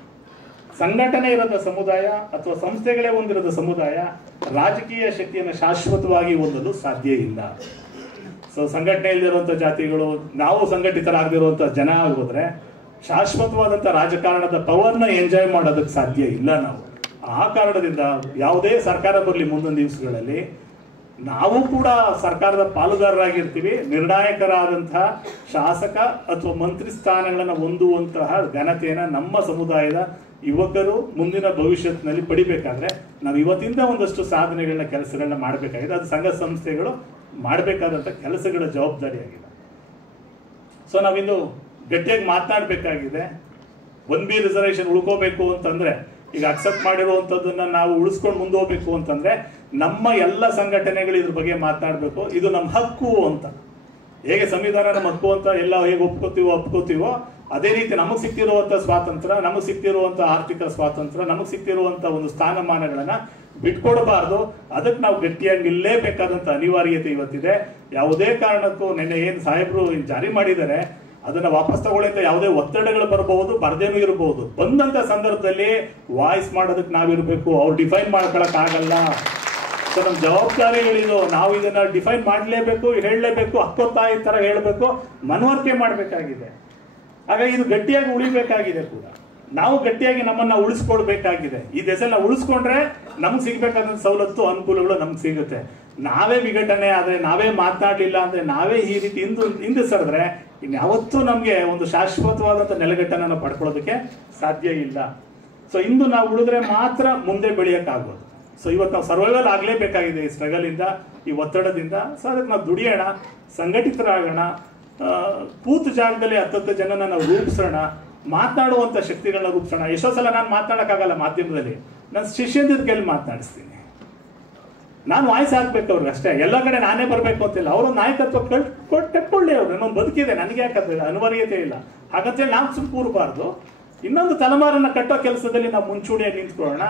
ಸಂಘಟನೆ ಇರೋದ ಸಮುದಾಯ ಅಥವಾ ಸಂಸ್ಥೆಗಳೇ ಹೊಂದಿರೋದ ಸಮುದಾಯ ರಾಜಕೀಯ ಶಕ್ತಿಯನ್ನು ಶಾಶ್ವತವಾಗಿ ಹೊಂದಲು ಸಾಧ್ಯ ಇಲ್ಲ. ಸೊ ಸಂಘಟನೆ ಇಲ್ದಿರುವಂತ ಜಾತಿಗಳು, ನಾವು ಸಂಘಟಿತರಾಗದಿರುವಂತ ಜನ ಹೋದ್ರೆ ಶಾಶ್ವತವಾದಂತ ರಾಜಕಾರಣದ ಪವರ್ನ ಎಂಜಾಯ್ ಮಾಡೋದಕ್ಕೆ ಸಾಧ್ಯ ಇಲ್ಲ ನಾವು. ಆ ಕಾರಣದಿಂದ ಯಾವುದೇ ಸರ್ಕಾರ ಬರಲಿ ಮುಂದಿನ ದಿವಸಗಳಲ್ಲಿ ನಾವು ಕೂಡ ಸರ್ಕಾರದ ಪಾಲುದಾರರಾಗಿರ್ತೀವಿ. ನಿರ್ಣಾಯಕರಾದಂತಹ ಶಾಸಕ ಅಥವಾ ಮಂತ್ರಿ ಸ್ಥಾನಗಳನ್ನು ಹೊಂದುವಂತಹ ಘನತೆಯನ್ನ ನಮ್ಮ ಸಮುದಾಯದ ಯುವಕರು ಮುಂದಿನ ಭವಿಷ್ಯತ್ತಿನಲ್ಲಿ ಪಡಿಬೇಕಾದ್ರೆ ನಾವು ಇವತ್ತಿಂದ ಒಂದಷ್ಟು ಸಾಧನೆಗಳನ್ನ ಕೆಲಸಗಳನ್ನ ಮಾಡಬೇಕಾಗಿದೆ. ಅದು ಸಂಘ ಸಂಸ್ಥೆಗಳು ಮಾಡಬೇಕಾದಂಥ ಕೆಲಸಗಳ ಜವಾಬ್ದಾರಿಯಾಗಿದೆ. ಸೊ ನಾವಿಂದು ಗಟ್ಟಿಯಾಗಿ ಮಾತನಾಡಬೇಕಾಗಿದೆ. 1B ರಿಸರ್ವೇಷನ್ ಉಳ್ಕೋಬೇಕು ಅಂತಂದ್ರೆ, ಈಗ ಅಕ್ಸೆಪ್ಟ್ ಮಾಡಿರುವಂಥದ್ದನ್ನ ನಾವು ಉಳಿಸ್ಕೊಂಡು ಮುಂದೆ ಹೋಗ್ಬೇಕು ಅಂತಂದ್ರೆ ನಮ್ಮ ಎಲ್ಲ ಸಂಘಟನೆಗಳು ಇದ್ರ ಬಗ್ಗೆ ಮಾತನಾಡಬೇಕು. ಇದು ನಮ್ಮ ಹಕ್ಕು ಅಂತ. ಹೇಗೆ ಸಂವಿಧಾನ ನಮ್ಮ ಹಕ್ಕು ಅಂತ ಎಲ್ಲ ಹೇಗೆ ಒಪ್ಕೋತೀವೋ ಅದೇ ರೀತಿ ನಮಗೆ ಸಿಕ್ತಿರುವಂತ ಸ್ವಾತಂತ್ರ್ಯ, ನಮಗೆ ಸಿಕ್ತಿರುವಂತ ಆರ್ಥಿಕ ಸ್ವಾತಂತ್ರ್ಯ, ನಮಗೆ ಸಿಕ್ತಿರುವಂತ ಒಂದು ಸ್ಥಾನಮಾನಗಳನ್ನ ಬಿಟ್ಕೊಡಬಾರ್ದು. ಅದಕ್ಕೆ ನಾವು ಗಟ್ಟಿಯಾಗಿ ನಿಲ್ಲೇಬೇಕಾದಂತ ಅನಿವಾರ್ಯತೆ ಇವತ್ತಿದೆ. ಯಾವುದೇ ಕಾರಣಕ್ಕೂ ನಿನ್ನೆ ಏನ್ ಸಾಹೇಬ್ರು ಜಾರಿ ಮಾಡಿದ್ದಾರೆ ಅದನ್ನ ವಾಪಸ್ ತಗೊಳ್ಳಿ ಅಂತ ಯಾವುದೇ ಒತ್ತಡಗಳು ಬರಬಹುದು, ಬರ್ದೇನೂ ಇರಬಹುದು. ಬಂದಂತ ಸಂದರ್ಭದಲ್ಲಿ ವಾಯ್ಸ್ ಮಾಡೋದಕ್ಕೆ ನಾವಿರ್ಬೇಕು. ಅವ್ರು ಡಿಫೈನ್ ಮಾಡ್ಕೊಳಕ್ ಆಗಲ್ಲ. ಸೊ ನಮ್ಮ ಜವಾಬ್ದಾರಿಗಳಿದು. ನಾವು ಇದನ್ನ ಡಿಫೈನ್ ಮಾಡಲೇಬೇಕು, ಹೇಳಲೇಬೇಕು, ಹಕ್ಕೊತ್ತಾಯಿ ತರ ಹೇಳಬೇಕು, ಮನವರಿಕೆ ಮಾಡಬೇಕಾಗಿದೆ. ಹಾಗಾಗಿ ಇದು ಗಟ್ಟಿಯಾಗಿ ಉಳಿಬೇಕಾಗಿದೆ ಕೂಡ. ನಾವು ಗಟ್ಟಿಯಾಗಿ ನಮ್ಮನ್ನ ಉಳಿಸ್ಕೊಳ್ಬೇಕಾಗಿದೆ. ಈ ದೆಸೆಲ್ಲ ಉಳಿಸ್ಕೊಂಡ್ರೆ ನಮ್ಗೆ ಸಿಗ್ಬೇಕಾದಂತ ಸವಲತ್ತು ಅನುಕೂಲಗಳು ನಮ್ಗೆ ಸಿಗುತ್ತೆ. ನಾವೇ ವಿಘಟನೆ ಆದ್ರೆ, ನಾವೇ ಮಾತನಾಡ್ಲಿಲ್ಲ ಅಂದ್ರೆ, ನಾವೇ ಈ ರೀತಿ ಹಿಂದೆ ಸರಿದ್ರೆ ಇನ್ಯಾವತ್ತೂ ನಮ್ಗೆ ಒಂದು ಶಾಶ್ವತವಾದಂತ ನೆಲೆಗಟ್ಟನ್ನು ಪಡ್ಕೊಳ್ಳೋದಕ್ಕೆ ಸಾಧ್ಯ ಇಲ್ಲ. ಸೊ ಇಂದು ನಾವು ಉಳಿದ್ರೆ ಮಾತ್ರ ಮುಂದೆ ಬೆಳೆಯಕ್ಕಾಗೋದು. ಸೊ ಇವತ್ತು ನಾವು ಸರ್ವೈವಲ್ ಆಗ್ಲೇಬೇಕಾಗಿದೆ ಈ ಸ್ಟ್ರಗಲ್ ಇಂದ, ಈ ಒತ್ತಡದಿಂದ. ಸೊ ಅದಕ್ಕೆ ನಾವು ದುಡಿಯೋಣ, ಸಂಘಟಿತರಾಗೋಣ, ಕೂತು ಜಾಗದಲ್ಲಿ 10 ಜನನ ನಾವು ರೂಪಿಸೋಣ, ಮಾತನಾಡುವಂತ ಶಕ್ತಿಗಳನ್ನ ರೂಪಿಸೋಣ. ಎಷ್ಟೋ ಸಲ ನಾನು ಮಾತನಾಡಕ್ಕಾಗಲ್ಲ ಮಾಧ್ಯಮದಲ್ಲಿ, ನಾನು ಶಿಷ್ಯಂದಿರ ಕೈಲಿ ಮಾತನಾಡಿಸ್ತೀನಿ. ನಾನು ವಾಯ್ಸ್ ಹಾಕ್ಬೇಕು ಅವ್ರಿಗೆ ಅಷ್ಟೇ. ಎಲ್ಲ ಕಡೆ ನಾನೇ ಬರ್ಬೇಕು ಅಂತಿಲ್ಲ. ಅವರು ನಾಯಕತ್ವ ಕಟ್ಕೊಳ್ಳಿ. ಅವ್ರು ನನ್ನೊಂದು ಬದುಕಿದೆ, ನನಗೆ ಯಾಕಂದ್ರೆ ಅನಿವಾರ್ಯತೆ ಇಲ್ಲ. ಹಾಗಂತೇಳಿ ನಾವು ಸುಮ್ ಕೂರಬಾರ್ದು. ಇನ್ನೊಂದು ತಲೆಮಾರನ್ನ ಕಟ್ಟೋ ಕೆಲಸದಲ್ಲಿ ನಾವು ಮುಂಚೂಣಿಯಾಗಿ ನಿಂತ್ಕೊಳ್ಳೋಣ.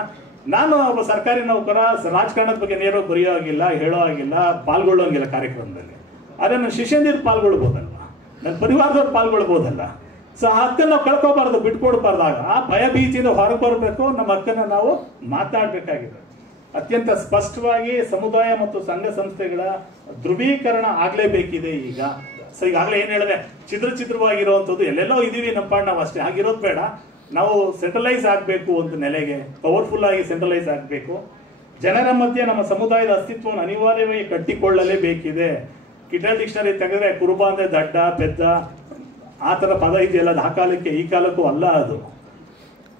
ನಾನು ಒಬ್ಬ ಸರ್ಕಾರಿ ನೌಕರ, ರಾಜಕಾರಣದ ಬಗ್ಗೆ ನೇರವಾಗಿ ಬರೆಯೋ ಆಗಿಲ್ಲ, ಹೇಳೋ ಆಗಿಲ್ಲ, ಪಾಲ್ಗೊಳ್ಳೋಂಗಿಲ್ಲ ಕಾರ್ಯಕ್ರಮದಲ್ಲಿ. ಆದ್ರೆ ನನ್ನ ಶಿಷ್ಯಂದಿರು ಪಾಲ್ಗೊಳ್ಬೋದಲ್ವ, ನನ್ನ ಪರಿವಾರದವ್ರು ಪಾಲ್ಗೊಳ್ಬೋದಲ್ಲ. ಸೊ ಆ ಹಕ್ಕನ್ನು ನಾವು ಕಳ್ಕೊಬಾರ್ದು, ಬಿಟ್ಕೊಡ್ಬಾರ್ದಾಗ ಭಯ ಭೀತಿಯಿಂದ ಹೊರಗೆ ಬರಬೇಕು. ನಮ್ಮ ಹಕ್ಕನ್ನು ನಾವು ಮಾತನಾಡಬೇಕಾಗಿದೆ. ಅತ್ಯಂತ ಸ್ಪಷ್ಟವಾಗಿ ಸಮುದಾಯ ಮತ್ತು ಸಂಘ ಸಂಸ್ಥೆಗಳ ಧ್ರುವೀಕರಣ ಆಗಲೇಬೇಕಿದೆ ಈಗ. ಸೊ ಈಗಾಗಲೇ ಏನು ಹೇಳಿದೆ, ಚಿತ್ರವಾಗಿರುವಂಥದ್ದು ಎಲ್ಲೆಲ್ಲೋ ಇದೀವಿ ನಮ್ಮ ನಾವು ಅಷ್ಟೇ ಆಗಿರೋದು ಬೇಡ. ನಾವು ಸೆಂಟ್ರಲೈಸ್ ಆಗಬೇಕು, ಒಂದು ನೆಲೆಗೆ ಪವರ್ಫುಲ್ ಆಗಿ ಸೆಂಟ್ರಲೈಸ್ ಆಗಬೇಕು. ಜನರ ಮಧ್ಯೆ ನಮ್ಮ ಸಮುದಾಯದ ಅಸ್ತಿತ್ವವನ್ನು ಅನಿವಾರ್ಯವಾಗಿ ಕಟ್ಟಿಕೊಳ್ಳಲೇಬೇಕಿದೆ. ಕಿಟಲ್ ಡಿಕ್ಷನರಿ ತೆಗೆದ್ರೆ ಕುರುಬ ಅಂದ್ರೆ ದಡ್ಡ ಪೆದ್ದ ಆ ಥರ ಪದ ಇದೆಯಲ್ಲ, ಅದು ಆ ಕಾಲಕ್ಕೆ ಈ ಕಾಲಕ್ಕೂ ಅಲ್ಲ. ಅದು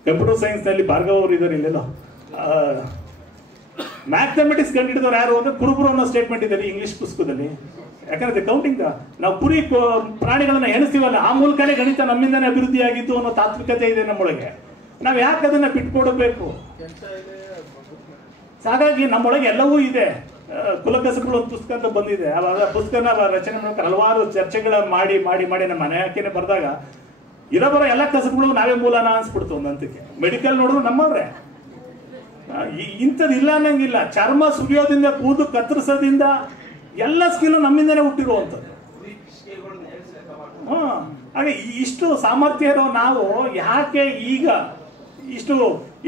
ಕಂಪ್ಯೂಟರ್ ಸೈನ್ಸ್ನಲ್ಲಿ ಭಾರ್ಗವ್ ಅವರು ಇದ್ದಾರೆ ಇಲ್ಲೆಲ್ಲ. ಮ್ಯಾಥಮೆಟಿಕ್ಸ್ ಕಂಡುಹಿಡಿದವ್ರು ಯಾರು ಅಂದ್ರೆ ಕುರುಬರು ಅನ್ನೋ ಸ್ಟೇಟ್ಮೆಂಟ್ ಇದೆ ಇಂಗ್ಲಿಷ್ ಪುಸ್ತಕದಲ್ಲಿ. ಯಾಕಂದ್ರೆ ಕೌಂಟಿಂಗ್ ನಾವು ಕುರಿ ಪ್ರಾಣಿಗಳನ್ನ ಎಣಿಸ್ತೀವಲ್ಲ, ಆ ಮೂಲಕನೇ ಗಣಿತ ನಮ್ಮಿಂದನೇ ಅಭಿವೃದ್ಧಿ ಆಗಿದ್ದು ಅನ್ನೋ ತಾತ್ವಿಕತೆ ಇದೆ ನಮ್ಮೊಳಗೆ. ನಾವು ಯಾಕೆ ಅದನ್ನ ಬಿಟ್ಕೊಡಬೇಕು? ಹಾಗಾಗಿ ನಮ್ಮೊಳಗೆ ಎಲ್ಲವೂ ಇದೆ. ಕುಲಕಸಬುಗಳು ಒಂದು ಪುಸ್ತಕ ಅಂತ ಬಂದಿದೆ. ಆ ಪುಸ್ತಕನ ರಚನೆ ಮಾಡಕ್ಕೆ ಹಲವಾರು ಚರ್ಚೆಗಳ ಮಾಡಿ ಮಾಡಿ ಮಾಡಿ ನಮ್ಮ ಮನೆ ಹಾಕಿನೇ ಬರೆದಾಗ ಇರೋ ಎಲ್ಲ ಕಸಬುಗಳು ನಾವೇ ಮೂಲನ ಅನ್ಸ್ಬಿಡ್ತು ಒಂದು ಹಂತಕ್ಕೆ. ಮೆಡಿಕಲ್ ನೋಡಿದ್ರು ನಮ್ಮವ್ರೆ. ಇಂಥದ್ದು ಇಲ್ಲ ಅನ್ನಂಗಿಲ್ಲ. ಚರ್ಮ ಸುರಿಯೋದ್ರಿಂದ, ಕೂದು ಕತ್ತರಿಸೋದ್ರಿಂದ ಎಲ್ಲ ಸ್ಕಿಲ್ ನಮ್ಮಿಂದನೇ ಹುಟ್ಟಿರುವಂಥದ್ದು. ಹಾಗೆ ಇಷ್ಟು ಸಾಮರ್ಥ್ಯ ಇರೋ ನಾವು ಯಾಕೆ ಈಗ ಇಷ್ಟು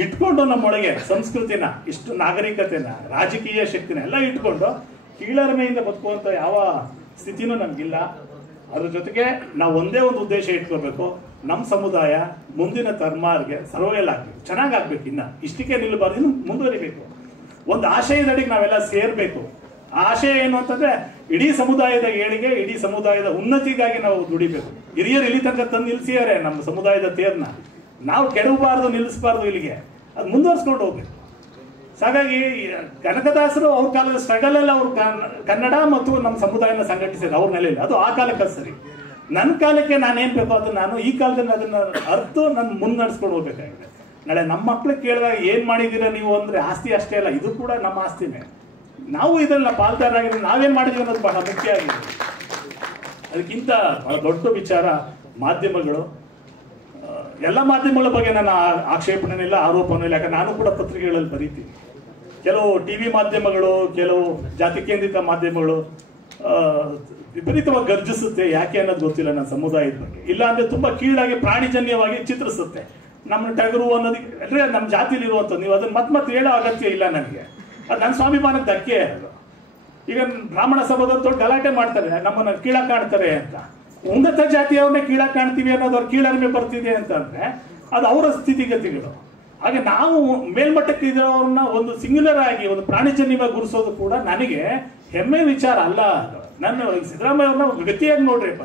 ಇಟ್ಕೊಂಡು ನಮ್ಮೊಳಗೆ ಸಂಸ್ಕೃತಿನ, ಇಷ್ಟು ನಾಗರಿಕತೆನ, ರಾಜಕೀಯ ಶಕ್ತಿನ ಎಲ್ಲ ಇಟ್ಕೊಂಡು ಕೀಳರಿಮೆಯಿಂದ ಬದುಕುವಂತ ಯಾವ ಸ್ಥಿತಿನೂ ನಮ್ಗಿಲ್ಲ. ಅದ್ರ ಜೊತೆಗೆ ನಾವು ಒಂದೇ ಒಂದು ಉದ್ದೇಶ ಇಟ್ಕೋಬೇಕು, ನಮ್ಮ ಸಮುದಾಯ ಮುಂದಿನ ತಲೆಮಾರಿಗೆ ಸರ್ವೈವಲ್ ಆಗ್ಬೇಕು, ಚೆನ್ನಾಗಾಗ್ಬೇಕು. ಇನ್ನ ಇಷ್ಟಕ್ಕೆ ನಿಲ್ಲಬಾರ್ದು, ಇನ್ನು ಮುಂದುವರಿಬೇಕು. ಒಂದು ಆಶಯದಡಿಗೆ ನಾವೆಲ್ಲ ಸೇರ್ಬೇಕು. ಆ ಆಶಯ ಏನು ಅಂತಂದ್ರೆ ಇಡೀ ಸಮುದಾಯದ ಏಳಿಗೆ, ಇಡೀ ಸಮುದಾಯದ ಉನ್ನತಿಗಾಗಿ ನಾವು ದುಡಿಬೇಕು. ಹಿರಿಯರು ಇಲ್ಲಿ ತನಕ ತಂದು ನಿಲ್ಸಿದ್ದಾರೆ ನಮ್ಮ ಸಮುದಾಯದ ತೇರ್ನ. ನಾವು ಕೆಡವಬಾರ್ದು, ನಿಲ್ಲಿಸಬಾರ್ದು, ಇಲ್ಲಿಗೆ ಅದು ಮುಂದುವರ್ಸ್ಕೊಂಡು ಹೋಗ್ಬೇಕು. ಹಾಗಾಗಿ ಕನಕದಾಸರು ಅವ್ರ ಕಾಲದ ಸ್ಟ್ರಗಲ್ ಎಲ್ಲ ಅವ್ರು ಕನ್ನಡ ಮತ್ತು ನಮ್ಮ ಸಮುದಾಯನ ಸಂಘಟಿಸಿದ್ರು ಅವ್ರ ನೆಲೆಯಲ್ಲಿ. ಅದು ಆ ಕಾಲಕ್ಕೆ ಸರಿ. ನನ್ನ ಕಾಲಕ್ಕೆ ನಾನೇನ್ ಬೇಕೋ ಅದು ನಾನು ಈ ಕಾಲದಲ್ಲಿ ಅದನ್ನ ಅರ್ತು ನಾನು ಮುನ್ನಡೆಸ್ಕೊಂಡು ಹೋಗ್ಬೇಕಾಗಿದೆ. ನಾಳೆ ನಮ್ಮ ಮಕ್ಳಿಗೆ ಕೇಳಿದಾಗ ಏನ್ ಮಾಡಿದೀರಾ ನೀವು ಅಂದ್ರೆ ಆಸ್ತಿ ಅಷ್ಟೇ ಅಲ್ಲ, ಇದು ಕೂಡ ನಮ್ಮ ಆಸ್ತಿನೇ. ನಾವು ಇದನ್ನ ಪಾಲ್ದಾರಾಗಿದ್ರೆ ನಾವೇನ್ ಮಾಡಿದೀವಿ ಅನ್ನೋದು ಬಹಳ ಮುಖ್ಯ ಆಗಿದೆ. ಅದಕ್ಕಿಂತ ಬಹಳ ದೊಡ್ಡ ವಿಚಾರ ಮಾಧ್ಯಮಗಳು. ಎಲ್ಲ ಮಾಧ್ಯಮಗಳ ಬಗ್ಗೆ ನನ್ನ ಆಕ್ಷೇಪಣೆ ಇಲ್ಲ, ಆರೋಪನೂ ಇಲ್ಲ. ಯಾಕಂದ್ರೆ ನಾನು ಕೂಡ ಪತ್ರಿಕೆಗಳಲ್ಲಿ ಬರೀತೀನಿ. ಕೆಲವು ಟಿವಿ ಮಾಧ್ಯಮಗಳು, ಕೆಲವು ಜಾತಿ ಕೇಂದ್ರಿತ ಮಾಧ್ಯಮಗಳು ವಿಪರೀತವಾಗಿ ಗರ್ಜಿಸುತ್ತೆ. ಯಾಕೆ ಅನ್ನೋದು ಗೊತ್ತಿಲ್ಲ ನನ್ನ ಸಮುದಾಯದ ಬಗ್ಗೆ. ಇಲ್ಲ ಅಂದ್ರೆ ತುಂಬಾ ಕೀಳಾಗಿ ಪ್ರಾಣಿಜನ್ಯವಾಗಿ ಚಿತ್ರಿಸುತ್ತೆ. ನಮ್ಮ ಟಗರು ಅನ್ನೋದು ಅಂದ್ರೆ ನಮ್ಮ ಜಾತಿಲಿ ಇರುವಂಥದ್ದು. ನೀವು ಅದನ್ನ ಮತ್ತೆ ಹೇಳೋ ಅಗತ್ಯ ಇಲ್ಲ ನನಗೆ. ಅದು ನನ್ನ ಸ್ವಾಭಿಮಾನಕ್ಕೆ ಧಕ್ಕೆ ಅದು. ಈಗ ಬ್ರಾಹ್ಮಣ ಸಭಾದವ್ರು ದೊಡ್ಡ ಗಲಾಟೆ ಮಾಡ್ತಾರೆ, ನಮ್ಮನ್ನ ಕೀಳಾಗಿ ಕಾಣ್ತಾರೆ ಅಂತ. ಉನ್ನತ ಜಾತಿಯವ್ರನ್ನೇ ಕೀಳಾಗಿ ಕಾಣ್ತೀವಿ ಅನ್ನೋದು ಅವ್ರ ಕೀಳರಿಮೆ ಬರ್ತಿದೆ ಅಂತಂದ್ರೆ ಅದು ಅವರ ಸ್ಥಿತಿಗತಿಗಳು. ಹಾಗೆ ನಾವು ಮೇಲ್ಮಟ್ಟಕ್ಕೆ ಇರೋರನ್ನ ಒಂದು ಸಿಂಗ್ಯುಲರ್ ಆಗಿ ಒಂದು ಪ್ರಾಣಿಜನ್ಯವಾಗಿ ಗುರುಸೋದು ಕೂಡ ನನಗೆ ಹೆಮ್ಮೆ ವಿಚಾರ ಅಲ್ಲ. ನನ್ನ ಸಿದ್ದರಾಮಯ್ಯ ಅವ್ರನ್ನ ವ್ಯಕ್ತಿಯಾಗಿ ನೋಡ್ರಿಪ್ಪ,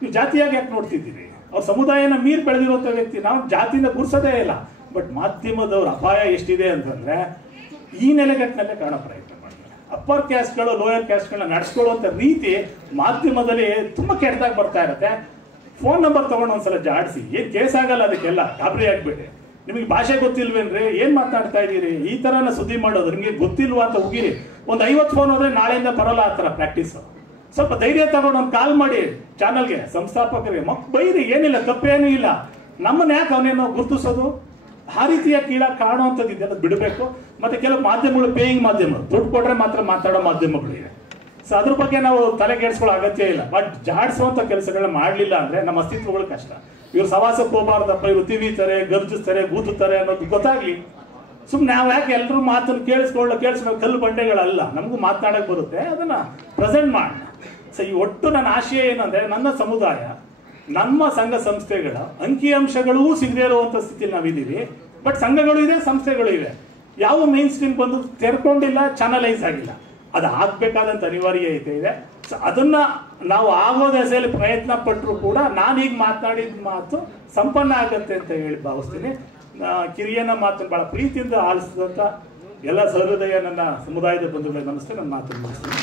ನೀವು ಜಾತಿಯಾಗಿ ಯಾಕೆ ನೋಡ್ತಿದ್ದೀರಿ? ಅವ್ರ ಸಮುದಾಯನ ಮೀರಿ ಬೆಳೆದಿರುವಂತ ವ್ಯಕ್ತಿ. ನಾವು ಜಾತಿನ ಗುರ್ಸೋದೇ ಇಲ್ಲ. ಬಟ್ ಮಾಧ್ಯಮದವ್ರ ಅಪಾಯ ಎಷ್ಟಿದೆ ಅಂತಂದ್ರೆ ಈ ನೆಲೆಗಟ್ಟಿನಲ್ಲೇ ಕಾಣೋ ಪ್ರಯತ್ನ ಮಾಡ್ತಾರೆ. ಅಪ್ಪರ್ ಕ್ಯಾಸ್ಟ್ಗಳು ಲೋಯರ್ ಕ್ಯಾಸ್ಟ್ಗಳನ್ನ ನಡೆಸ್ಕೊಳ್ಳುವಂತ ರೀತಿ ಮಾಧ್ಯಮದಲ್ಲಿ ತುಂಬಾ ಕೆಟ್ಟದಾಗಿ ಬರ್ತಾ ಇರುತ್ತೆ. ಫೋನ್ ನಂಬರ್ ತಗೊಂಡು ಒಂದ್ಸಲ ಜಾಡಿಸಿ, ಏನ್ ಕೇಸ್ ಆಗಲ್ಲ, ಅದಕ್ಕೆಲ್ಲ ಗಾಬರಿ ಆಗ್ಬೇಡಿ. ನಿಮಗೆ ಭಾಷೆ ಗೊತ್ತಿಲ್ವೇನ್ರಿ, ಏನ್ ಮಾತನಾಡ್ತಾ ಇದ್ದೀರಿ, ಈ ತರನ ಸುದ್ದಿ ಮಾಡೋದು ನಿಮಗೆ ಗೊತ್ತಿಲ್ವಾ ಅಂತ ಉಗಿರಿ. ಒಂದು 50 ಫೋನ್ ಹೋದ್ರೆ ನಾಳೆಯಿಂದ ಬರೋಲ್ಲ ಆ ತರ ಪ್ರಾಕ್ಟೀಸ್. ಸ್ವಲ್ಪ ಧೈರ್ಯ ತಗೊಂಡು ಒಂದು ಕಾಲ್ ಮಾಡಿ ಚಾನಲ್ಗೆ, ಸಂಸ್ಥಾಪಕರಿಗೆ, ಬೈರಿ, ಏನಿಲ್ಲ, ತಪ್ಪೇನೂ ಇಲ್ಲ. ನಮ್ಮನ್ನ ಯಾಕೆ ಅವನೇನೋ ಗುರುತಿಸೋದು? ಆ ರೀತಿಯ ಕೀಳಾಗಿ ಕಾಣುವಂಥದ್ದು ಇದೆಲ್ಲ ಬಿಡಬೇಕು. ಮತ್ತೆ ಕೆಲವು ಮಾಧ್ಯಮಗಳು ಪೇಯಿಂಗ್ ಮಾಧ್ಯಮ, ದುಡ್ಡು ಕೊಟ್ರೆ ಮಾತ್ರ ಮಾತಾಡೋ ಮಾಧ್ಯಮಗಳಿವೆ. ಸೊ ಅದ್ರ ಬಗ್ಗೆ ನಾವು ತಲೆಗೆಡಿಸ್ಕೊಳ್ಳೋ ಅಗತ್ಯ ಇಲ್ಲ. ಬಟ್ ಜಾಡಿಸುವಂತ ಕೆಲಸಗಳನ್ನ ಮಾಡಲಿಲ್ಲ ಅಂದ್ರೆ ನಮ್ಮ ಅಸ್ತಿತ್ವಗಳು ಕಷ್ಟ. ಇವ್ರು ಸವಾಸಕ್ಕೆ ಹೋಗಬಾರ್ದಪ್ಪ, ಇವ್ರು ತಿವಿತಾರೆ, ಗರ್ಜಿಸ್ತಾರೆ, ಗೂದುತ್ತಾರೆ ಅನ್ನೋದು ಗೊತ್ತಾಗ್ಲಿ. ಸುಮ್ಮನೆ ನಾವು ಯಾಕೆ ಎಲ್ಲರೂ ಮಾತನ್ನು ಕೇಳಿಸ್ಕೊಳ್ಳೋ ಕಲ್ಲು ಬಂಡೆಗಳಲ್ಲ, ನಮಗೂ ಮಾತನಾಡಕ್ ಬರುತ್ತೆ, ಅದನ್ನ ಪ್ರೆಸೆಂಟ್ ಮಾಡೋಣ. ಸೊ ಈ ಒಟ್ಟು ನನ್ನ ಆಶಯ ಏನಂದ್ರೆ ನನ್ನ ಸಮುದಾಯ, ನಮ್ಮ ಸಂಘ ಸಂಸ್ಥೆಗಳ ಅಂಕಿಅಂಶಗಳೂ ಸಿಗದೇ ಇರುವಂತ ಸ್ಥಿತಿಲಿ ನಾವಿದ್ದೀವಿ. ಬಟ್ ಸಂಘಗಳು ಇದೆ, ಸಂಸ್ಥೆಗಳು ಇವೆ. ಯಾವ ಮೇನ್ ಸ್ಟ್ರೀಮ್ ಬಂದು ತೆರ್ಕೊಂಡಿಲ್ಲ, ಚಾನಲೈಸ್ ಆಗಿಲ್ಲ. ಅದು ಆಗ್ಬೇಕಾದಂತ ಅನಿವಾರ್ಯತೆ ಇದೆ. ಸೊ ಅದನ್ನ ನಾವು ಆಗೋ ದೆಸೆಯಲ್ಲಿ ಪ್ರಯತ್ನ ಪಟ್ಟರು ಕೂಡ ನಾನು ಈಗ ಮಾತನಾಡಿದ ಮಾತು ಸಂಪನ್ನ ಆಗತ್ತೆ ಅಂತ ಹೇಳಿ ಭಾವಿಸ್ತೀನಿ. ಕಿರಿಯನ ಮಾತನ್ನು ಬಹಳ ಪ್ರೀತಿಯಿಂದ ಆಲಿಸಿದಂತ ಎಲ್ಲ ಸಹೃದಯ ನನ್ನ ಸಮುದಾಯದ ಬಂಧುಗಳಿಗೆ ನಮಸ್ತೆ. ನನ್ನ ಮಾತನ್ನು ಮುಗಿಸ್ತೀನಿ.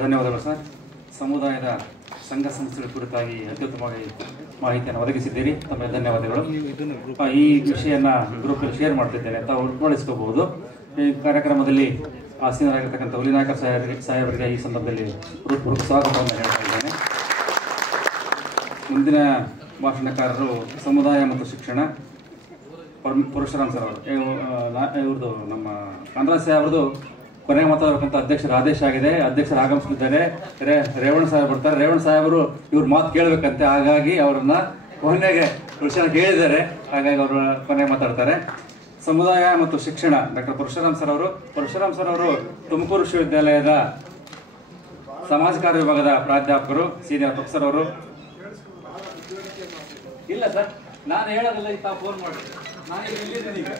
ಧನ್ಯವಾದಗಳು ಸರ್. ಸಮುದಾಯದ ಸಂಘ ಸಂಸ್ಥೆಗಳ ಕುರಿತಾಗಿ ಅತ್ಯುತ್ತಮವಾಗಿ ಮಾಹಿತಿಯನ್ನು ಒದಗಿಸಿದ್ದೀರಿ. ತಮಗೆ ಧನ್ಯವಾದಗಳು. ಈ ವಿಷಯನ ಗ್ರೂಪಲ್ಲಿ ಶೇರ್ ಮಾಡ್ತಿದ್ದೇನೆ, ತಾವು ಉಳ್ಕೊಳಿಸ್ಕೋಬಹುದು. ಈ ಕಾರ್ಯಕ್ರಮದಲ್ಲಿ ಆಸೀನರಾಗಿರ್ತಕ್ಕಂಥ ಹುಲಿನಾಯಕ ಸಾಹೇಬರಿಗೆ ಈ ಸಂದರ್ಭದಲ್ಲಿ ಹೃತ್ಪೂರ್ವಕ ಸ್ವಾಗತವನ್ನು ಹೇಳ್ತಾ ಇದ್ದೇನೆ. ಮುಂದಿನ ಭಾಷಣಕಾರರು ಸಮುದಾಯ ಮತ್ತು ಶಿಕ್ಷಣ, ಪರಶುರಾಮ್ ಸರ್ ಅವರು ಇವ್ರದ್ದು ನಮ್ಮ ಕಾಂಗ್ರೆಸ್ ಅವ್ರದ್ದು ಕೊನೆಗೆ ಮಾತಾಡಬೇಕಂತ ಅಧ್ಯಕ್ಷರ ಆದೇಶ ಆಗಿದೆ. ಅಧ್ಯಕ್ಷರು ಆಗಮಿಸ್ತಿದ್ದಾರೆ. ರೇವಣ್ಣ ಸಾಹೇಬ್ ಬರ್ತಾರೆ. ರೇವಣ್ಣ ಸಾಹೇಬರು ಇವ್ರ ಮಾತು ಕೇಳಬೇಕಂತೆ, ಹಾಗಾಗಿ ಅವ್ರನ್ನ ಕೊನೆಗೆ ಹೇಳಿದ್ದಾರೆ. ಹಾಗಾಗಿ ಅವರು ಕೊನೆಗೆ ಮಾತಾಡ್ತಾರೆ. ಸಮುದಾಯ ಮತ್ತು ಶಿಕ್ಷಣ ಡಾಕ್ಟರ್ ಪರಶುರಾಮ್ ಸರ್ ಅವರು ತುಮಕೂರು ವಿಶ್ವವಿದ್ಯಾಲಯದ ಸಮಾಜ ಕಾರ್ಯ ವಿಭಾಗದ ಪ್ರಾಧ್ಯಾಪಕರು, ಸೀನಿಯರ್ ಪ್ರೊಫೆಸರ್ ಅವರು. ಇಲ್ಲ ಸರ್, ನಾನು ಹೇಳೋದಿಲ್ಲ, ಈಗ ಫೋನ್ ಮಾಡಿ ನಾನು ಎಲ್ಲಿದ್ದೀನಿ ಈಗ.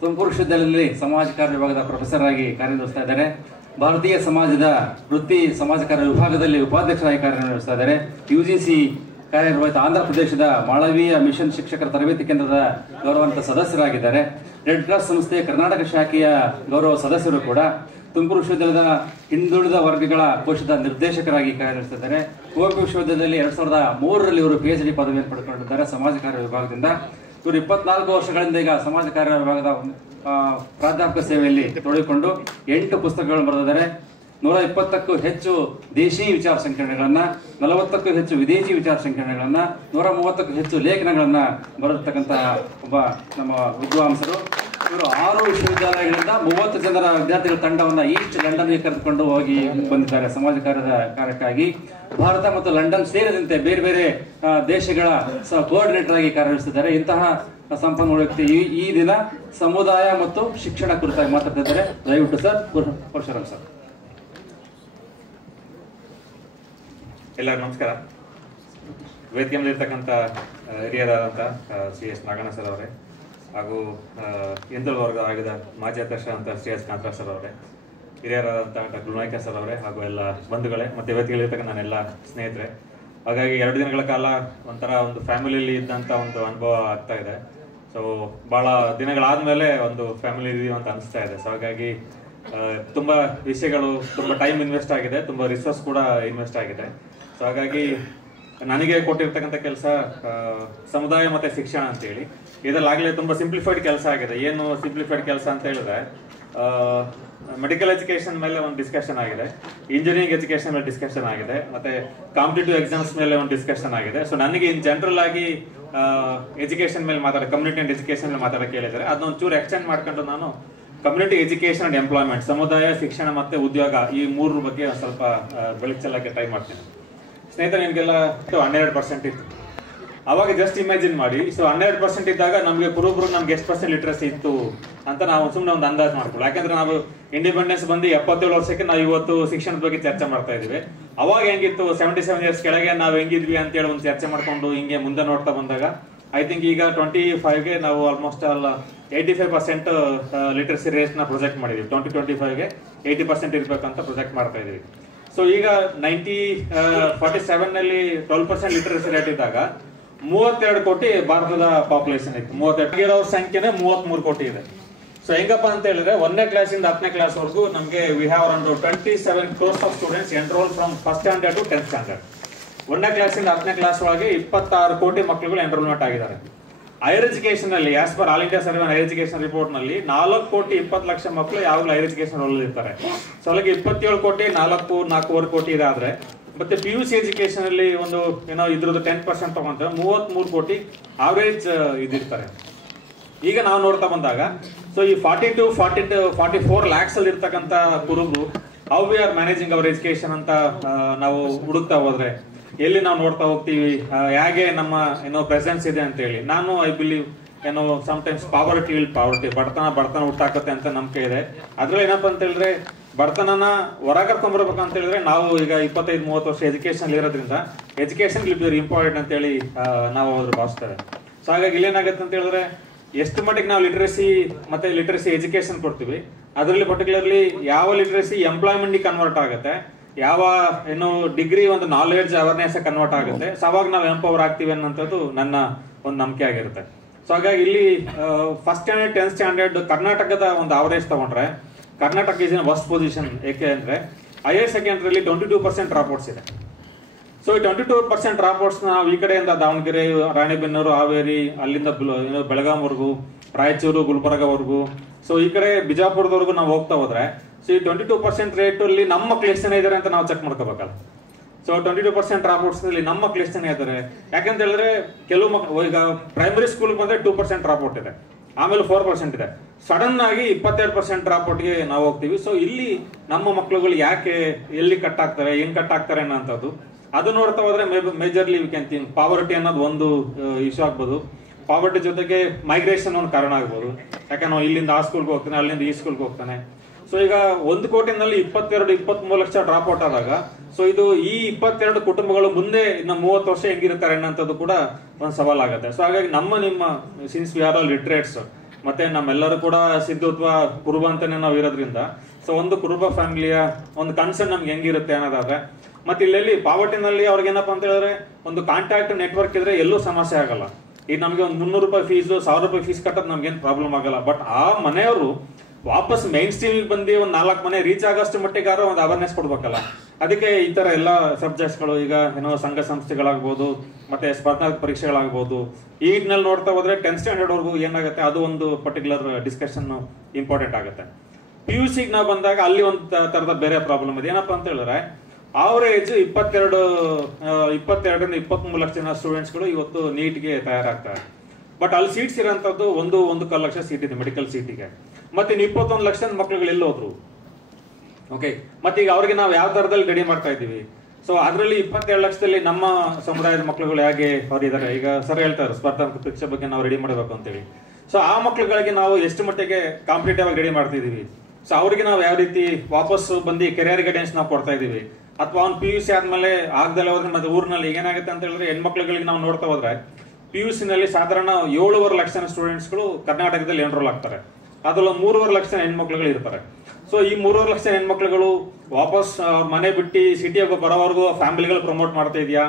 ತುಮಕೂರು ವಿಶ್ವವಿದ್ಯಾಲಯದಲ್ಲಿ ಸಮಾಜ ಕಾರ್ಯ ವಿಭಾಗದ ಪ್ರೊಫೆಸರ್ ಆಗಿ ಕಾರ್ಯನಿರ್ವಹಿಸ್ತಾ ಇದ್ದಾರೆ. ಭಾರತೀಯ ಸಮಾಜದ ವೃತ್ತಿ ಸಮಾಜ ಕಾರ್ಯ ವಿಭಾಗದಲ್ಲಿ ಉಪಾಧ್ಯಕ್ಷರಾಗಿ ಕಾರ್ಯನಿರ್ವಹಿಸ್ತಾ ಇದ್ದಾರೆ. UGC ಕಾರ್ಯನಿರ್ವಹಿತ ಆಂಧ್ರ ಪ್ರದೇಶದ ಮಾಳವೀಯ ಮಿಷನ್ ಶಿಕ್ಷಕರ ತರಬೇತಿ ಕೇಂದ್ರದ ಗೌರವಾನ್ವಿತ ಸದಸ್ಯರಾಗಿದ್ದಾರೆ. ರೆಡ್ ಕ್ರಾಸ್ ಸಂಸ್ಥೆಯ ಕರ್ನಾಟಕ ಶಾಖೆಯ ಗೌರವ ಸದಸ್ಯರು ಕೂಡ. ತುಮಕೂರು ವಿಶ್ವವಿದ್ಯಾಲಯದ ಹಿಂದುಳಿದ ವರ್ಗಗಳ ಕೋಶದ ನಿರ್ದೇಶಕರಾಗಿ ಕಾರ್ಯನಿರ್ವಹಿಸಿದ್ದಾರೆ. ಕುವೆಂಪು ವಿಶ್ವವಿದ್ಯಾಲಯದಲ್ಲಿ 2003ರಲ್ಲಿ ಇವರು PhD ಪದವಿಯನ್ನು ಪಡೆದುಕೊಂಡಿದ್ದಾರೆ ಸಮಾಜ ಕಾರ್ಯ ವಿಭಾಗದಿಂದ. ಇವರು 24 ವರ್ಷಗಳಿಂದ ಈಗ ಸಮಾಜ ಕಾರ್ಯ ವಿಭಾಗದ ಪ್ರಾಧ್ಯಾಪಕ ಸೇವೆಯಲ್ಲಿ ತೊಡಗಿಕೊಂಡು 8 ಪುಸ್ತಕಗಳನ್ನು ಬರೆದಿದ್ದಾರೆ. 120ಕ್ಕೂ ಹೆಚ್ಚು ದೇಶಿ ವಿಚಾರ ಸಂಕಿರಣಗಳನ್ನ, 40ಕ್ಕೂ ಹೆಚ್ಚು ವಿದೇಶಿ ವಿಚಾರ ಸಂಕಿರಣಗಳನ್ನ, 130ಕ್ಕೂ ಹೆಚ್ಚು ಲೇಖನಗಳನ್ನ ಬರೆದಿರ್ತಕ್ಕಂತಹ ಒಬ್ಬ ನಮ್ಮ ವಿದ್ವಾಂಸರು. ಇವರು 6 ವಿಶ್ವವಿದ್ಯಾಲಯಗಳಿಂದ 30 ಜನರ ವಿದ್ಯಾರ್ಥಿಗಳ ತಂಡವನ್ನು ಈಸ್ಟ್ ಲಂಡನ್ಗೆ ಕರೆದುಕೊಂಡು ಹೋಗಿ ಬಂದಿದ್ದಾರೆ ಸಮಾಜ ಕಾರ್ಯಕ್ಕಾಗಿ. ಭಾರತ ಮತ್ತು ಲಂಡನ್ ಸೇರಿದಂತೆ ಬೇರೆ ಬೇರೆ ದೇಶಗಳ ಕೋಆರ್ಡಿನೇಟರ್ ಆಗಿ ಕಾರ್ಯನಿರ್ವಹಿಸಿದ್ದಾರೆ. ಇಂತಹ ಸಂಪನ್ಮೂಲ ವ್ಯಕ್ತಿ ಈ ದಿನ ಸಮುದಾಯ ಮತ್ತು ಶಿಕ್ಷಣ ಕುರಿತಾಗಿ ಮಾತಾಡ್ತಿದ್ದಾರೆ. ದಯವಿಟ್ಟು ಸರ್, ಪರಶುರಾಮ್ ಸರ್. ಎಲ್ಲರಿಗೂ ನಮಸ್ಕಾರ. ವೇದಿಕೆ ಮೇಲಿರ್ತಕ್ಕಂಥ ಹಿರಿಯರಾದಂಥ CS ನಾಗಣ್ಣ ಸರ್ ಅವರೇ, ಹಾಗೂ ಹಿಂದುಳಿದ ವರ್ಗ ಆಗಿದ ಮಾಜಿ ಅಧ್ಯಕ್ಷ ಅಂತ CS ಕಾಂತರಾಜ್ ಸರ್ ಅವರೇ, ಹಿರಿಯರಾದಂಥ ಡಾಕ್ಟರ್ ಗುಣನಾಯ್ಕ ಸರ್ ಅವರೇ, ಹಾಗೂ ಎಲ್ಲ ಬಂಧುಗಳೇ, ಮತ್ತು ವೇದಿಕೆಯಲ್ಲಿರ್ತಕ್ಕಂಥ ನನ್ನೆಲ್ಲ ಸ್ನೇಹಿತರೆ. ಹಾಗಾಗಿ 2 ದಿನಗಳ ಕಾಲ ಒಂಥರ ಒಂದು ಫ್ಯಾಮಿಲಿಯಲ್ಲಿ ಇದ್ದಂಥ ಒಂದು ಅನುಭವ ಆಗ್ತಾ ಇದೆ. ಸೊ ಭಾಳ ದಿನಗಳಾದಮೇಲೆ ಒಂದು ಫ್ಯಾಮಿಲಿ ಇದೀವಿ ಅಂತ ಅನಿಸ್ತಾ ಇದೆ. ಸೊ ಹಾಗಾಗಿ ತುಂಬ ವಿಷಯಗಳು, ತುಂಬ ಟೈಮ್ ಇನ್ವೆಸ್ಟ್ ಆಗಿದೆ, ತುಂಬ ರಿಸೋರ್ಸ್ ಕೂಡ ಇನ್ವೆಸ್ಟ್ ಆಗಿದೆ. ಸೊ ಹಾಗಾಗಿ ನನಗೆ ಕೊಟ್ಟಿರ್ತಕ್ಕಂಥ ಕೆಲಸ ಸಮುದಾಯ ಮತ್ತು ಶಿಕ್ಷಣ ಅಂತೇಳಿ. ಇದರಲ್ಲಾಗಲೇ ತುಂಬ ಸಿಂಪ್ಲಿಫೈಡ್ ಕೆಲಸ ಆಗಿದೆ. ಏನು ಸಿಂಪ್ಲಿಫೈಡ್ ಕೆಲಸ ಅಂತ ಹೇಳಿದ್ರೆ, ಮೆಡಿಕಲ್ ಎಜುಕೇಶನ್ ಮೇಲೆ ಒಂದು ಡಿಸ್ಕಷನ್ ಆಗಿದೆ, ಇಂಜಿನಿಯರಿಂಗ್ ಎಜುಕೇಶನ್ ಮೇಲೆ ಡಿಸ್ಕಷನ್ ಆಗಿದೆ, ಮತ್ತೆ ಕಾಂಪಿಟೇಟಿವ್ ಎಕ್ಸಾಮ್ಸ್ ಮೇಲೆ ಒಂದು ಡಿಸ್ಕಷನ್ ಆಗಿದೆ. ಸೊ ನನಗೆ ಇನ್ ಜನರಲ್ ಆಗಿ ಎಜುಕೇಶನ್ ಮೇಲೆ ಕಮ್ಯುನಿಟಿ ಅಂಡ್ ಎಜುಕೇಶನ್ ಮೇಲೆ ಮಾತಾಡಕ್ಕೆ ಹೇಳಿದ್ದಾರೆ. ಅದನ್ನ ಒಂಚೂರು ಎಕ್ಸ್ಟೆಂಡ್ ಮಾಡ್ಕೊಂಡು ನಾನು ಕಮ್ಯುನಿಟಿ ಎಜುಕೇಶನ್ ಅಂಡ್ ಎಂಪ್ಲಾಯ್ಮೆಂಟ್, ಸಮುದಾಯ ಶಿಕ್ಷಣ ಮತ್ತೆ ಉದ್ಯೋಗ, ಈ 3 ಬಗ್ಗೆ ಸ್ವಲ್ಪ ಬೆಳಕು ಚೆಲ್ಲಕ್ಕೆ ಟ್ರೈ ಮಾಡ್ತೀನಿ. ಸ್ನೇಹಿತರೆ, ನಿಮಗೆಲ್ಲ 12% ಇತ್ತು ಅವಾಗ. ಜಸ್ಟ್ ಇಮ್ಯಾಜಿನ್ ಮಾಡಿ. ಸೊ 12% ಇದ್ದಾಗ ನಮಗೆ ಕುರುಬ್ರು ನಮ್ಗೆ ಎಷ್ಟು % ಲಿಟ್ರಸಿ ಇತ್ತು ಅಂತ ನಾವು ಸುಮ್ಮನೆ ಒಂದು ಅಂದಾಜು ಮಾಡ್ಕೊಳ್ಳಿ. ಯಾಕಂದ್ರೆ ನಾವು ಇಂಡಿಪೆಂಡೆನ್ಸ್ ಬಂದು 77 ವರ್ಷಕ್ಕೆ ನಾವು ಇವತ್ತು ಶಿಕ್ಷಣದ ಬಗ್ಗೆ ಚರ್ಚೆ ಮಾಡ್ತಾ ಇದೀವಿ. ಅವಾಗ ಹೆಂಗಿತ್ತು, 77 ಇಯರ್ಸ್ ಕೆಳಗೆ ನಾವು ಹೆಂಗಿದ್ವಿ ಅಂತೇಳಿ ಒಂದು ಚರ್ಚೆ ಮಾಡ್ಕೊಂಡು ಹಿಂಗೆ ಮುಂದೆ ನೋಡ್ತಾ ಬಂದಾಗ ಐ ಥಿಂಕ್ ಈಗ 25ಗೆ ನಾವು ಆಲ್ಮೋಸ್ಟ್ ಆಲ್ 85% ಲಿಟ್ರಸಿ ರೇಟ್ ನ ಪ್ರೊಜೆಕ್ಟ್ ಮಾಡಿದೀವಿ. 2025ಗೆ 80% ಇರ್ಬೇಕಂತ ಪ್ರೊಜೆಕ್ಟ್ ಮಾಡ್ತಾ ಇದೀವಿ. ಸೊ ಈಗ 1947 ನಲ್ಲಿ 12% ಲಿಟ್ರಸಿ ರೇಟ್ ಇದ್ದಾಗ 32 ಕೋಟಿ ಭಾರತದ ಪಾಪ್ಯುಲೇಷನ್ ಇತ್ತು. 32 ಇರೋರ ಸಂಖ್ಯೆನೇ 33 ಕೋಟಿ ಇದೆ. ಸೊ ಹೆಂಗಪ್ಪ ಅಂತ ಹೇಳಿದ್ರೆ 1ನೇ ಕ್ಲಾಸಿಂದ 10ನೇ ಕ್ಲಾಸ್ ವರೆಗೂ ನಮಗೆ we have around 27 crores of students enroll from first standard to 10th standard. 1ನೇ ಕ್ಲಾಸಿಂದ 10ನೇ ಕ್ಲಾಸ್ ಒಳಗೆ 26 ಕೋಟಿ ಮಕ್ಕಳುಗಳು ಎನ್ರೋಲ್ಮೆಂಟ್ ಆಗಿದ್ದಾರೆ. ಹೈಯರ್ ಎಜುಕೇಶನ್ ಅಲ್ಲಿ as per all India survey higher education report ನಲ್ಲಿ 4,20,00,000 ಮಕ್ಕಳು ಯಾವಾಗಲೂ ಹೈಯರ್ ಎಜುಕೇಶನ್ ರೋಲ್ ಇರ್ತಾರೆ. ಸೊ ಅಲ್ಲಿಗೆ 27 ಕೋಟಿ 4.25 ಕೋಟಿ ಇದಾದ್ರೆ, ಮತ್ತೆ PUC ಎಜುಕೇಶನ್ ಅಲ್ಲಿ ಒಂದು ಇದ್ರದ್ದು 10% ತಗೊಂಡ್ರೆ 33 ಕೋಟಿ ಆವರೇಜ್ ಇದಿರ್ತಾರೆ. ಈಗ ನಾವು ನೋಡ್ತಾ ಬಂದಾಗ ಸೊ ಈ 44 lakhs ಅಲ್ಲಿ ಇರ್ತಕ್ಕಂಥ ಕುರುಬರು how we are managing our education ಅಂತ ನಾವು ಹುಡುಕ್ತಾ ಹೋದ್ರೆ ಎಲ್ಲಿ ನಾವು ನೋಡ್ತಾ ಹೋಗ್ತೀವಿ, ಹೇಗೆ ನಮ್ಮ ಪ್ರೆಸೆನ್ಸ್ ಇದೆ ಅಂತ ಹೇಳಿ. ನಾನು I believe sometimes poverty will poverty, ಬಡತನ ಹುಟ್ಟಾಕತ್ತೆ ಅಂತ ನಂಬಿಕೆ ಇದೆ. ಅದ್ರಲ್ಲಿ ಏನಪ್ಪಾ ಅಂತ ಹೇಳಿದ್ರೆ, ಬಡತನನ ಹೊರ ಕರ್ಕೊಂಡ್ಬರ್ಬೇಕು ಅಂತ ಹೇಳಿದ್ರೆ ನಾವು ಈಗ 25-30 ವರ್ಷ ಎಜುಕೇಶನ್ ಇರೋದ್ರಿಂದ education will be very important ಅಂತ ಹೇಳಿ ನಾವು ಅದ್ರ ಭಾವಿಸ್ತೇವೆ. ಸೊ ಹಾಗಾಗಿ ಇಲ್ಲೇನಾಗತ್ತೆ ಅಂತ ಹೇಳಿದ್ರೆ, ಎಷ್ಟು ಮಟ್ಟಿಗೆ ನಾವು ಲಿಟ್ರಸಿ ಎಜುಕೇಶನ್ ಕೊಡ್ತೀವಿ, ಅದರಲ್ಲಿ ಪರ್ಟಿಕ್ಯುಲರ್ಲಿ ಯಾವ ಲಿಟ್ರಸಿ ಎಂಪ್ಲಾಯ್ಮೆಂಟ್ ಕನ್ವರ್ಟ್ ಆಗುತ್ತೆ, ಯಾವ ಡಿಗ್ರಿ ಒಂದು ನಾಲೆಡ್ಜ್ ಅವೇರ್ನೆಸ್ ಕನ್ವರ್ಟ್ ಆಗುತ್ತೆ. ಸೊ ಅವಾಗ ನಾವು ಎಂಪವರ್ ಆಗ್ತೀವಿ ಅನ್ನೋಂಥದ್ದು ನನ್ನ ಒಂದು ನಂಬಿಕೆ ಆಗಿರುತ್ತೆ. ಸೊ ಹಾಗಾಗಿ ಇಲ್ಲಿ ಫಸ್ಟ್ ಸ್ಟ್ಯಾಂಡರ್ಡ್ 10th ಸ್ಟ್ಯಾಂಡರ್ಡ್ ಕರ್ನಾಟಕದ ಒಂದು ಅವರೇಜ್ ತಗೊಂಡ್ರೆ Karnataka is in worst position. ಏಕೆ ಅಂದ್ರೆ ಹೈಯರ್ ಸೆಕೆಂಡರಿಲಿ 22% ಡ್ರಾಪ್ಔಟ್ಸ್ ಇದೆ. ಸೊ ಈ 22% ಡ್ರಾಪ್ಔಟ್ಸ್ ನಾವು ಈ ಕಡೆಯಿಂದ ದಾವಣಗೆರೆ, ರಾಣೆಬೆನ್ನೂರು, ಹಾವೇರಿ, ಅಲ್ಲಿಂದ ಬೆಳಗಾಂವರೆಗೂ, ರಾಯಚೂರು, ಗುಲ್ಬರ್ಗವರೆಗೂ, ಸೊ ಈ ಕಡೆ ಬಿಜಾಪುರದವರೆಗೂ ನಾವು ಹೋಗ್ತಾ ಹೋದ್ರೆ, ಸೊ ಈ 22% ರೇಟ್ ಅಲ್ಲಿ ನಮ್ಮ ಮಕ್ಳು ಎಷ್ಟು ಜನ ಇದಾರೆ ಅಂತ ನಾವು ಚೆಕ್ ಮಾಡ್ಕೋಬೇಕಲ್ಲ. ಸೊ 22% ಡ್ರಾಪ್ಔಟ್ಸ್ ನಲ್ಲಿ ನಮ್ಮ ಮಕ್ಳು ಎಷ್ಟು ಜನ ಇದ್ದಾರೆ? ಯಾಕಂತ ಹೇಳಿದ್ರೆ ಕೆಲವು ಮಕ್ಕಳು ಈಗ ಪ್ರೈಮರಿ ಸ್ಕೂಲ್ ಬಂದ್ರೆ 2% ಡ್ರಾಪ್ಔಟ್ ಇದೆ, ಆಮೇಲೆ 4% ಇದೆ. ಸಡನ್ ಆಗಿ 22% ಡ್ರಾಪ್ಔಟ್ಗೆ ನಾವು ಹೋಗ್ತೀವಿ. ಸೊ ಇಲ್ಲಿ ನಮ್ಮ ಮಕ್ಕಳುಗಳು ಯಾಕೆ ಎಲ್ಲಿ ಕಟ್ ಆಗ್ತಾರೆ, ಹೆಂಗ್ ಕಟ್ ಆಗ್ತಾರೆ ಅನ್ನೋಂಥದ್ದು ಅದು ನೋಡ್ತಾ ಹೋದ್ರೆ majorly we can think poverty ಅನ್ನೋದು ಒಂದು ಇಶ್ಯೂ ಆಗ್ಬೋದು. ಪಾವರ್ಟಿ ಜೊತೆಗೆ ಮೈಗ್ರೇಷನ್ ಒಂದು ಕಾರಣ ಆಗ್ಬೋದು. ಯಾಕಂದ್ರೆ ನಾವು ಇಲ್ಲಿಂದ ಆ ಸ್ಕೂಲ್ಗೆ ಹೋಗ್ತಾನೆ, ಅಲ್ಲಿಂದ ಈ ಸ್ಕೂಲ್ಗೆ ಹೋಗ್ತಾನೆ. ಸೊ ಈಗ 1 ಕೋಟಿನಲ್ಲಿ 22-23 ಲಕ್ಷ ಡ್ರಾಪ್ ಔಟ್ ಆದಾಗ ಸೊ ಇದು ಈ 22 ಕುಟುಂಬಗಳು ಮುಂದೆ ಇನ್ನು 30 ವರ್ಷ ಹೆಂಗಿರ್ತಾರೆ ಅನ್ನೋಂಥದ್ದು ಕೂಡ ಒಂದು ಸವಾಲಾಗುತ್ತೆ. ಸೊ ಹಾಗಾಗಿ ನಿಮ್ಮ since we are all literates ಮತ್ತೆ ನಮ್ಮೆಲ್ಲರೂ ಕೂಡ ಸಿದ್ಧತ್ವ ಕುರುಬ ಅಂತಾನೆ ನಾವು ಇರೋದ್ರಿಂದ ಸೊ ಒಂದು ಕುರುಬ ಫ್ಯಾಮಿಲಿಯ ಒಂದು ಕನ್ಸರ್ನ್ ನಮ್ಗೆ ಹೆಂಗಿರುತ್ತೆ ಅನ್ನೋದಾದ್ರೆ ಮತ್ತೆ ಇಲ್ಲೆಲ್ಲಿ ಪಾವರ್ಟಿನಲ್ಲಿ ಅವ್ರಿಗೆ ಏನಪ್ಪಾ ಅಂತ ಹೇಳಿದ್ರೆ ಒಂದು ಕಾಂಟ್ಯಾಕ್ಟ್ ನೆಟ್ವರ್ಕ್ ಇದ್ರೆ ಎಲ್ಲೂ ಸಮಸ್ಯೆ ಆಗಲ್ಲ. ಈಗ ನಮಗೆ ಒಂದು 300 ರೂಪಾಯಿ ಫೀಸ್ 1000 ರೂಪಾಯಿ ಫೀಸ್ ಕಟ್ಟೋದು ನಮ್ಗೇನು ಪ್ರಾಬ್ಲಮ್ ಆಗಲ್ಲ. ಬಟ್ ಆ ಮನೆಯವರು ವಾಪಸ್ ಮೈನ್ ಸ್ಟ್ರೀಮಿಗೆ ಬಂದು ಒಂದು 4 ಮನೆ ರೀಚ್ ಆಗೋಷ್ಟು ಮಟ್ಟಿಗಾರ ಒಂದು ಅವೇರ್ನೆಸ್ ಕೊಡ್ಬೇಕಲ್ಲ. ಅದಕ್ಕೆ ಈ ತರ ಎಲ್ಲ ಸಬ್ಜೆಕ್ಟ್ಸ್ಗಳು ಈಗ ಏನೋ ಸಂಘ ಸಂಸ್ಥೆಗಳಾಗ್ಬೋದು ಮತ್ತೆ ಸ್ಪರ್ಧಾತ್ಮಕ ಪರೀಕ್ಷೆಗಳಾಗ್ಬೋದು ಈ ನಿಟ್ಟಿನಲ್ಲಿ ನೋಡ್ತಾ ಹೋದ್ರೆ 10th ಸ್ಟ್ಯಾಂಡರ್ಡ್ ವರ್ಗು ಏನಾಗುತ್ತೆ ಅದು ಒಂದು ಪರ್ಟಿಕ್ಯುಲರ್ ಡಿಸ್ಕಷನ್ ಇಂಪಾರ್ಟೆಂಟ್ ಆಗುತ್ತೆ. PUC ನಾವು ಬಂದಾಗ ಅಲ್ಲಿ ಒಂದು ತರದ ಬೇರೆ ಪ್ರಾಬ್ಲಮ್ ಇದೆ. ಏನಪ್ಪಾ ಅಂತ ಹೇಳಿದ್ರೆ ಅವರೇಜ್ 22-23 ಲಕ್ಷ ಜನ ಸ್ಟೂಡೆಂಟ್ಸ್ಗಳು ಇವತ್ತು ನೀಟ್ಗೆ ತಯಾರಾಗ್ತಾರೆ. ಬಟ್ ಅಲ್ಲಿ ಸೀಟ್ಸ್ ಇರೋಂಥದ್ದು 1.25 ಲಕ್ಷ ಸೀಟ್ ಇದೆ ಮೆಡಿಕಲ್ ಸೀಟಿಗೆ. ಮತ್ತೆ 21 ಲಕ್ಷ ಮಕ್ಕಳುಗಳು ಎಲ್ಲಿ ಹೋದ್ರು? ಓಕೆ, ಮತ್ತೆ ಈಗ ಅವ್ರಿಗೆ ನಾವು ಯಾವ ದರದಲ್ಲಿ ರೆಡಿ ಮಾಡ್ತಾ ಇದ್ದೀವಿ? ಸೊ ಅದರಲ್ಲಿ 27 ಲಕ್ಷದಲ್ಲಿ ನಮ್ಮ ಸಮುದಾಯದ ಮಕ್ಕಳುಗಳು ಹೇಗೆ ಅವರಿದ್ದಾರೆ? ಈಗ ಸರ್ ಹೇಳ್ತಾರೆ ಸ್ಪರ್ಧಾತ್ಮಕ ಪರೀಕ್ಷೆ ಬಗ್ಗೆ ನಾವು ರೆಡಿ ಮಾಡಬೇಕು ಅಂತೇಳಿ. ಸೊ ಆ ಮಕ್ಕಳುಗಳಿಗೆ ನಾವು ಎಷ್ಟು ಮಟ್ಟಿಗೆ ಕಾಂಪಿಟೇಟಿವ್ ಆಗಿ ರೆಡಿ ಮಾಡ್ತಾ ಇದೀವಿ? ಸೊ ಅವ್ರಿಗೆ ನಾವು ಯಾವ ರೀತಿ ವಾಪಸ್ ಬಂದು ಕೆರಿಯರ್ ಗೈಡೆನ್ಸ್ ನಾವು ಕೊಡ್ತಾ ಇದೀವಿ? ಅಥವಾ ಅವ್ನು PUC ಆದ್ಮೇಲೆ ಆಗದಲ್ಲೇ ಹೋದ್ರೆ ಮತ್ತೆ ಊರಿನಲ್ಲಿ ಏನಾಗುತ್ತೆ ಅಂತ ಹೇಳಿದ್ರೆ ಹೆಣ್ಮಕ್ಳುಗಳಿಗೆ ನಾವು ನೋಡ್ತಾ ಹೋದ್ರೆ PUC ನಲ್ಲಿ ಸಾಧಾರಣ 7.5 ಲಕ್ಷ ಸ್ಟೂಡೆಂಟ್ಸ್ಗಳು ಕರ್ನಾಟಕದಲ್ಲಿ ಎನ್ರೋಲ್ ಆಗ್ತಾರೆ. ಅದ್ರಲ್ಲಿ 3.5 ಲಕ್ಷ ಹೆಣ್ಮಕ್ಳುಗಳು ಇರ್ತಾರೆ. ಸೊ ಈ 3.5 ಲಕ್ಷ ಹೆಣ್ಮಕ್ಳುಗಳು ವಾಪಸ್ ಮನೆ ಬಿಟ್ಟು ಸಿಟಿಯಾಗ ಬರೋವರೆಗೂ ಫ್ಯಾಮಿಲಿಗಳು ಪ್ರಮೋಟ್ ಮಾಡ್ತಾ ಇದೆಯಾ?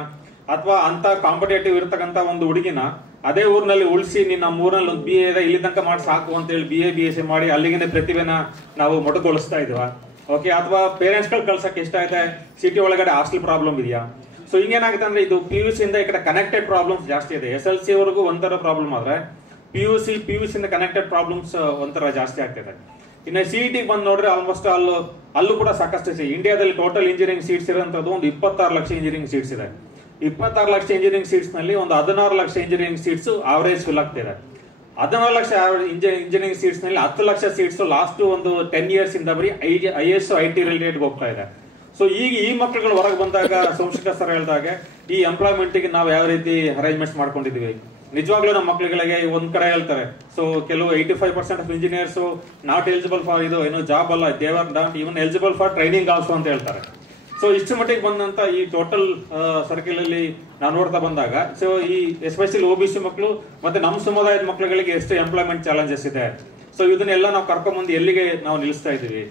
ಅಥವಾ ಅಂತ ಕಾಂಪಿಟೇಟಿವ್ ಇರ್ತಕ್ಕಂಥ ಒಂದು ಹುಡುಗಿನ ಅದೇ ಊರಿನಲ್ಲಿ ಉಳಿಸಿ ನಿನ್ನ ಊರಿನಲ್ಲಿ ಒಂದು BA ಇದೆ ಇಲ್ಲಿ ತನಕ ಮಾಡಿ ಸಾಕು ಅಂತ ಹೇಳಿ BA BSc ಮಾಡಿ ಅಲ್ಲಿಗೆ ಪ್ರತಿಭೆನ ನಾವು ಮೊಟಕುಗೊಳಿಸ್ತಾ ಇದೀವಾ? ಓಕೆ, ಅಥವಾ ಪೇರೆಂಟ್ಸ್ ಗಳು ಕಳ್ಸಕ್ಕೆ ಇಷ್ಟ ಇದೆ, ಸಿಟಿ ಒಳಗಡೆ ಹಾಸ್ಟೆಲ್ ಪ್ರಾಬ್ಲಮ್ ಇದೆಯಾ? ಸೊ ಹಿಂಗೇನಾಗುತ್ತೆ ಅಂದ್ರೆ ಇದು PUC ಇಂದ ಈ ಕಡೆ ಕನೆಕ್ಟೆಡ್ ಪ್ರಾಬ್ಲಮ್ಸ್ ಜಾಸ್ತಿ ಇದೆ. SLC ವರೆಗೂ ಒಂಥರ ಪ್ರಾಬ್ಲಮ್ ಆದ್ರೆ PUC ಇಂದ ಕನೆಕ್ಟೆಡ್ ಪ್ರಾಬ್ಲಮ್ಸ್ ಒಂಥರ ಜಾಸ್ತಿ ಆಗ್ತಿದೆ. ಇನ್ನು CET ಬಂದು ನೋಡ್ರೆ ಆಲ್ಮೋಸ್ಟ್ ಅಲ್ಲೂ ಕೂಡ ಸಾಕಷ್ಟು ಇಂಡಿಯಾದಲ್ಲಿ ಟೋಟಲ್ ಇಂಜಿನಿಯರಿಂಗ್ ಸೀಟ್ಸ್ ಇರೋಂಥದ್ದು ಒಂದು 26 ಲಕ್ಷ ಇಂಜಿನಿಯರಿಂಗ್ ಸೀಟ್ಸ್ ಇದೆ. 26 ಲಕ್ಷ ಇಂಜಿನಿಯರಿಂಗ್ ಸೀಟ್ಸ್ ನಲ್ಲಿ ಒಂದು 16 lakh engineering seats average fill ಆಗ್ತಿದೆ. 16 ಲಕ್ಷ ಇಂಜಿನಿಯರಿಂಗ್ ಸೀಟ್ಸ್ ನಲ್ಲಿ 10 ಲಕ್ಷ ಸೀಟ್ಸ್ ಲಾಸ್ಟ್ ಒಂದು 10 years ಇಂದ ಬರೀ IS IT ರಿಲೇಟೆಡ್ ಹೋಗ್ತಾ ಇದೆ. ಸೊ ಈಗ ಈ ಮಕ್ಕಳುಗಳು ಹೊರಗೆ ಬಂದಾಗ ಸೋಮಶೇಖರ್ ಸರ್ ಹೇಳಿದಾಗ ಈ ಎಂಪ್ಲಾಯ್ಮೆಂಟ್ ಗೆ ನಾವು ಯಾವ ರೀತಿ ಅರೇಂಜ್ಮೆಂಟ್ಸ್ ಮಾಡ್ಕೊಂಡಿದೀವಿ? ನಿಜವಾಗ್ಲೂ ನಮ್ಮ ಮಕ್ಕಳುಗಳಿಗೆ ಒಂದ್ ಕಡೆ ಹೇಳ್ತಾರೆ ಸೊ ಕೆಲವು 85% of engineers not eligible for ಇದು ಏನೋ ಜಾಬ್ ಅಲ್ಲ, ದೇವರ್ not even eligible for training also ಅಂತ ಹೇಳ್ತಾರೆ. ಸೊ ಇಷ್ಟು ಮಟ್ಟಿಗೆ ಬಂದಂತ ಈ ಟೋಟಲ್ ಸರ್ಕಲ್ ಅಲ್ಲಿ ನಾವು ನೋಡ್ತಾ ಬಂದಾಗ ಸೊ ಈ ಎಸ್ಪೆಷಲಿ OBC ಮಕ್ಕಳು ಮತ್ತೆ ನಮ್ಮ ಸಮುದಾಯದ ಮಕ್ಕಳುಗಳಿಗೆ ಎಷ್ಟು ಎಂಪ್ಲಾಯ್ಮೆಂಟ್ ಚಾಲೆಂಜಸ್ ಇದೆ. ಸೊ ಇದನ್ನೆಲ್ಲ ನಾವು ಕರ್ಕೊಂಡ್ಬಂದು ಎಲ್ಲಿಗೆ ನಾವು ನಿಲ್ಲಿಸ್ತಾ ಇದೀವಿ?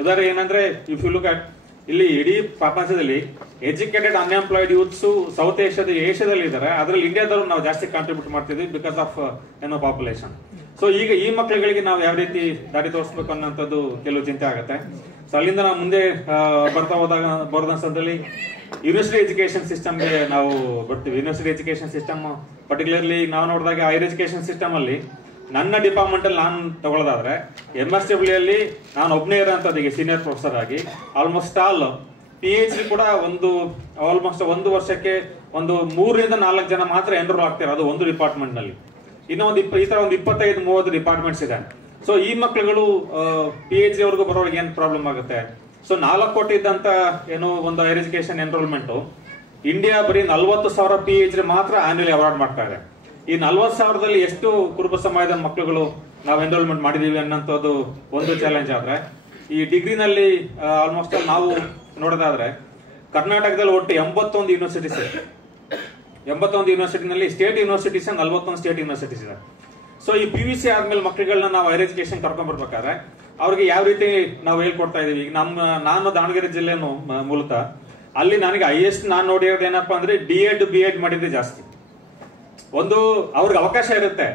ಇದರ ಏನಂದ್ರೆ ಇಫ್ ಯು ಲುಕ್ ಅಟ್ ಇಲ್ಲಿ ಇಡೀ ಪ್ರಪಂಚದಲ್ಲಿ ಎಜುಕೇಟೆಡ್ ಅನ್ಎಂಪ್ಲಾಯ್ಡ್ ಯೂತ್ಸ್ ಸೌತ್ ಏಷ್ಯಾದಲ್ಲಿ ಇದ್ದಾರೆ. ಅದರಲ್ಲಿ ಇಂಡಿಯಾದವರು ನಾವು ಜಾಸ್ತಿ ಕಾಂಟ್ರಿಬ್ಯೂಟ್ ಮಾಡ್ತಿದ್ವಿ ಬಿಕಾಸ್ ಆಫ್ ಪಾಪ್ಯುಲೇಷನ್. ಸೊ ಈಗ ಈ ಮಕ್ಕಳುಗಳಿಗೆ ನಾವು ಯಾವ ರೀತಿ ದಾರಿ ತೋರಿಸ್ಬೇಕು ಅನ್ನೋಂಥದ್ದು ಕೆಲವು ಚಿಂತೆ ಆಗುತ್ತೆ. ಸೊ ಅಲ್ಲಿಂದ ನಾವು ಮುಂದೆ ಬರ್ತಾ ಹೋದಾಗ ಬರೋದ ಸಂದರ್ಭದಲ್ಲಿ ಯೂನಿವರ್ಸಿಟಿ ಎಜುಕೇಶನ್ ಸಿಸ್ಟಮ್ಗೆ ನಾವು ಬರ್ತೀವಿ. ಯೂನಿವರ್ಸಿಟಿ ಎಜುಕೇಶನ್ ಸಿಸ್ಟಮ್ ಪರ್ಟಿಕ್ಯುಲರ್ಲಿ ನಾವು ನೋಡಿದಾಗ ಹೈಯರ್ ಎಜುಕೇಶನ್ ಸಿಸ್ಟಮ್ ಅಲ್ಲಿ ನನ್ನ ಡಿಪಾರ್ಟ್ಮೆಂಟ್ ಅಲ್ಲಿ ನಾನು ತಗೊಳ್ಳೋದಾದ್ರೆ MSW ಅಲ್ಲಿ ನಾನು ಒಬ್ಬನೇ ಇರೋಂಥದ್ದು ಈಗ ಸೀನಿಯರ್ ಪ್ರೊಫೆಸರ್ ಆಗಿ ಆಲ್ಮೋಸ್ಟ್ ಆಲ್ PhD ಕೂಡ ಆಲ್ಮೋಸ್ಟ್ ಒಂದು ವರ್ಷಕ್ಕೆ ಒಂದು 3-4 ಜನ ಮಾತ್ರ ಎನ್ರೋಲ್ ಆಗ್ತಾರೆ, ಅದು ಒಂದು ಡಿಪಾರ್ಟ್ಮೆಂಟ್ ನಲ್ಲಿ. ಇನ್ನು ಈ ತರ ಒಂದು 25-30 ಡಿಪಾರ್ಟ್ಮೆಂಟ್ಸ್ ಇದೆ. ಸೊ ಈ ಮಕ್ಕಳುಗಳು PhD ಅವ್ರಿಗೂ ಬರೋರಿಗೆ ಏನ್ ಪ್ರಾಬ್ಲಮ್ ಆಗುತ್ತೆ? ಸೊ 4 ಕೋಟಿ ಇದ್ದಂತ ಏನು ಒಂದು ಹೈಯರ್ ಎಜುಕೇಶನ್ ಎನ್ರೋಲ್ಮೆಂಟ್ ಇಂಡಿಯಾ ಬರೀ 40,000 PhD ಮಾತ್ರ ಆನ್ಯುವಲಿ ಅವಾರ್ಡ್ ಮಾಡ್ತಾ ಇದೆ. ಈ 40,000ದಲ್ಲಿ ಎಷ್ಟು ಕುರುಬ ಸಮಾಜದ ಮಕ್ಕಳುಗಳು ನಾವು ಎನ್ರೋಲ್ಮೆಂಟ್ ಮಾಡಿದೀವಿ ಅನ್ನೋಂಥದ್ದು ಒಂದು ಚಾಲೆಂಜ್ ಆದ್ರೆ, ಈ ಡಿಗ್ರಿನಲ್ಲಿ ಆಲ್ಮೋಸ್ಟ್ ನಾವು ನೋಡೋದಾದ್ರೆ ಕರ್ನಾಟಕದಲ್ಲಿ ಒಟ್ಟು 81 ಯೂನಿವರ್ಸಿಟೀಸ್ ಇದೆ. 81 ಯೂನಿವರ್ಸಿಟಿನಲ್ಲಿ ಸ್ಟೇಟ್ ಯೂನಿವರ್ಸಿಟೀಸ್ 41 ಸ್ಟೇಟ್ ಯೂನಿವರ್ಸಿಟೀಸ್ ಇದೆ. ಸೊ ಈ PUC ಆದ್ಮೇಲೆ ಮಕ್ಕಳುಗಳನ್ನ ನಾವು ಹೈಯರ್ ಎಜುಕೇಶನ್ ಕರ್ಕೊಂಡ್ ಬರ್ಬೇಕಾದ್ರೆ ಅವ್ರಿಗೆ ಯಾವ ರೀತಿ ನಾವು ಹೇಳ್ಕೊಡ್ತಾ ಇದೀವಿ? ಈಗ ನಾನು ದಾವಣಗೆರೆ ಜಿಲ್ಲೆನು ಮೂಲತಃ, ಅಲ್ಲಿ ನನಗೆ ಹೈಯೆಸ್ಟ್ ನಾನು ನೋಡಿರೋದು ಏನಪ್ಪಾ ಅಂದ್ರೆ D.Ed B.Ed ಮಾಡಿದ್ರೆ ಜಾಸ್ತಿ. ಒಂದು ಅವ್ರಿಗೆ ಅವಕಾಶ ಇರುತ್ತೆ,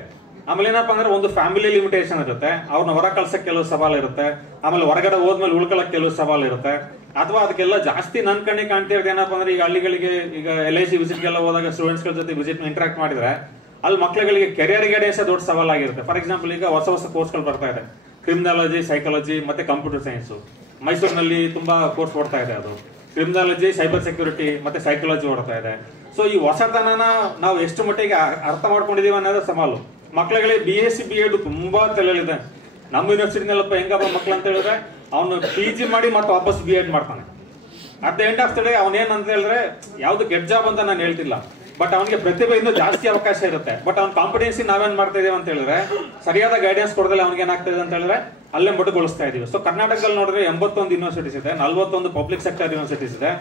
ಆಮೇಲೆ ಏನಪ್ಪಾ ಅಂದ್ರೆ ಒಂದು ಫ್ಯಾಮಿಲಿ ಲಿಮಿಟೇಷನ್ ಇರುತ್ತೆ, ಅವ್ರನ್ನ ಹೊರ ಕಳ್ಸಕ್ ಕೆಲವು ಸವಾಲ್ ಇರುತ್ತೆ, ಆಮೇಲೆ ಹೊರಗಡೆ ಹೋದ್ಮೇಲೆ ಉಳ್ಕೊಳಕ್ ಕೆಲವು ಸವಾಲ್ ಇರುತ್ತೆ. ಅಥವಾ ಅದಕ್ಕೆಲ್ಲ ಜಾಸ್ತಿ ನನ್ ಕಣ್ಣಿಗೆ ಕಾಣ್ತಿರೋದು ಏನಪ್ಪಾ ಅಂದ್ರೆ ಈಗ ಹಳ್ಳಿಗಳಿಗೆ ಈಗ LIC ವಿಸಿಟ್ಗೆಲ್ಲ ಹೋದಾಗ ಸ್ಟೂಡೆಂಟ್ಸ್ ಗಳ ಜೊತೆ ವಿಸಿಟ್ ಇಂಟರಾಕ್ಟ್ ಮಾಡಿದ್ರೆ ಅಲ್ಲಿ ಮಕ್ಕಳುಗಳಿಗೆ ಕೆರಿಯರ್ ಗೈಡೆನ್ಸ್ ದೊಡ್ಡ ಸವಾಲಾಗಿರುತ್ತೆ. ಫಾರ್ ಎಕ್ಸಾಂಪಲ್ ಈಗ ಹೊಸ ಕೋರ್ಸ್ಗಳು ಬರ್ತಾ ಇದೆ, ಕ್ರಿಮಿನಾಲಜಿ, ಸೈಕಾಲಜಿ ಮತ್ತೆ ಕಂಪ್ಯೂಟರ್ ಸೈನ್ಸ್. ಮೈಸೂರಿನಲ್ಲಿ ತುಂಬಾ ಕೋರ್ಸ್ ಕೊಡ್ತಾ ಇದೆ ಅದು. ಕ್ರಿಮಿನಾಲಜಿ, ಸೈಬರ್ ಸೆಕ್ಯೂರಿಟಿ ಮತ್ತೆ ಸೈಕಾಲಜಿ ಓಡ್ತಾ ಇದೆ. ಸೊ ಈ ಹೊಸತನನ ನಾವು ಎಷ್ಟು ಮಟ್ಟಿಗೆ ಅರ್ಥ ಮಾಡ್ಕೊಂಡಿದೀವಿ ಅನ್ನೋದು ಸವಾಲು. ಮಕ್ಕಳಿಗೆ BSc B.Ed ತುಂಬಾ ತಲೆಯಲ್ಲಿದೆ. ನಮ್ಮ ಯೂನಿವರ್ಸಿಟಿನಲ್ಲಪ್ಪ ಹೆಂಗಪ್ಪ ಮಕ್ಳು ಅಂತ ಹೇಳಿದ್ರೆ ಅವನು PG ಮಾಡಿ ಮತ್ತೆ ವಾಪಸ್ B.Ed ಮಾಡ್ತಾನೆ. At the end of the day ಅವನೇನಂತ ಹೇಳಿದ್ರೆ ಯಾವ್ದು ಗೆಟ್ ಜಾಬ್ ಅಂತ ನಾನು ಹೇಳ್ತಿಲ್ಲ, ಬಟ್ ಅವನಿಗೆ ಪ್ರತಿಭೆ ಇನ್ನೂ ಜಾಸ್ತಿ ಅವಕಾಶ ಇರುತ್ತೆ. ಬಟ್ ಅವ್ನ ಕಾಂಪಿಟೆನ್ಸಿ ನಾವೇನ್ ಮಾಡ್ತಾ ಇದೀವಿ ಅಂತ ಹೇಳಿದ್ರೆ ಸರಿಯಾದ ಗೈಡೆನ್ಸ್ ಕೊಡೋದಿಲ್ಲ ಅವ್ನಿಗೆ ಏನಾಗ್ತದೆ ಅಂತ ಹೇಳಿದ್ರೆ ಅಲ್ಲೇ ಮೊಟಕುಗೊಳಿಸ್ತಾ ಇದೀವಿ. ಸೊ ಕರ್ನಾಟಕದಲ್ಲಿ ನೋಡಿದ್ರೆ 81 ಯೂನಿವರ್ಸಿಟೀಸ್ ಇದೆ, 41 ಪಬ್ಲಿಕ್ ಸೆಕ್ಟರ್ ಯೂನಿವರ್ಸಿಟೀಸ್ ಇದೆ,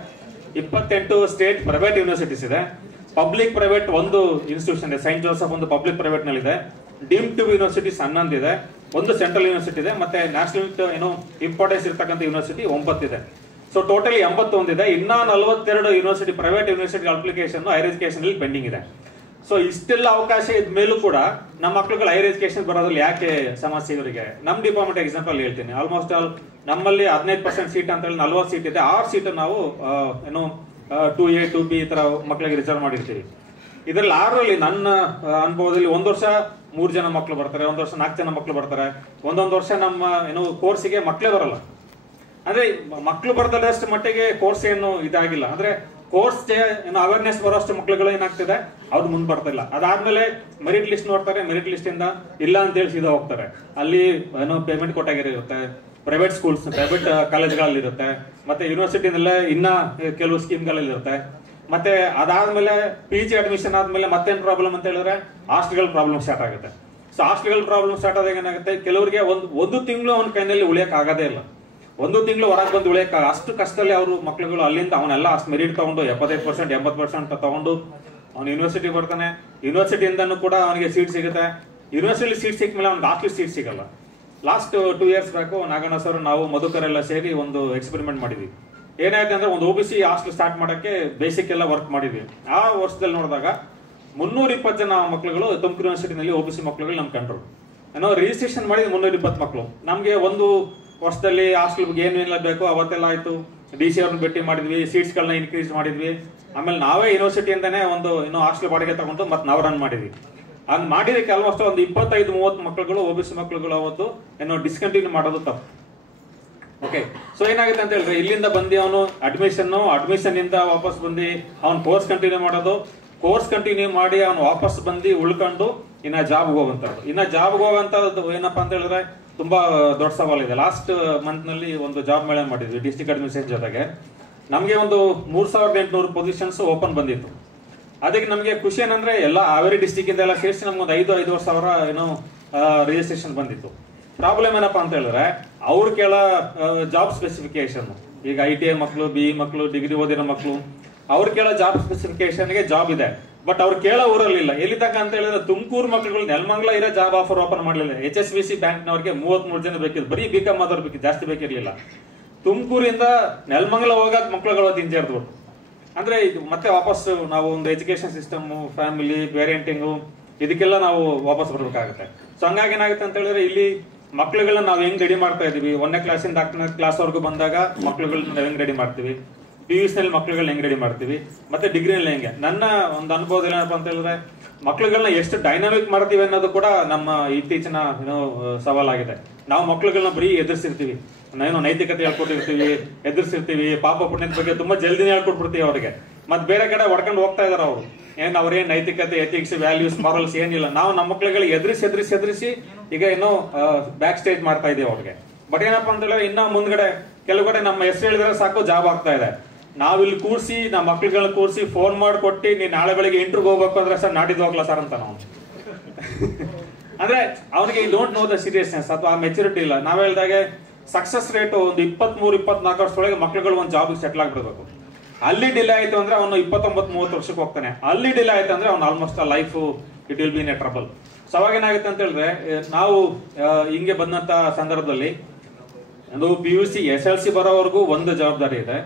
28 ಸ್ಟೇಟ್ ಪ್ರೈವೇಟ್ ಯೂನಿವರ್ಸಿಟೀಸ್ ಇದೆ. ಪಬ್ಲಿಕ್ ಪ್ರೈವೇಟ್ ಒಂದು ಇನ್ಸ್ಟಿಟ್ಯೂಷನ್ ಇದೆ, ಸೈಂಟ್ ಜೋಸೆಫ್ ಒಂದು ಪಬ್ಲಿಕ್ ಪ್ರೈವೇಟ್ ನಲ್ಲಿ ಇದೆ. ಡೀಮ್ಡ್ ಟು ಯೂನಿವರ್ಸಿಟೀಸ್ 11 ಇದೆ, ಒಂದು ಸೆಂಟ್ರಲ್ ಯೂನಿವರ್ಸಿಟಿ ಇದೆ, ಮತ್ತೆ ನ್ಯಾಷನಲ್ ಇಂಪಾರ್ಟೆನ್ಸ್ ಇರ್ತಕ್ಕಂಥ ಯೂನಿವರ್ಸಿಟಿ 9 ಇದೆ. ಸೊ ಟೋಟಲಿ 81 ಇದೆ. ಇನ್ನ 42 university private university application higher education ಅಲ್ಲಿ ಪೆಂಡಿಂಗ್ ಇದೆ. ಸೊ ಇಷ್ಟೆಲ್ಲ ಅವಕಾಶ ಇದ್ದ ಮೇಲೂ ಕೂಡ ನಮ್ಮ ಮಕ್ಕಳುಗಳು ಹೈಯರ್ ಎಜುಕೇಶನ್ ಬರೋದ್ರಲ್ಲಿ ಯಾಕೆ ಸಮಸ್ಯೆ ಇವರಿಗೆ? ನಮ್ಮ ಡಿಪಾರ್ಟ್ಮೆಂಟ್ ಎಕ್ಸಾಂಪಲ್ ಹೇಳ್ತೀನಿ. ಆಲ್ಮೋಸ್ಟ್ ಆಲ್ ನಮ್ಮಲ್ಲಿ 15% ಸೀಟ್ ಅಂತ ಹೇಳಿ 40 ಸೀಟ್ ಇದೆ. 6 ಸೀಟ್ ನಾವು 2A 2B ಈ ತರ ಮಕ್ಕಳಿಗೆ ರಿಸರ್ವ್ ಮಾಡಿರ್ತೀವಿ. ಇದ್ರಲ್ಲಿ 6ರಲ್ಲಿ ನನ್ನ ಅನುಭವದಲ್ಲಿ ಒಂದು ವರ್ಷ 3 ಜನ ಮಕ್ಕಳು ಬರ್ತಾರೆ, ಒಂದು ವರ್ಷ 4 ಜನ ಮಕ್ಕಳು ಬರ್ತಾರೆ, ಒಂದೊಂದು ವರ್ಷ ನಮ್ಮ ಕೋರ್ಸಿಗೆ ಮಕ್ಕಳೇ ಬರಲ್ಲ. ಅಂದ್ರೆ ಮಕ್ಕಳು ಬರ್ದಷ್ಟು ಮಟ್ಟಿಗೆ ಕೋರ್ಸ್ ಏನು ಇದಾಗಿಲ್ಲ. ಅಂದ್ರೆ ಕೋರ್ಸ್ ಅವೇರ್ನೆಸ್ ಬರೋಷ್ಟು ಮಕ್ಕಳುಗಳು ಏನಾಗ್ತಿದೆ ಅವ್ರು ಮುಂದೆ ಬರ್ತಿಲ್ಲ. ಅದಾದ್ಮೇಲೆ ಮೆರಿಟ್ ಲಿಸ್ಟ್ ನೋಡ್ತಾರೆ, ಮೆರಿಟ್ ಲಿಸ್ಟ್ ಇಂದ ಇಲ್ಲ ಅಂತ ಹೇಳಿ ಸೀದಾ ಹೋಗ್ತಾರೆ. ಅಲ್ಲಿ ಪೇಮೆಂಟ್ ಕೊಟ್ಟಾಗಿರುತ್ತೆ, ಪ್ರೈವೇಟ್ ಸ್ಕೂಲ್ಸ್ ಪ್ರೈವೇಟ್ ಕಾಲೇಜ್ಗಳಲ್ಲಿ ಇರುತ್ತೆ, ಮತ್ತೆ ಯೂನಿವರ್ಸಿಟಿನಲ್ಲೇ ಇನ್ನ ಕೆಲವು ಸ್ಕೀಮ್ಗಳಲ್ಲಿ ಇರುತ್ತೆ. ಮತ್ತೆ ಅದಾದ್ಮೇಲೆ PG ಅಡ್ಮಿಷನ್ ಆದ್ಮೇಲೆ ಮತ್ತೇನ್ ಪ್ರಾಬ್ಲಮ್ ಅಂತ ಹೇಳಿದ್ರೆ ಹಾಸ್ಟೆಲ್ಗಳ ಪ್ರಾಬ್ಲಮ್ ಸ್ಟಾರ್ಟ್ ಆಗುತ್ತೆ. ಸೊ ಹಾಸ್ಟೆಲ್ಗಳ ಪ್ರಾಬ್ಲಮ್ ಸ್ಟಾರ್ಟ್ ಆದಾಗ ಏನಾಗುತ್ತೆ, ಕೆಲವರಿಗೆ ಒಂದು ತಿಂಗಳು ಅವನ ಕೈನಲ್ಲಿ ಉಳಿಯಕ್ ಆಗೋದೇ ಇಲ್ಲ. ಒಂದು ತಿಂಗಳು ಹೊರಗೆ ಬಂದು ಉಳಿಯಕ ಅಷ್ಟು ಕಷ್ಟದಲ್ಲಿ ಅವರು ಮಕ್ಕಳುಗಳು ಅಲ್ಲಿಂದ ಅವನೆಲ್ಲ ಅಷ್ಟು ಮೆರಿಟ್ ತಗೊಂಡು 75% 80% ತಗೊಂಡು ಅವ್ನು ಯೂನಿವರ್ಸಿಟಿ ಬರ್ತಾನೆ. ಯೂನಿವರ್ಸಿಟಿಯಿಂದನೂ ಕೂಡ ಅವನಿಗೆ ಸೀಟ್ ಸಿಗುತ್ತೆ. ಯೂನಿವರ್ಸಿಟಿ ಸೀಟ್ ಸಿಕ್ಕ ಮೇಲೆ ಅವ್ನಿಗೆ ಹಾಸ್ಟೆಲ್ ಸೀಟ್ ಸಿಗಲ್ಲ. Last 2 years back Naganna sir ನಾವು ಮಧುಕರೆಲ್ಲ ಸೇರಿ ಒಂದು ಎಕ್ಸ್ಪೆರಿಮೆಂಟ್ ಮಾಡಿದ್ವಿ. ಏನಾಯ್ತು ಅಂದ್ರೆ ಒಂದು OBC ಹಾಸ್ಟೆಲ್ ಸ್ಟಾರ್ಟ್ ಮಾಡಕ್ಕೆ ಬೇಸಿಕ್ ಎಲ್ಲ ವರ್ಕ್ ಮಾಡಿದ್ವಿ. ಆ ವರ್ಷದಲ್ಲಿ ನೋಡಿದಾಗ 320 ಜನ ಮಕ್ಕಳುಗಳು ತುಮಕೂರು ಯೂನಿವರ್ಸಿಟಿನಲ್ಲಿ OBC ಮಕ್ಕಳುಗಳು ನಮ್ ಕಂಡ್ರು. ನಾವು ರಿಜಿಸ್ಟ್ರೇಷನ್ ಮಾಡಿದ್ವಿ 320 ಮಕ್ಕಳು. ನಮ್ಗೆ ಒಂದು ವರ್ಷದಲ್ಲಿ ಹಾಸ್ಟೆಲ್ ಬಗ್ಗೆ ಏನೆಲ್ಲ ಬೇಕು ಅವತ್ತೆಲ್ಲ ಆಯ್ತು. DC ಅವ್ರನ್ನ ಭೇಟಿ ಮಾಡಿದ್ವಿ, ಸೀಟ್ಸ್ ಗಳನ್ನ ಇನ್ಕ್ರೀಸ್ ಮಾಡಿದ್ವಿ. ಆಮೇಲೆ ನಾವೇ ಯೂನಿವರ್ಸಿಟಿಯಿಂದಾನೇ ಒಂದು ಹಾಸ್ಟೆಲ್ ಬಾಡಿಗೆ ತಗೊಂಡು ಮತ್ತೆ ನಾವು ರನ್ ಮಾಡಿದ್ವಿ. ಹಂಗ್ ಮಾಡಿದಕ್ಕೆ ಆಲ್ಮೋಸ್ಟ್ ಒಂದು 25-30 ಮಕ್ಕಳುಗಳು OBC ಮಕ್ಕಳುಗಳು ಅವತ್ತು ಡಿಸ್ಕಂಟಿನ್ಯೂ ಮಾಡೋದು ತಪ್ಪು. ಓಕೆ, ಸೊ ಏನಾಗುತ್ತೆ ಅಂತ ಹೇಳಿದ್ರೆ ಇಲ್ಲಿಂದ ಬಂದು ಅವನು ಅಡ್ಮಿಷನ್ ಇಂದ ವಾಪಸ್ ಬಂದು ಅವ್ನು ಕೋರ್ಸ್ ಕಂಟಿನ್ಯೂ ಮಾಡೋದು, ಕೋರ್ಸ್ ಕಂಟಿನ್ಯೂ ಮಾಡಿ ಅವ್ನು ವಾಪಸ್ ಬಂದು ಉಳ್ಕೊಂಡು ಇನ್ನ ಜಾಬ್ಗೆ ಹೋಗುವಂತದ್ದು. ಇನ್ನ ಜಾಬ್ಗೆ ಹೋಗುವಂತದ್ದು ಏನಪ್ಪಾ ಅಂತ ಹೇಳಿದ್ರೆ ತುಂಬಾ ದೊಡ್ಡ ಸವಾಲಿದೆ. ಲಾಸ್ಟ್ ಮಂತ್ ನಲ್ಲಿ ಒಂದು ಜಾಬ್ ಮೇಳ ಮಾಡಿದ್ವಿ ಡಿಸ್ಟ್ರಿಕ್ಟ್ ಅಡ್ಮಿನಿಸ್ಟ್ರೇಷನ್ ಜೊತೆಗೆ. ನಮಗೆ ಒಂದು 3800 ಪೊಸಿಷನ್ಸ್ ಓಪನ್ ಬಂದಿತ್ತು. ಅದಕ್ಕೆ ನಮಗೆ ಖುಷಿ ಏನಂದ್ರೆ ಎಲ್ಲ ಹಾವೇರಿ ಡಿಸ್ಟ್ರಿಕ್ಟ್ ಇಂದ ಎಲ್ಲ ಸೇರಿಸಿ ನಮ್ಗೊಂದು 5,000 ರಿಜಿಸ್ಟ್ರೇಷನ್ ಬಂದಿತ್ತು. ಪ್ರಾಬ್ಲಮ್ ಏನಪ್ಪಾ ಅಂತ ಹೇಳಿದ್ರೆ ಅವ್ರು ಕೇಳ ಜಾಬ್ ಸ್ಪೆಸಿಫಿಕೇಶನ್, ಈಗ ITI ಮಕ್ಕಳು, BE ಮಕ್ಕಳು, ಡಿಗ್ರಿ ಓದಿರೋ ಮಕ್ಕಳು, ಅವ್ರು ಕೇಳೋ ಜಾಬ್ ಸ್ಪೆಸಿಫಿಕೇಶನ್ಗೆ ಜಾಬ್ ಇದೆ. ಬಟ್ ಅವ್ರು ಕೇಳೋ ಊರಲ್ಲಿಲ್ಲ. ಎಲ್ಲಿ ತನಕ ಅಂತ ಹೇಳಿದ್ರೆ ತುಮಕೂರು ಮಕ್ಕಳುಗಳು ನೆಲಮಂಗಲ ಇರೋ ಜಾಬ್ ಆಫರ್ ಓಪನ್ ಮಾಡಲಿಲ್ಲ. HSBC ಬ್ಯಾಂಕ್ನವ್ರಿಗೆ 33 ಜನ ಬೇಕಿದ್ರು, ಬರೀ BCom ಆದವ್ರು ಬೇಕಿತ್ತು, ಜಾಸ್ತಿ ಬೇಕಿರ್ಲಿಲ್ಲ. ತುಮಕೂರಿಂದ ನೆಲಮಂಗಲ ಹೋಗಕ್ ಮಕ್ಕಳುಗಳು ಹಿಂಜರಿದ್ರು. ಅಂದ್ರೆ ಇದು ಮತ್ತೆ ವಾಪಸ್ ನಾವು ಒಂದು ಎಜುಕೇಶನ್ ಸಿಸ್ಟಮ್, ಫ್ಯಾಮಿಲಿ, ಪೇರೆಂಟಿಂಗು ಇದಕ್ಕೆಲ್ಲ ನಾವು ವಾಪಸ್ ಬರ್ಬೇಕಾಗುತ್ತೆ. ಸೊ ಹಂಗಾಗಿ ಏನಾಗುತ್ತೆ ಅಂತ ಹೇಳಿದ್ರೆ ಇಲ್ಲಿ ಮಕ್ಕಳುಗಳನ್ನ ನಾವು ಹೆಂಗ್ ರೆಡಿ ಮಾಡ್ತಾ ಇದೀವಿ, 1ನೇ ಕ್ಲಾಸಿಂದ 8ನೇ ಕ್ಲಾಸ್ ವರ್ಗು ಬಂದಾಗ ಮಕ್ಕಳುಗಳನ್ನ ನಾವು ಹೆಂಗ್ ರೆಡಿ ಮಾಡ್ತೀವಿ, PUC ನಲ್ಲಿ ಮಕ್ಕಳುಗಳನ್ನ ಹೆಂಗ್ ರೆಡಿ ಮಾಡ್ತೀವಿ, ಮತ್ತೆ ಡಿಗ್ರಿನಲ್ಲಿ ಹೆಂಗೆ. ನನ್ನ ಒಂದು ಅನುಭವದಲ್ಲಿ ಏನಪ್ಪಾ ಅಂತ ಹೇಳಿದ್ರೆ ಮಕ್ಕಳುಗಳನ್ನ ಎಷ್ಟು ಡೈನಾಮಿಕ್ ಮಾಡ್ತೀವಿ ಅನ್ನೋದು ಕೂಡ ನಮ್ಮ ಇತ್ತೀಚಿನ ಸವಾಲಾಗಿದೆ. ನಾವು ಮಕ್ಕಳುಗಳನ್ನ ಬರೀ ಎದುರಿಸಿರ್ತೀವಿ, ನೈತಿಕತೆ ಹೇಳ್ಕೊಟ್ಟಿರ್ತೀವಿ, ಎದುರಿಸಿರ್ತೀವಿ, ಪಾಪ ಪುಣ್ಯದ ಬಗ್ಗೆ ತುಂಬಾ ಜಲ್ದಿನೇ ಹೇಳ್ಕೊಟ್ಬಿಡ್ತೀವಿ ಅವ್ರಿಗೆ. ಮತ್ತೆ ಬೇರೆ ಕಡೆ ಹೊಡ್ಕೊಂಡು ಹೋಗ್ತಾ ಇದಾರೆ ಅವರು. ಅವ್ರೇನ್ ನೈತಿಕತೆ, ಎಥಿಕ್ಸ್, ವ್ಯಾಲ್ಯೂಸ್, ಮಾರಲ್ಸ್ ಏನಿಲ್ಲ. ನಾವು ನಮ್ಮ ಮಕ್ಕಳುಗಳಿಗೆ ಎದುರಿಸಿ ಈಗ ಏನೋ ಬ್ಯಾಕ್ ಸ್ಟೇಜ್ ಮಾಡ್ತಾ ಇದೀವಿ ಅವ್ರಿಗೆ. ಬಟ್ ಏನಪ್ಪಾ ಅಂತ ಹೇಳಿದ್ರೆ ಇನ್ನ ಮುಂದ್ಗಡೆ ಕೆಲವು ನಮ್ಮ ಹೆಸರು ಹೇಳಿದ್ರೆ ಸಾಕು ಜಾಬ್ ಆಗ್ತಾ ಇದೆ. ನಾವಿಲ್ಲಿ ಕೂರ್ಸಿ ನಮ್ಮ ಮಕ್ಳುಗಳನ್ನ ಕೂರ್ಸಿ ಫೋನ್ ಮಾಡಿಕೊಟ್ಟು ನೀನ್ ನಾಳೆ ಬೆಳಿಗ್ಗೆ ಇಂಟರ್ವ್ಯೂ ಹೋಗ್ಬೇಕು ಅಂದ್ರೆ ಸರ್ ನಾಡಿದ್ದು ಹೋಗ್ಲಾ ಸರ್ ಅಂತ ನಾವು ಅಂದ್ರೆ ಅವನಿಗೆ ಡೋಂಟ್ ನೋ ದ ಸೀರಿಯಸ್ನೆಸ್ ಅಥವಾ ಮೆಚುರಿಟಿ ಇಲ್ಲ. ನಾವ್ ಹೇಳಿದಾಗೆ ಸಕ್ಸಸ್ ರೇಟ್ ಒಂದು 23-24 ವರ್ಷದೊಳಗೆ ಮಕ್ಳುಗಳು ಒಂದು ಜಾಬ್ ಸೆಟ್ಲ್ ಆಗ್ಬಿಡ್ಬೇಕು. ಅಲ್ಲಿ ಡಿಲೇ ಆಯ್ತು ಅಂದ್ರೆ ಅವನು 29-30 ವರ್ಷಕ್ಕೆ ಹೋಗ್ತಾನೆ. ಅಲ್ಲಿ ಡಿಲೇ ಆಯ್ತು ಅಂದ್ರೆ ಅವ್ನು almost life it will be in a trouble. So ಅವಾಗ ಏನಾಗುತ್ತೆ ಅಂತ ಹೇಳಿದ್ರೆ ನಾವು ಹಿಂಗೆ ಬಂದಂತ ಸಂದರ್ಭದಲ್ಲಿ ಅದು PUC SLC ಬರೋವರೆಗೂ ಒಂದು ಜವಾಬ್ದಾರಿ ಇದೆ.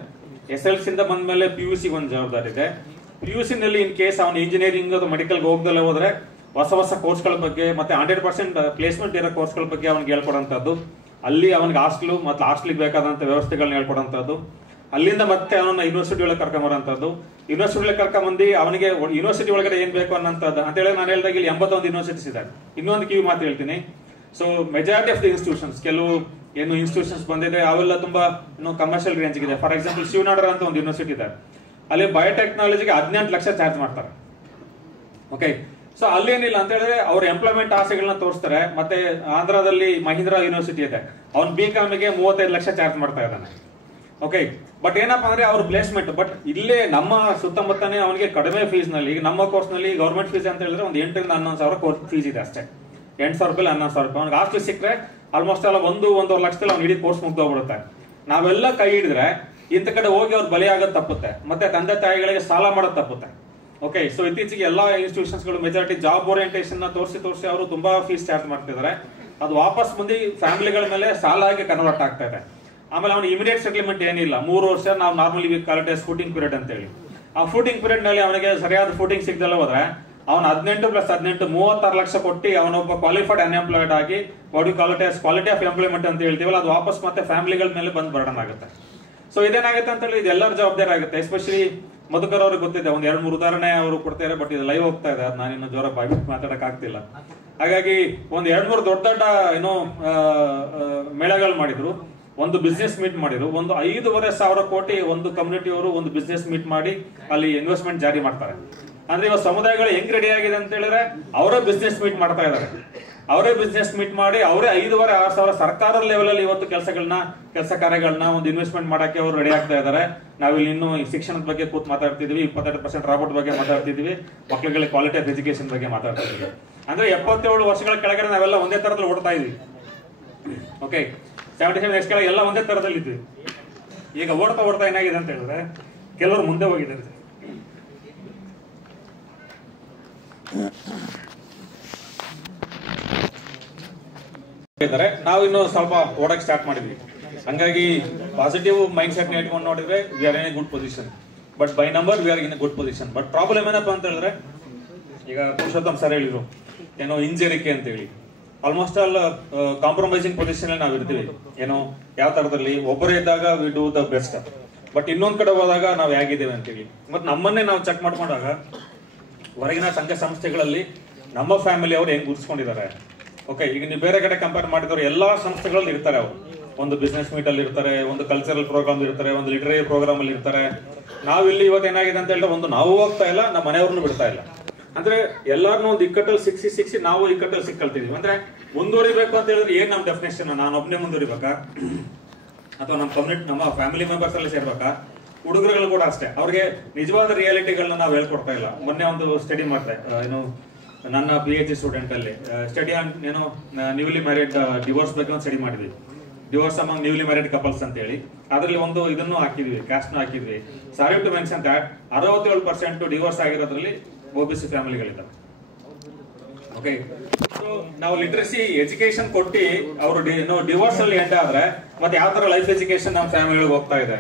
SLC ಇಂದ ಬಂದ್ಮೇಲೆ PUC ಒಂದು ಜವಾಬ್ದಾರಿ ಇದೆ. PUC ನಲ್ಲಿ ಇನ್ ಕೇಸ್ ಅವನು ಇಂಜಿನಿಯರಿಂಗ್ ಅಥವಾ ಮೆಡಿಕಲ್ಗೆ ಹೋಗ್ದಲ್ಲೇ ಹೋದ್ರೆ ಹೊಸ ಕೋರ್ಸ್ಗಳ ಬಗ್ಗೆ ಮತ್ತೆ 100% ಪ್ಲೇಸ್ಮೆಂಟ್ ಇರೋ ಕೋರ್ಸ್ಗಳ ಬಗ್ಗೆ ಅವನಿಗೆ ಹೇಳ್ಕೊಡಂತದ್ದು, ಅಲ್ಲಿ ಅವನಿಗೆ ಹಾಸ್ಟೆಲ್ ಮತ್ತೆ ಹಾಸ್ಟೆಲ್ಗೆ ಬೇಕಾದಂತ ವ್ಯವಸ್ಥೆಗಳನ್ನ ಹೇಳ್ಕೊಡಂತದ್ದು, ಅಲ್ಲಿಂದ ಮತ್ತೆ ಅವನನ್ನ ಯೂನಿವರ್ಸಿಟಿ ಒಳಗೆ ಕರ್ಕೊಂಬರಂತದ್ದು, ಯೂನಿವರ್ಸಿಟಿ ಒಳಗೆ ಕರ್ಕೊಂಬಂದು ಅವನಿಗೆ ಯೂನಿವರ್ಸಿಟಿ ಒಳಗಡೆ ಏನ್ ಬೇಕು ಅನ್ನೋಂಥದ್ದು ಅಂತ ಹೇಳಿ ನಾನು ಹೇಳಿದಾಗ ಇಲ್ಲಿ 81 ಯೂನಿವರ್ಸಿಟೀಸ್ ಇದೆ. ಇನ್ನೊಂದು ಕಿವಿ ಮಾತು ಹೇಳ್ತೀನಿ. So majority of the institutions, ಕೆಲವು ಏನು ಇನ್ಸ್ಟಿಟ್ಯೂಷನ್ಸ್ ಬಂದಿದೆ ಅವೆಲ್ಲ ತುಂಬಾ ಕಮರ್ಷಿಯಲ್ ರೇಂಜ್ ಇದೆ. ಫಾರ್ ಎಕ್ಸಾಂಪಲ್ ಶಿವನಾಡರ್ ಅಂತ ಒಂದು ಯೂನಿವರ್ಸಿಟಿ ಇದೆ, ಅಲ್ಲಿ ಬಯೋಟೆಕ್ನಾಲಜಿಗೆ 18 ಲಕ್ಷ ಚಾರ್ಜ್ ಮಾಡ್ತಾರೆ. ಓಕೆ, ಸೊ ಅಲ್ಲೇನಿಲ್ಲ ಅಂತ ಹೇಳಿದ್ರೆ ಅವ್ರ ಎಂಪ್ಲಾಯ್ಮೆಂಟ್ ಆಸೆಗಳನ್ನ ತೋರಿಸ್ತಾರೆ. ಮತ್ತೆ ಆಂಧ್ರದಲ್ಲಿ ಮಹೀಂದ್ರಾ ಯೂನಿವರ್ಸಿಟಿ ಇದೆ, ಅವ್ನು BComಗೆ 35 ಲಕ್ಷ ಚಾರ್ಜ್ ಮಾಡ್ತಾ ಇದ್ದಾನೆ. ಓಕೆ, ಬಟ್ ಏನಪ್ಪಾ ಅಂದ್ರೆ ಅವ್ರ ಪ್ಲೇಸ್ಮೆಂಟ್. ಬಟ್ ಇಲ್ಲೇ ನಮ್ಮ ಸುತ್ತಮುತ್ತನೇ ಅವನಿಗೆ ಕಡಿಮೆ ಫೀಸ್ ನಲ್ಲಿ, ಈಗ ನಮ್ಮ ಕೋರ್ಸ್ ನಲ್ಲಿ ಗೌರ್ಮೆಂಟ್ ಫೀಸ್ ಅಂತ ಹೇಳಿದ್ರೆ ಒಂದು 8 ರಿಂದ 11 ಸಾವಿರ ಕೋರ್ಸ್ ಫೀಸ್ ಇದೆ ಅಷ್ಟೇ. 8,000 ರೂಪಾಯಿ 11,000 ರೂಪಾಯಿ ಅವ್ನಿಗೆ ಹಾಸ್ಟೆಲ್ ಸಿಕ್ಕರೆ ಆಲ್ಮೋಸ್ಟ್ ಅಲ್ಲ 1-1.5 ಲಕ್ಷದಲ್ಲಿ ಅವ್ನು ಇಡೀ ಕೋರ್ಸ್ ಮುಗ್ದೋಗ್ಬಿಡುತ್ತೆ. ನಾವೆಲ್ಲ ಕೈ ಹಿಡಿದ್ರೆ ಇಂಥ ಕಡೆ ಹೋಗಿ ಅವ್ರು ಬಲಿ ಆಗೋದು ತಪ್ಪುತ್ತೆ, ಮತ್ತೆ ತಂದೆ ತಾಯಿಗಳಿಗೆ ಸಾಲ ಮಾಡೋದು ತಪ್ಪುತ್ತೆ. ಓಕೆ, ಸೊ ಇತ್ತೀಚೆಗೆ ಎಲ್ಲಾ ಇನ್ಸ್ಟಿಟ್ಯೂಷನ್ಸ್ ಗಳು ಮೆಜಾರಿಟಿ ಜಾಬ್ ಓರಿಯಂಟೇಷನ್ ನ ತೋರಿಸಿ ಅವರು ತುಂಬಾ ಫೀಸ್ ಚಾರ್ಜ್ ಮಾಡ್ತಿದ್ದಾರೆ. ಅದು ವಾಪಸ್ ಮುಂದೆ ಫ್ಯಾಮಿಲಿಗಳ ಮೇಲೆ ಸಾಲ ಆಗಿ ಕನ್ವರ್ಟ್ ಆಗ್ತಾ ಇದೆ. ಆಮೇಲೆ ಅವನು ಇಮಿಡಿಯೇಟ್ ಸೆಟಲ್ಮೆಂಟ್ ಏನಿಲ್ಲ, 3 ವರ್ಷ ನಾವು ನಾರ್ಮಲಿ ಕಾಲ್ಟೇಸ್ ಫೂಟಿಂಗ್ ಪೀರಿಯಡ್ ಅಂತ ಹೇಳಿ. ಆ ಫೂಟಿಂಗ್ ಪೀರಿಯಡ್ ನಲ್ಲಿ ಅವನಿಗೆ ಸರಿಯಾದ ಫೂಟಿಂಗ್ ಸಿಗದಲ್ಲ ಹೋದ್ರೆ ಅವನು 18 + 18 36 ಲಕ್ಷ ಕೊಟ್ಟು ಅವನೊಬ್ಬ ಕ್ವಾಲಿಫೈಡ್ ಅನ್ಎಂಪ್ಲಾಯ್ಡ್ ಆಗಿ ಕ್ವಾಲಿಟಿ ಆಫ್ ಎಂಪ್ಲಾಯ್ಮೆಂಟ್ ಅಂತ ಹೇಳ್ತೀವಲ್ಲ, ಅದು ವಾಪಸ್ ಮತ್ತೆ ಫ್ಯಾಮಿಲಿಗಳ ಮೇಲೆ ಬಂದು ಬರ್ಡನ್ ಆಗುತ್ತೆ. ಸೊ ಇದೇನಾಗುತ್ತೆ ಅಂತ ಹೇಳಿ ಇದೆಲ್ಲರ ಜವಾಬ್ದಾರಿ ಆಗುತ್ತೆ. ಎಸ್ಪೆಷಲಿ ಮಧುಕರ್ ಅವ್ರಿಗೆ ಗೊತ್ತಿದೆ, ಒಂದ್ 2-3 ಉದಾಹರಣೆ ಅವರು ಕೊಡ್ತಾರೆ. ಬಟ್ ಇದು ಲೈವ್ ಹೋಗ್ತಾ ಇದೆ, ಅದು ನಾನಿನ್ನು ಜೋರ ಬಾಯ್ಬಿಟ್ಟು ಮಾತಾಡಕ್ ಆಗ್ತಿಲ್ಲ. ಹಾಗಾಗಿ ಒಂದ್ 2-3 ದೊಡ್ಡ ಮೇಳಗಳು ಮಾಡಿದ್ರು, ಒಂದು ಬಿಸ್ನೆಸ್ ಮೀಟ್ ಮಾಡಿದ್ರು, ಒಂದು 5,500 ಕೋಟಿ ಒಂದು ಕಮ್ಯುನಿಟಿಯವರು ಒಂದು ಬಿಸ್ನೆಸ್ ಮೀಟ್ ಮಾಡಿ ಅಲ್ಲಿ ಇನ್ವೆಸ್ಟ್ಮೆಂಟ್ ಜಾರಿ ಮಾಡ್ತಾರೆ. ಅಂದ್ರೆ ಇವಾಗ ಸಮುದಾಯಗಳು ಹೆಂಗ್ ರೆಡಿ ಆಗಿದೆ ಅಂತ ಹೇಳಿದ್ರೆ ಅವರೇ ಬಿಸ್ನೆಸ್ ಮೀಟ್ ಮಾಡ್ತಾ ಇದ್ದಾರೆ. ಅವರೇ ಬಿಸ್ನೆಸ್ ಮೀಟ್ ಮಾಡಿ ಅವರೇ 5,500-6,000 ಸರ್ಕಾರದ ಲೆವೆಲ್ ಅಲ್ಲಿ ಇವತ್ತು ಕೆಲಸ ಕಾರ್ಯಗಳನ್ನ ಒಂದು ಇನ್ವೆಸ್ಟ್ಮೆಂಟ್ ಮಾಡಕ್ಕೆ ಅವರು ರೆಡಿ ಆಗ್ತಾ ಇದ್ದಾರೆ. ನಾವಿಲ್ಲಿ ಇನ್ನು ಶಿಕ್ಷಣದ ಬಗ್ಗೆ ಕೂತ್ ಮಾತಾಡ್ತಿದ್ವಿ, 22% ರಾಬರ್ಟ್ ಬಗ್ಗೆ ಮಾತಾಡ್ತಿದ್ವಿ, ಮಕ್ಕಳಿಗೆ ಕ್ವಾಲಿಟಿ ಆಫ್ ಎಜುಕೇಶನ್ ಬಗ್ಗೆ ಮಾತಾಡ್ತಿದ್ವಿ. ಅಂದ್ರೆ 77 ವರ್ಷಗಳ ಕೆಳಗಡೆ ನಾವೆಲ್ಲ ಒಂದೇ ತರದಲ್ಲಿ ಓಡ್ತಾ ಇದ್ವಿ. ಓಕೆ, 77 years ಕೆಳಗೆ ಎಲ್ಲ ಒಂದೇ ತರದಲ್ಲಿ ಇದ್ವಿ. ಈಗ ಓಡ್ತಾ ಏನಾಗಿದೆ ಅಂತ ಹೇಳಿದ್ರೆ ಕೆಲವರು ಮುಂದೆ ಹೋಗಿದ್ದಾರೆ. ನಾವು ಇನ್ನು ಸ್ವಲ್ಪ ಓಡಕ್ ಸ್ಟಾರ್ಟ್ ಮಾಡಿದ್ವಿ. ಹಂಗಾಗಿ ಪಾಸಿಟಿವ್ ಮೈಂಡ್ ಸೆಟ್ ಇಟ್ಕೊಂಡು ನೋಡಿದ್ರೆ we are in a good position. But by number we are in a good position. But problem ಏನಪ್ಪಾ ಅಂತ ಹೇಳಿದ್ರೆ, ಈಗ ಪುರುಷೋತ್ತಮ್ ಸರ್ ಹೇಳಿದ್ರು ಏನೋ ಹಿಂಜರಿಕೆ ಅಂತ ಹೇಳಿ. ಆಲ್ಮೋಸ್ಟ್ ಆಲ್ ಕಾಂಪ್ರಮೈಸಿಂಗ್ ಪೊಸಿಷನ್ ಅಲ್ಲಿ ನಾವು ಇರ್ತೀವಿ. ಏನೋ ಯಾವ ತರದಲ್ಲಿ ಒಬ್ಬರೇ ಇದ್ದಾಗ we do the best, but ಇನ್ನೊಂದ್ ಕಡೆ ಹೋದಾಗ ನಾವು ಹೇಗಿದ್ದೇವೆ ಅಂತ ಹೇಳಿ. ಮತ್ತೆ ನಮ್ಮನ್ನೇ ನಾವು ಚೆಕ್ ಮಾಡ್ಕೊಂಡಾಗ ಹೊರಗಿನ ಸಂಘ ಸಂಸ್ಥೆಗಳಲ್ಲಿ ನಮ್ಮ ಫ್ಯಾಮಿಲಿ ಅವ್ರು ಹೆಂಗ್ ಗುರ್ಸ್ಕೊಂಡಿದ್ದಾರೆ. ಓಕೆ, ಈಗ ನೀವು ಬೇರೆ ಕಡೆ ಕಂಪೇರ್ ಮಾಡಿದವರು ಎಲ್ಲಾ ಸಂಸ್ಥೆಗಳಲ್ಲಿ ಇರ್ತಾರೆ. ಅವರು ಒಂದು ಬಿಸ್ನೆಸ್ ಮೀಟ್ ಅಲ್ಲಿ ಇರ್ತಾರೆ, ಒಂದು ಕಲ್ಚರಲ್ ಪ್ರೋಗ್ರಾಮ್ ಇರ್ತಾರೆ, ಒಂದು ಲಿಟರರಿ ಪ್ರೋಗ್ರಾಮ್ ಅಲ್ಲಿ ಇರ್ತಾರೆ. ನಾವಿಲ್ಲಿ ಇವತ್ತು ಏನಾಗಿದೆ ಅಂತ ಹೇಳಿದ್ರೆ ಒಂದು ನಾವು ಹೋಗ್ತಾ ಇಲ್ಲ, ನಮ್ಮ ಮನೆಯವ್ರನ್ನು ಬಿಡ್ತಾ ಇಲ್ಲ. ಅಂದ್ರೆ ಎಲ್ಲಾರನ್ನೂ ಒಂದು ಇಕ್ಕಟ್ಟಲ್ಲಿ ಸಿಕ್ಸಿ ನಾವು ಇಕ್ಕಟ್ಟಲ್ಲಿ ಸಿಕ್ಕಲ್ತಿದೀವಿ. ಅಂದ್ರೆ ಮುಂದುವರಿಬೇಕು ಅಂತ ಹೇಳಿದ್ರೆ ಏನ್ ನಮ್ ಡೆಫಿನೇಷನ್? ನಾನು ಒಬ್ಬನೇ ಮುಂದುವರಿಬೇಕಾ ಅಥವಾ ನಮ್ಮ ಕಮ್ಯುನಿಟಿ ನಮ್ಮ ಫ್ಯಾಮಿಲಿ ಮೆಂಬರ್ಸ್ ಅಲ್ಲಿ ಸೇರ್ಬೇಕಾ? ಹುಡುಗರುಗಳು ಕೂಡ ಅಷ್ಟೇ, ಅವ್ರಿಗೆ ನಿಜವಾದ ರಿಯಾಲಿಟಿಗಳನ್ನ ನಾವು ಹೇಳ್ಕೊಡ್ತಾ ಇಲ್ಲ. ಮೊನ್ನೆ ಒಂದು ಸ್ಟಡಿ ಮಾಡಿದೆ, ಏನು ನನ್ನ PhD ಸ್ಟೂಡೆಂಟ್ ಅಲ್ಲಿ ಸ್ಟಡಿ ಆನ್ ಏನು ನ್ಯೂಲಿ ಮ್ಯಾರಿಡ್ ಡಿವೋರ್ಸ್ ಬಗ್ಗೆ ಒಂದು ಸ್ಟಡಿ ಮಾಡಿದ್ವಿ. Divorce among newly married couples ಅಂತ ಹೇಳಿ ಅದರಲ್ಲಿ ಒಂದು ಇದನ್ನು ಹಾಕಿದ್ವಿ, ಕ್ಯಾಸ್ಟ್ ಹಾಕಿದ್ವಿ. Sorry to mention that 67% divorce ಆಗಿರೋದ್ರಲ್ಲಿ OBC ಫ್ಯಾಮಿಲಿಗಳಿದ್ದಾರೆ. ಓಕೆ, ಸೊ ನಾವು ಲಿಟ್ರಸಿ ಎಜುಕೇಶನ್ ಕೊಟ್ಟು ಅವರು ಡಿವೋರ್ಸ್ ಅಲ್ಲಿ ಎಂಡ್ ಆದ್ರೆ ಮತ್ತೆ ಯಾವ ತರ ಲೈಫ್ ಎಜುಕೇಶನ್ ನಮ್ಮ ಫ್ಯಾಮಿಲಿಗಳಿಗೆ ಹೋಗ್ತಾ ಇದೆ?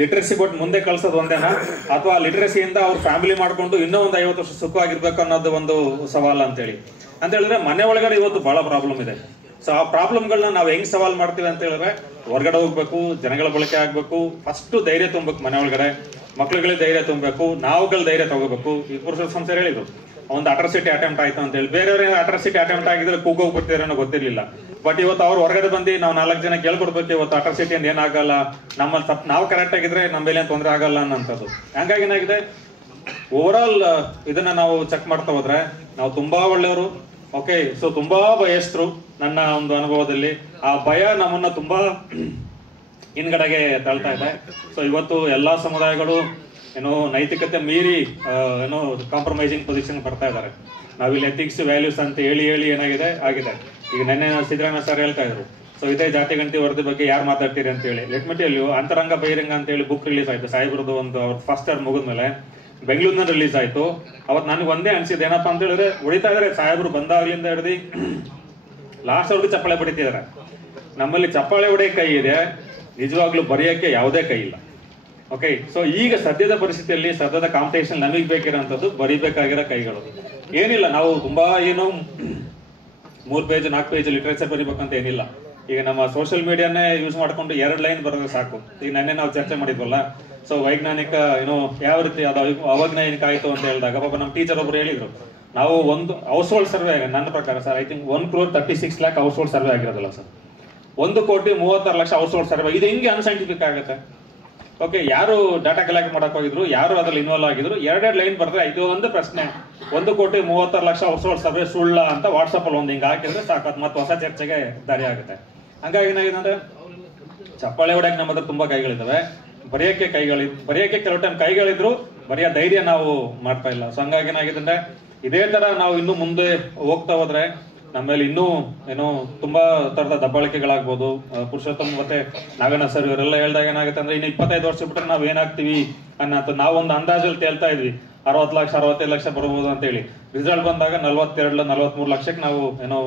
ಲಿಟ್ರಸಿ ಕೊಟ್ಟು ಮುಂದೆ ಕಳ್ಸೋದು ಒಂದೇನಾ, ಅಥವಾ ಲಿಟ್ರಸಿಯಿಂದ ಅವ್ರ ಫ್ಯಾಮಿಲಿ ಮಾಡ್ಕೊಂಡು ಇನ್ನೂ ಒಂದು 50 ವರ್ಷ ಸುಖವಾಗಿರ್ಬೇಕು ಅನ್ನೋದು ಒಂದು ಸವಾಲ್ ಅಂತ ಹೇಳಿದ್ರೆ ಮನೆ ಒಳಗಡೆ ಇವತ್ತು ಬಹಳ ಪ್ರಾಬ್ಲಮ್ ಇದೆ. ಸೊ ಆ ಪ್ರಾಬ್ಲಮ್ಗಳನ್ನ ನಾವು ಹೆಂಗ್ ಸವಾಲ್ ಮಾಡ್ತೀವಿ ಅಂತ ಹೇಳಿದ್ರೆ ಹೊರಗಡೆ ಹೋಗ್ಬೇಕು, ಜನಗಳ ಬಳಕೆ ಆಗ್ಬೇಕು, ಫಸ್ಟ್ ಧೈರ್ಯ ತುಂಬಬೇಕು ಮನೆ ಒಳಗಡೆ, ಮಕ್ಳುಗಳಿಗೆ ಧೈರ್ಯ ತುಂಬಬೇಕು, ನಾವುಗಳ ಧೈರ್ಯ ತಗೋಬೇಕು. ಈ ಪುರುಷ ಸಂಸ್ಥೆ ಹೇಳಿದ್ರು ಒಂದು ಅಟ್ರಾಸಿಟಿ ಅಟೆಂಪ್ಟ್ ಆಯ್ತು ಅಂತ ಹೇಳಿ, ಬೇರೆಯವ್ರ ಅಟ್ರಾಸಿಟಿ ಅಟೆಂಪ್ಟ್ ಆಗಿದ್ರೆ ಕೂಗೋಗ್ಬಿಡ್ತಿರೋ ಗೊತ್ತಿರ್ಲಿಲ್ಲ. ಬಟ್ ಇವತ್ತು ಅವ್ರು ಹೊರಗಡೆ ಬಂದು ನಾವು 4 ಜನ ಕೇಳ್ಕೊಡ್ಬೇಕು, ಇವತ್ತು ಅಟ್ರಾಸಿಟಿ ಅಂತ ಏನಾಗಲ್ಲ, ನಮ್ಮಲ್ಲಿ ತಪ್ಪು ನಾವು ಕರೆಕ್ಟ್ ಆಗಿದ್ರೆ ನಮ್ಮ ಮೇಲೆ ತೊಂದರೆ ಆಗಲ್ಲ ಅನ್ನೋಂಥದ್ದು. ಹಂಗಾಗಿ ಏನಾಗಿದೆ, ಓವರ್ ಆಲ್ ಇದನ್ನ ನಾವು ಚೆಕ್ ಮಾಡ್ತಾ ಹೋದ್ರೆ ನಾವು ತುಂಬಾ ಒಳ್ಳೆಯವರು. ಓಕೆ, ಸೊ ತುಂಬಾ ಭಯಸ್ಥರು ನನ್ನ ಒಂದು ಅನುಭವದಲ್ಲಿ. ಆ ಭಯ ನಮ್ಮನ್ನ ತುಂಬಾ ಹಿಂದ್ಗಡೆಗೆ ತಳ್ತಾ ಇದೆ. ಸೊ ಇವತ್ತು ಎಲ್ಲಾ ಸಮುದಾಯಗಳು ಏನೋ ನೈತಿಕತೆ ಮೀರಿ ಏನೋ ಕಾಂಪ್ರಮೈಸಿಂಗ್ ಪೊಸಿಷನ್ ಬರ್ತಾ ಇದ್ದಾರೆ. ನಾವಿಲ್ಲಿ ಎಥಿಕ್ಸ್ ವ್ಯಾಲ್ಯೂಸ್ ಅಂತ ಹೇಳಿ ಆಗಿದೆ. ಈಗ ನೆನ್ನೆ ಸಿದ್ದರಾಮಯ್ಯ ಸರ್ ಹೇಳ್ತಾ ಇದ್ರು, ಸೊ ಇದೇ ಜಾತಿ ಗಣತಿ ವರದಿ ಬಗ್ಗೆ ಯಾರು ಮಾತಾಡ್ತೀರಿ ಅಂತ ಹೇಳಿ. ಲೆಟ್ ಮಿ ಟೆಲ್ ಯು, ಅಂತರಂಗ ಬಹಿರಂಗ ಅಂತ ಹೇಳಿ ಬುಕ್ ರಿಲೀಸ್ ಆಯ್ತು ಸಾಹೇಬ್ರದ್ದು. ಒಂದು ಅವ್ರ ಫಸ್ಟ್ ಟರ್ಮ್ ಮುಗಿದ್ಮೇಲೆ ಬೆಂಗಳೂರಿನಲ್ಲಿ ರಿಲೀಸ್ ಆಯ್ತು. ಅವತ್ತು ನನಗೆ ಒಂದೇ ಅನ್ಸಿದ್ದು ಏನಪ್ಪಾ ಅಂತ ಹೇಳಿದ್ರೆ, ಹೊಡಿತಾ ಇದಾರೆ ಸಾಹೇಬ್ರು ಬಂದಾಗ್ಲಿಂದ ಹಿಡಿದು ಲಾಸ್ಟ್ ಅವ್ರಿಗೆ ಚಪ್ಪಾಳೆ ಬಡಿತಿದ್ದಾರೆ. ನಮ್ಮಲ್ಲಿ ಚಪ್ಪಾಳೆ ಹೊಡೆಯ ಕೈ ಇದೆ, ನಿಜವಾಗ್ಲೂ ಬರೆಯಕ್ಕೆ ಯಾವುದೇ ಕೈ ಇಲ್ಲ. ಓಕೆ, ಸೊ ಈಗ ಸದ್ಯದ ಪರಿಸ್ಥಿತಿಯಲ್ಲಿ ಸದ್ಯದ ಕಾಂಪಿಟೇಷನ್ ನಮಗೆ ಬೇಕಿರೋಂಥದ್ದು ಬರಿಬೇಕಾಗಿರೋ ಕೈಗಳು ಏನಿಲ್ಲ. ನಾವು ತುಂಬಾ ಏನು 3 ಪೇಜ್ 4 ಪೇಜ್ ಲಿಟ್ರೇಚರ್ ಬರಿಬೇಕಂತ ಏನಿಲ್ಲ. ಈಗ ನಮ್ಮ ಸೋಷಿಯಲ್ ಮೀಡಿಯಾನೇ ಯೂಸ್ ಮಾಡ್ಕೊಂಡು 2 ಲೈನ್ ಬರೋದು ಸಾಕು. ಈಗ ನೆನ್ನೆ ನಾವು ಚರ್ಚೆ ಮಾಡಿದ್ವಲ್ಲ, ಸೊ ವೈಜ್ಞಾನಿಕ ಏನೋ ಯಾವ ರೀತಿ ಅದು ಅವೈಜ್ಞಾನಿಕ ಆಯ್ತು ಅಂತ ಹೇಳಿದಾಗ ಪಾಪ ನಮ್ಮ ಟೀಚರ್ ಒಬ್ರು ಹೇಳಿದ್ರು, ನಾವು ಒಂದು ಹೌಸ್ ಹೋಲ್ಡ್ ಸರ್ವೆ ನನ್ನ ಪ್ರಕಾರ sir I think 1,36,00,000 household survey ಆಗಿರೋದಲ್ಲ ಸರ್. 1,36,00,000 household survey. ಇದು ಹೆಂಗೆ ಅನ್ಸೈಂಟಿಫಿಕ್ ಆಗುತ್ತೆ? ಓಕೆ, ಯಾರು ಡಾಟಾ ಕಲೆಕ್ಟ್ ಮಾಡಕ್ ಹೋಗಿದ್ರು, ಯಾರು ಅದ್ರಲ್ಲಿ ಇನ್ವಾಲ್ವ್ ಆಗಿದ್ರು, ಎರಡೆರಡು ಲೈನ್ ಬರೆದ್ರೆ ಇದು ಒಂದು ಪ್ರಶ್ನೆ, 1,36,00,000 ಹೌಸ್ಹೋಲ್ಡ್ ಸರ್ವೆ ಸುಳ್ಳ ಅಂತ ವಾಟ್ಸಪ್ ಅಲ್ಲಿ ಒಂದು ಹಿಂಗೆ ಹಾಕಿದ್ರೆ ಸಾಕು, ಮತ್ತೆ ಹೊಸ ಚರ್ಚೆಗೆ ದಾರಿ ಆಗುತ್ತೆ. ಹಂಗಾಗಿ ಏನಾಗಿದೆ ಅಂದ್ರೆ ಚಪ್ಪಾಳೆ ಹೊಡೆಯಕ್ಕೆ ನಮ್ಮ ಹತ್ರ ತುಂಬಾ ಕೈಗಳಿದ್ದಾವೆ, ಬರೆಯಕ್ಕೆ ಕೆಲವು ಟೈಮ್ ಕೈಗಳಿದ್ರು ಬರೆಯೋ ಧೈರ್ಯ ನಾವು ಮಾಡ್ತಾ ಇಲ್ಲ. ಸೊ ಹಂಗಾಗಿ ಏನಾಗಿದೆ ಅಂದ್ರೆ ಇದೇ ತರ ನಾವು ಇನ್ನು ಮುಂದೆ ಹೋಗ್ತಾ ಹೋದ್ರೆ ನಮ್ಮಲ್ಲಿ ಇನ್ನೂ ಏನೋ ತುಂಬಾ ತರದ ದಬ್ಬಾಳಿಕೆಗಳಾಗ್ಬೋದು. ಪುರುಷೋತ್ತಮ್ ಮತ್ತೆ ನಾಗಣ್ಣ ಸರ್ ಇವರೆಲ್ಲ ಹೇಳ್ದಾಗ ಏನಾಗುತ್ತೆ ಅಂದ್ರೆ ಇನ್ನು 25 ವರ್ಷ ಬಿಟ್ರೆ ನಾವ್ ಏನಾಗ್ತೀವಿ ಅನ್ನೋ ನಾವೊಂದು ಅಂದಾಜಲ್ಲಿ ತೇಳ್ತಾ ಇದ್ವಿ, 60 ಲಕ್ಷ 65 ಲಕ್ಷ ಬರ್ಬೋದು ಅಂತ ಹೇಳಿ. ರಿಸಲ್ಟ್ ಬಂದಾಗ 42-43 ಲಕ್ಷಕ್ಕೆ ನಾವು ಏನೋ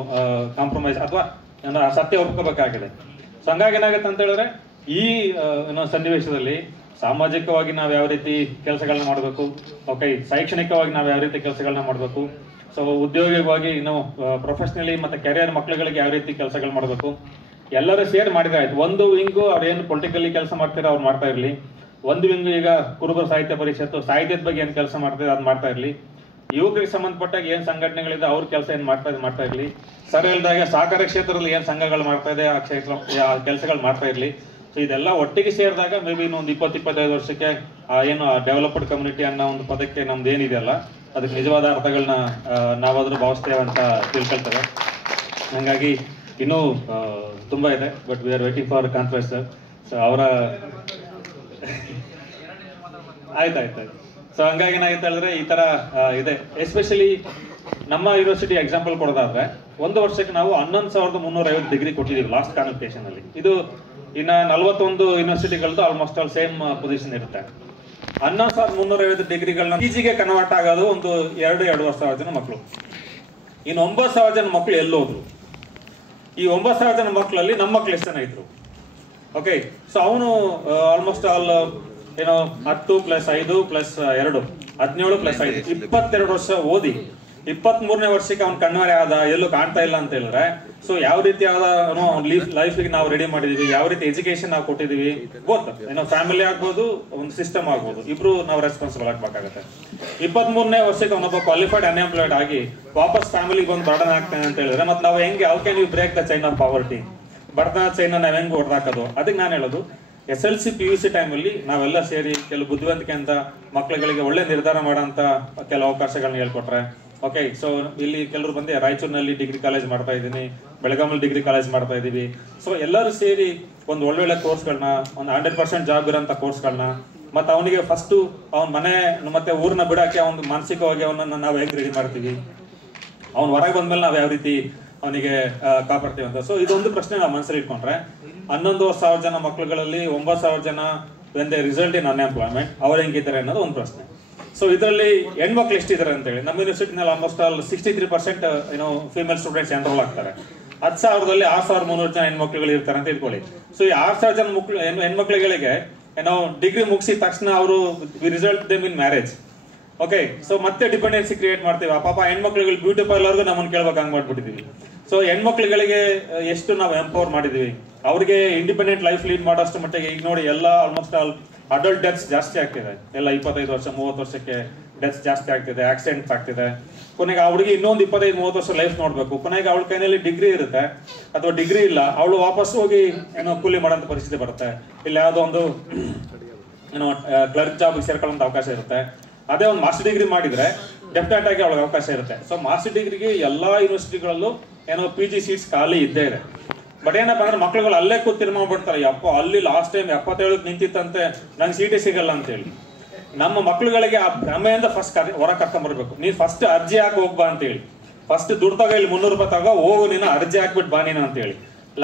ಕಾಂಪ್ರಮೈಸ್ ಅಥವಾ ಏನೋ ಸತ್ಯ ಒಪ್ಕೋಬೇಕಾಗಿದೆ. ಸೊ ಹಂಗಾಗಿ ಏನಾಗುತ್ತೆ ಅಂತ ಹೇಳಿದ್ರೆ ಈ ಏನೋ ಸನ್ನಿವೇಶದಲ್ಲಿ ಸಾಮಾಜಿಕವಾಗಿ ನಾವ್ ಯಾವ ರೀತಿ ಕೆಲಸಗಳನ್ನ ಮಾಡಬೇಕು, ಓಕೆ, ಶೈಕ್ಷಣಿಕವಾಗಿ ನಾವ್ ಯಾವ ರೀತಿ ಕೆಲಸಗಳನ್ನ ಮಾಡಬೇಕು, ಸೊ ಉದ್ಯೋಗಿಕವಾಗಿ ಇನ್ನು ಪ್ರೊಫೆಷನಲಿ ಮತ್ತೆ ಕೆರಿಯರ್ ಮಕ್ಳುಗಳಿಗೆ ಯಾವ ರೀತಿ ಕೆಲಸಗಳು ಮಾಡಬೇಕು, ಎಲ್ಲರೂ ಸೇರ್ ಮಾಡಿದ್ರೆ ಆಯ್ತು. ಒಂದು ವಿಂಗು ಅವ್ರು ಏನು ಪೊಲಿಟಿಕಲಿ ಕೆಲಸ ಮಾಡ್ತಾರೆ ಅವ್ರು ಮಾಡ್ತಾ ಇರ್ಲಿ, ಒಂದು ವಿಂಗು ಈಗ ಕುರುಬರ ಸಾಹಿತ್ಯ ಪರಿಷತ್ತು ಸಾಹಿತ್ಯದ ಬಗ್ಗೆ ಏನ್ ಕೆಲಸ ಮಾಡ್ತಾರೆ ಅದ್ ಮಾಡ್ತಾ ಇರ್ಲಿ, ಯುವಕರಿಗೆ ಸಂಬಂಧಪಟ್ಟಾಗ ಏನ್ ಸಂಘಟನೆಗಳಿದೆ ಅವ್ರ ಕೆಲಸ ಏನ್ ಮಾಡ್ತಾ ಇರ್ಲಿ, ಸರ್ ಹೇಳಿದಾಗ ಸಹಕಾರ ಕ್ಷೇತ್ರದಲ್ಲಿ ಏನ್ ಸಂಘಗಳು ಮಾಡ್ತಾ ಇದೆ ಆ ಕ್ಷೇತ್ರ ಕೆಲಸಗಳು ಮಾಡ್ತಾ ಇರ್ಲಿ. ಸೊ ಇದೆಲ್ಲ ಒಟ್ಟಿಗೆ ಸೇರಿದಾಗ ಮೇ ಬಿ ಇನ್ನೊಂದು 20-25 ವರ್ಷಕ್ಕೆ ಏನು ಡೆವಲಪ್ಡ್ ಕಮ್ಯುನಿಟಿ ಅನ್ನೋ ಒಂದು ಪದಕ್ಕೆ ನಮ್ದು ಏನಿದೆಯಲ್ಲ ಅದಕ್ಕೆ ನಿಜವಾದ ಅರ್ಥಗಳನ್ನ ನಾವಾದ್ರೂ ಭಾವಿಸ್ತೇವೆ ಅಂತ ತಿಳ್ಕೊಳ್ತೇವೆ. ಹಂಗಾಗಿ ಇನ್ನೂ ತುಂಬಾ ಇದೆ, but we are waiting for conference sir. So ಅವರ ಆಯ್ತಾಯ್ತು. ಸೊ ಹಂಗಾಗಿ ಏನಾಗಿತ್ತು ಹೇಳಿದ್ರೆ ಈ ತರ ಇದೆ. ಎಸ್ಪೆಷಲಿ ನಮ್ಮ ಯೂನಿವರ್ಸಿಟಿ ಎಕ್ಸಾಂಪಲ್ ಕೊಡೋದಾದ್ರೆ 1 ವರ್ಷಕ್ಕೆ ನಾವು 11,350 ಡಿಗ್ರಿ ಕೊಟ್ಟಿದ್ದೀವಿ ಲಾಸ್ಟ್ ಕಾನ್ವೊಕೇಶನ್ ಅಲ್ಲಿ. ಇದು ಇನ್ನ 41 ಯೂನಿವರ್ಸಿಟಿಗಳದ್ದು ಆಲ್ಮೋಸ್ಟ್ ಆಲ್ ಸೇಮ್ ಪೊಸಿಷನ್ ಇರುತ್ತೆ. 11,350 ಡಿಗ್ರಿಗಳನ್ನ PG-ಗೆ ಕನ್ವರ್ಟ್ ಆಗೋದು ಒಂದು 2-2.5 ಸಾವಿರ ಜನ ಮಕ್ಕಳು. ಇನ್ನು 9,000 ಜನ ಮಕ್ಕಳು ಎಲ್ಲೋದ್ರು? ಈ 9,000 ಜನ ಮಕ್ಕಳಲ್ಲಿ ನಮ್ಮ ಮಕ್ಕಳು ಎಷ್ಟು ಜನ ಇದ್ರು? ಓಕೆ, ಸೊ ಅವನು ಆಲ್ಮೋಸ್ಟ್ ಆಲ್ ಏನೋ 10 + 5 + 2 17 + 5 22 ವರ್ಷ ಓದಿ 23ನೇ ವರ್ಷಕ್ಕೆ ಅವ್ನು ಕಣ್ಮರೆ ಆದ, ಎಲ್ಲೂ ಕಾಣ್ತಾ ಇಲ್ಲ ಅಂತ ಹೇಳಿದ್ರೆ, ಸೊ ಯಾವ ರೀತಿ ಲೈಫ್ಗೆ ನಾವು ರೆಡಿ ಮಾಡಿದೀವಿ, ಯಾವ ರೀತಿ ಎಜುಕೇಶನ್ ನಾವು ಕೊಟ್ಟಿದೀವಿ ಗೊತ್ತ. ಏನೋ ಫ್ಯಾಮಿಲಿ ಆಗ್ಬೋದು, ಒಂದು ಸಿಸ್ಟಮ್ ಆಗ್ಬೋದು, ಇಬ್ರು ನಾವು ರೆಸ್ಪಾನ್ಸಿಬಲ್ ಆಗ್ಬೇಕಾಗತ್ತೆ. 23ನೇ ವರ್ಷಕ್ಕೆ ಅವನೊಬ್ಬ ಕ್ವಾಲಿಫೈಡ್ ಅನ್ಎಂಪ್ಲಾಯ್ಡ್ ಆಗಿ ವಾಪಸ್ ಫ್ಯಾಮಿಲಿಗೆ ಬಂದು ಬರ್ಡನ್ ಆಗ್ತಾನೆ ಅಂತ ಹೇಳಿದ್ರೆ ಮತ್ತೆ ನಾವು ಹೆಂಗೆ how can you break the chain of poverty, ಬಡತನ ಚೈನ್ ನಾವ್ ಹೆಂಗ್ ಹೊಡೆದಾಕೋದು? ಅದಕ್ಕೆ ನಾನು ಹೇಳೋದು SLC PUC ಟೈಮಲ್ಲಿ ನಾವೆಲ್ಲ ಸೇರಿ ಕೆಲವು ಬುದ್ಧಿವಂತಿಕೆ ಅಂತ ಮಕ್ಕಳುಗಳಿಗೆ ಒಳ್ಳೆ ನಿರ್ಧಾರ ಮಾಡೋಂತ ಕೆಲವು ಅವಕಾಶಗಳನ್ನ ಹೇಳ್ಕೊಟ್ರೆ. ಓಕೆ, ಸೊ ಇಲ್ಲಿ ಕೆಲವರು ಬಂದೆ ರಾಯಚೂರಿನಲ್ಲಿ ಡಿಗ್ರಿ ಕಾಲೇಜ್ ಮಾಡ್ತಾ ಇದ್ದೀನಿ, ಬೆಳಗಾಮಲ್ಲಿ ಡಿಗ್ರಿ ಕಾಲೇಜ್ ಮಾಡ್ತಾ ಇದೀವಿ. ಸೊ ಎಲ್ಲರೂ ಸೇರಿ ಒಂದು ಒಳ್ಳೊಳ್ಳೆ ಕೋರ್ಸ್ಗಳನ್ನ, ಒಂದು 100% ಜಾಬ್ ಇರೋಂಥ ಕೋರ್ಸ್ಗಳನ್ನ, ಮತ್ತೆ ಅವನಿಗೆ ಫಸ್ಟ್ ಅವ್ನ ಮನೆ ಮತ್ತೆ ಊರನ್ನ ಬಿಡಕ್ಕೆ ಅವ್ನ ಮಾನಸಿಕವಾಗಿ ಅವನನ್ನ ನಾವು ಹೆಂಗ್ ರೆಡಿ ಮಾಡ್ತೀವಿ, ಅವ್ನು ಹೊರಗೆ ಬಂದ್ಮೇಲೆ ನಾವು ಯಾವ ರೀತಿ ಅವನಿಗೆ ಕಾಪಾಡ್ತೀವಿ ಅಂತ. ಸೊ ಇದೊಂದು ಪ್ರಶ್ನೆ ನಾವು ಮನಸ್ಸಲ್ಲಿ ಇಟ್ಕೊಂಡ್ರೆ 11,000 ಜನ ಮಕ್ಕಳುಗಳಲ್ಲಿ 9,000 ಜನ when they result in unemployment ಅವ್ರು ಹೆಂಗಿದ್ದಾರೆ ಅನ್ನೋದು ಒಂದು ಪ್ರಶ್ನೆ. ಸೊ ಇದರಲ್ಲಿ ಹೆಣ್ಮಕ್ಳು ಎಷ್ಟಿದ್ದಾರೆ ಅಂತ ಹೇಳಿ ನಮ್ಮ ಯೂನಿವರ್ಸಿಟಿನಲ್ಲಿ ಆಲ್ಮೋಸ್ಟ್ ಆಲ್ 63% ಏನೋ ಫೀಮೇಲ್ ಸ್ಟೂಡೆಂಟ್ಸ್ ಎನ್ರೋಲ್ ಆಗ್ತಾರೆ. 10,000ದಲ್ಲಿ 6,300 ಜನ ಹೆಣ್ಮಕ್ಳುಗಳು ಇರ್ತಾರೆ ಅಂತ ಇಟ್ಕೊಳ್ಳಿ. ಸೊ ಈ 6,000 ಜನ ಹೆಣ್ಮಕ್ಳುಗಳಿಗೆ ಏನೋ ಡಿಗ್ರಿ ಮುಗಿಸಿದ ತಕ್ಷಣ ಅವರು ರಿಸಲ್ಟ್ ದೇಮ್ ಇನ್ ಮ್ಯಾರೇಜ್. ಓಕೆ, ಸೊ ಮತ್ತೆ ಡಿಪೆಂಡೆನ್ಸಿ ಕ್ರಿಯೇಟ್ ಮಾಡ್ತೀವಿ. ಆ ಪಾಪ ಹೆಣ್ಮಕ್ಳುಗಳು ಬ್ಯೂಟಿ ಪಾರ್ಲರ್ಗೂ ನಮ್ಮನ್ನು ಕೇಳ್ಬೇಕು ಹಂಗ್ ಮಾಡ್ಬಿಟ್ಟಿದೀವಿ. ಸೊ ಹೆಣ್ಮಕ್ಳುಗಳಿಗೆ ಎಷ್ಟು ನಾವು ಎಂಪವರ್ ಮಾಡಿದೀವಿ, ಅವ್ರಿಗೆ ಇಂಡಿಪೆಂಡೆಂಟ್ ಲೈಫ್ ಲೀಡ್ ಮಾಡೋಷ್ಟು ಮಟ್ಟಿಗೆ ಈಗ ನೋಡಿ ಎಲ್ಲ ಆಲ್ಮೋಸ್ಟ್ ಆಲ್ ಅಡಲ್ಟ್ ಡೆತ್ಸ್ ಜಾಸ್ತಿ ಆಗ್ತಿದೆ. ಎಲ್ಲ 25 ವರ್ಷ 30 ವರ್ಷಕ್ಕೆ ಡೆತ್ಸ್ ಜಾಸ್ತಿ ಆಗ್ತಿದೆ, ಆಕ್ಸಿಡೆಂಟ್ಸ್ ಆಗ್ತಿದೆ. ಕೊನೆಗೆ ಅವಳಿಗೆ ಇನ್ನೊಂದು 25-30 ವರ್ಷ ಲೈಫ್ ನೋಡ್ಬೇಕು. ಕೊನೆಗೆ ಅವಳ ಕೈನಲ್ಲಿ ಡಿಗ್ರಿ ಇರುತ್ತೆ ಅಥವಾ ಡಿಗ್ರಿ ಇಲ್ಲ, ಅವಳು ವಾಪಸ್ ಹೋಗಿ ಏನೋ ಕೂಲಿ ಮಾಡೋಂಥ ಪರಿಸ್ಥಿತಿ ಬರುತ್ತೆ. ಇಲ್ಲ ಯಾವುದೋ ಒಂದು ಏನೋ ಕ್ಲರ್ಕ್ ಜಾಬ್ ಸೇರ್ಕೊಳ್ಳೋಂಥ ಅವಕಾಶ ಇರುತ್ತೆ. ಅದೇ ಒಂದು ಮಾಸ್ಟರ್ ಡಿಗ್ರಿ ಮಾಡಿದ್ರೆ ಡೆಫಿನೆಟ್ ಆಗಿ ಅವಳಿಗೆ ಅವಕಾಶ ಇರುತ್ತೆ. ಸೊ ಮಾಸ್ಟರ್ ಡಿಗ್ರಿಗೆ ಎಲ್ಲಾ ಯೂನಿವರ್ಸಿಟಿಗಳಲ್ಲೂ ಏನೋ PG ಸೀಟ್ಸ್ ಖಾಲಿ ಇದ್ದೇ ಇದೆ. ಬಟ್ ಏನಪ್ಪಾ ಅಂದ್ರೆ ಮಕ್ಳುಗಳು ಅಲ್ಲೇ ಕೂತ್ ತೀರ್ಮಾನ ಯಪ್ಪ ಅಲ್ಲಿ ಲಾಸ್ಟ್ ಟೈಮ್ 77 ನಿಂತಿತ್ತಂತೆ, ನಂಗೆ ಸೀಟೇ ಸಿಗಲ್ಲ ಅಂತ ಹೇಳಿ. ನಮ್ಮ ಮಕ್ಳುಗಳಿಗೆ ಆ ಭ್ರಮೆಯಿಂದ ಫಸ್ಟ್ ಹೊರಗೆ ಕರ್ಕೊಂಡ್ಬರ್ಬೇಕು. ನೀನ್ ಫಸ್ಟ್ ಅರ್ಜಿ ಹಾಕಿ ಹೋಗ್ಬಾ ಅಂತ ಹೇಳಿ, ಫಸ್ಟ್ ದುಡ್ಡು ತಗೋ, ಇಲ್ಲಿ 300 ರೂಪಾಯಿ ತಗೋ, ಹೋಗು ನೀನು ಅರ್ಜಿ ಹಾಕ್ಬಿಟ್ಟು ಬಾ ನೀನು ಅಂತ ಹೇಳಿ.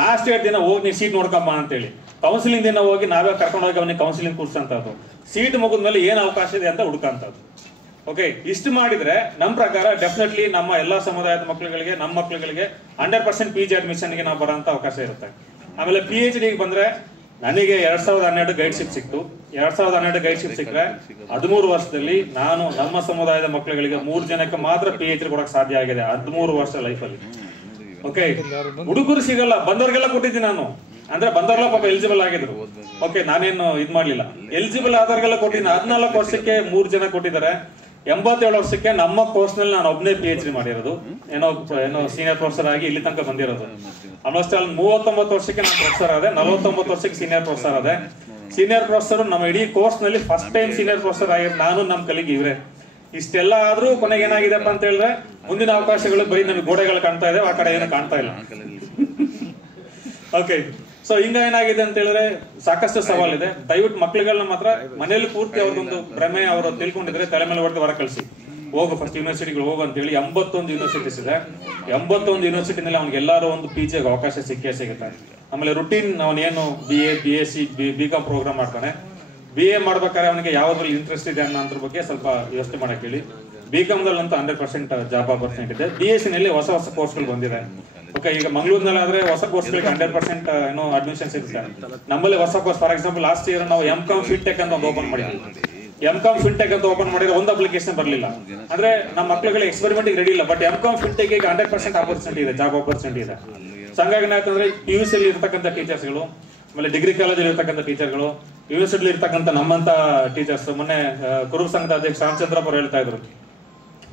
ಲಾಸ್ಟ್ 8 ದಿನ ಹೋಗಿ ನೀನ್ ಸೀಟ್ ನೋಡ್ಕೊಂಬ ಅಂತ ಹೇಳಿ. ಕೌನ್ಸಿಲಿಂಗ್ ದಿನ ಹೋಗಿ ನಾವೇ ಕರ್ಕೊಂಡು ಹೋಗಿ ಅವನಿಗೆ ಕೌನ್ಸಿಲಿಂಗ್ ಕೂರ್ಸಂತದ್ದು, ಸೀಟ್ ಮುಗಿದ್ಮೇಲೆ ಏನ್ ಅವಕಾಶ ಇದೆ ಅಂತ ಹುಡುಕಂತದ್ದು. ಓಕೆ, ಇಷ್ಟು ಮಾಡಿದ್ರೆ ನಮ್ಮ ಪ್ರಕಾರ ಡೆಫಿನೆಟ್ಲಿ ನಮ್ಮ ಎಲ್ಲಾ ಸಮುದಾಯದ ಮಕ್ಕಳುಗಳಿಗೆ, ನಮ್ಮ ಮಕ್ಕಳುಗಳಿಗೆ 100% PG ಅಡ್ಮಿಷನ್ಗೆ ನಾವು ಬರೋಂತ ಅವಕಾಶ ಇರುತ್ತೆ. ಆಮೇಲೆ PhD ಬಂದ್ರೆ ನನಗೆ 2012 ಗೈಡ್ಶಿಪ್ ಸಿಕ್ತು. 2012 ಗೈಡ್ಶಿಪ್ ಸಿಕ್ಕರೆ 13 ವರ್ಷದಲ್ಲಿ ನಾನು ನಮ್ಮ ಸಮುದಾಯದ ಮಕ್ಕಳುಗಳಿಗೆ 3 ಜನಕ್ಕೆ ಮಾತ್ರ PhD ಕೊಡಕ್ ಸಾಧ್ಯ ಆಗಿದೆ 13 ವರ್ಷ ಲೈಫಲ್ಲಿ. ಓಕೆ, ಹುಡುಗರು ಸಿಗಲ್ಲ, ಬಂದವ್ರಿಗೆಲ್ಲ ಕೊಟ್ಟಿದ್ದೀನಿ ನಾನು. ಅಂದ್ರೆ ಬಂದವ್ರೆಲ್ಲ ಪಾಪ ಎಲಿಜಿಬಲ್ ಆಗಿದ್ರು. ಓಕೆ, ನಾನೇನು ಇದ್ ಮಾಡ್ಲಿಲ್ಲ, ಎಲಿಜಿಬಲ್ ಆದವ್ರಿಗೆಲ್ಲ ಕೊಟ್ಟಿದ್ದೀನಿ. 14 ವರ್ಷಕ್ಕೆ 3 ಜನ ಕೊಟ್ಟಿದ್ದಾರೆ. 87 ವರ್ಷಕ್ಕೆ ನಮ್ಮ ಕೋರ್ಸ್ನಲ್ಲಿ ನಾನು ಒಬ್ಬನೇ PhD ಮಾಡಿರೋದು, ಏನೋ ಸೀನಿಯರ್ ಪ್ರೊಫೆಸರ್ ಆಗಿ ಇಲ್ಲಿ ತನಕ ಬಂದಿರೋದು. ಆಲ್ಮೋಸ್ಟ್ ಅಲ್ಲಿ 39 ವರ್ಷಕ್ಕೆ ನಾನು ಪ್ರೊಫೆಸರ್ ಆದೆ, 49 ವರ್ಷಕ್ಕೆ ಸೀನಿಯರ್ ಪ್ರೊಫೆಸರ್ ಆದೆ. ಸೀನಿಯರ್ ಪ್ರೊಫೆಸರ್ ನಮ್ಮ ಇಡೀ ಕೋರ್ಸ್ ನಲ್ಲಿ ಫಸ್ಟ್ ಟೈಮ್ ಸೀನಿಯರ್ ಪ್ರೊಫೆಸರ್ ಆಗಿರೋ ನಾನು, ನಮ್ಮ ಕಲಿಗೆ ಇವ್ರೆ. ಇಷ್ಟೆಲ್ಲ ಆದ್ರೂ ಕೊನೆಗೆ ಏನಾಗಿದೆಪ್ಪ ಅಂತ ಹೇಳಿದ್ರೆ, ಮುಂದಿನ ಅವಕಾಶಗಳು ಬರೀ ನಮಗೆ ಗೋಡೆಗಳು ಕಾಣ್ತಾ ಇದೆ, ಆ ಕಡೆ ಏನು ಕಾಣ್ತಾ ಇಲ್ಲ. ಓಕೆ, ಸೊ ಹಿಂಗ ಏನಾಗಿದೆ ಅಂತ ಹೇಳಿದ್ರೆ ಸಾಕಷ್ಟು ಸವಾಲಿದೆ. ದಯವಿಟ್ಟು ಮಕ್ಳುಗಳನ್ನ ಮಾತ್ರ ಮನೇಲಿ ಪೂರ್ತಿ ಅವ್ರಿಗೊಂದು ಭ್ರಮೆ ಅವರು ತಿಳ್ಕೊಂಡಿದ್ರೆ ತಲೆ ಮೇಲೆ ಹೊಡೆದು ಹೊರ ಕಳಿಸಿ, ಹೋಗು ಫಸ್ಟ್ ಯೂನಿವರ್ಸಿಟಿಗಳು ಹೋಗು ಅಂತ ಹೇಳಿ. 81 ಯೂನಿವರ್ಸಿಟೀಸ್ ಇದೆ. 81 ಯೂನಿವರ್ಸಿಟಿನಲ್ಲಿ ಅವ್ನಿಗೆ ಎಲ್ಲಾರು ಒಂದು PG ಅವಕಾಶ ಸಿಗುತ್ತೆ. ಆಮೇಲೆ ರುಟೀನ್ ಅವನೇನು BA, BSc, BCom ಪ್ರೋಗ್ರಾಮ್ ಮಾಡ್ತಾನೆ. BA ಮಾಡ್ಬೇಕಾದ್ರೆ ಅವನಿಗೆ ಯಾವ್ದ್ರಲ್ಲಿ ಇಂಟ್ರೆಸ್ಟ್ ಇದೆ ಅನ್ನೋದ್ರ ಬಗ್ಗೆ ಸ್ವಲ್ಪ ಯೋಚನೆ ಮಾಡಕ್ ಹೇಳಿ. BComದಲ್ಲಂತೂ 100% ಜಾಬ್ ಆಪರ್ಚುನಿಟಿ ಇದೆ. BSc ನಲ್ಲಿ ಹೊಸ ಕೋರ್ಸ್ಗಳು ಬಂದಿದೆ. ಓಕೆ, ಈಗ ಮಂಗಳೂರಿನಲ್ಲಿ ಆದ್ರೆ ಹೊಸ ಕೋರ್ಸ್ಗಳಿಗೆ 100% ಏನೋ ಅಡ್ಮಿಷನ್ಸ್ ಇರುತ್ತೆ. ನಮ್ಮಲ್ಲಿ ಹೊಸ course, for example last year ನಾವು M.Com ಫಿನ್ಟೆಕ್ ಅಂತ ಒಂದು ಓಪನ್ ಮಾಡಿದ್ವಿ. M.Com ಫಿನ್ಟೆಕ್ ಅಂತ ಓಪನ್ ಮಾಡಿದ್ರೆ ಒಂದು ಅಪ್ಲಿಕೇಶನ್ ಬರಲಿಲ್ಲ. ಅಂದ್ರೆ ನಮ್ಮ ಮಕ್ಕಳುಗಳಿಗೆ ಎಕ್ಸ್ಪೆರಿಮೆಂಟ್ ರೆಡಿ ಇಲ್ಲ. ಬಟ್ M.Com ಫಿನ್ಟೆಕ್ ಈಗ 100% ಆಪರ್ಚುನಿಟಿ ಇದೆ, ಜಾಬ್ ಆಪರ್ಚುನಿಟಿ ಇದೆ. ಸೊ ಹಂಗಾಗಿ ಯಾಕಂದ್ರೆ PUC ಅಲ್ಲಿ ಇರ್ತಕ್ಕಂಥ ಟೀಚರ್ಸ್ಗಳು, ಆಮೇಲೆ ಡಿಗ್ರಿ ಕಾಲೇಜಲ್ಲಿ ಇರ್ತಕ್ಕಂಥ ಟೀಚರ್ಗಳು, ಯೂನಿವರ್ಸಿಟಿ ಇರ್ತಕ್ಕಂಥ ನಮ್ಮಂತ ಟೀಚರ್ಸ್, ಮೊನ್ನೆ ಕುರುಬ ಸಂಘದ ಅಧ್ಯಕ್ಷ ರಾಮಚಂದ್ರಪ್ಪ ಅವರು ಹೇಳ್ತಾ ಇದ್ರು,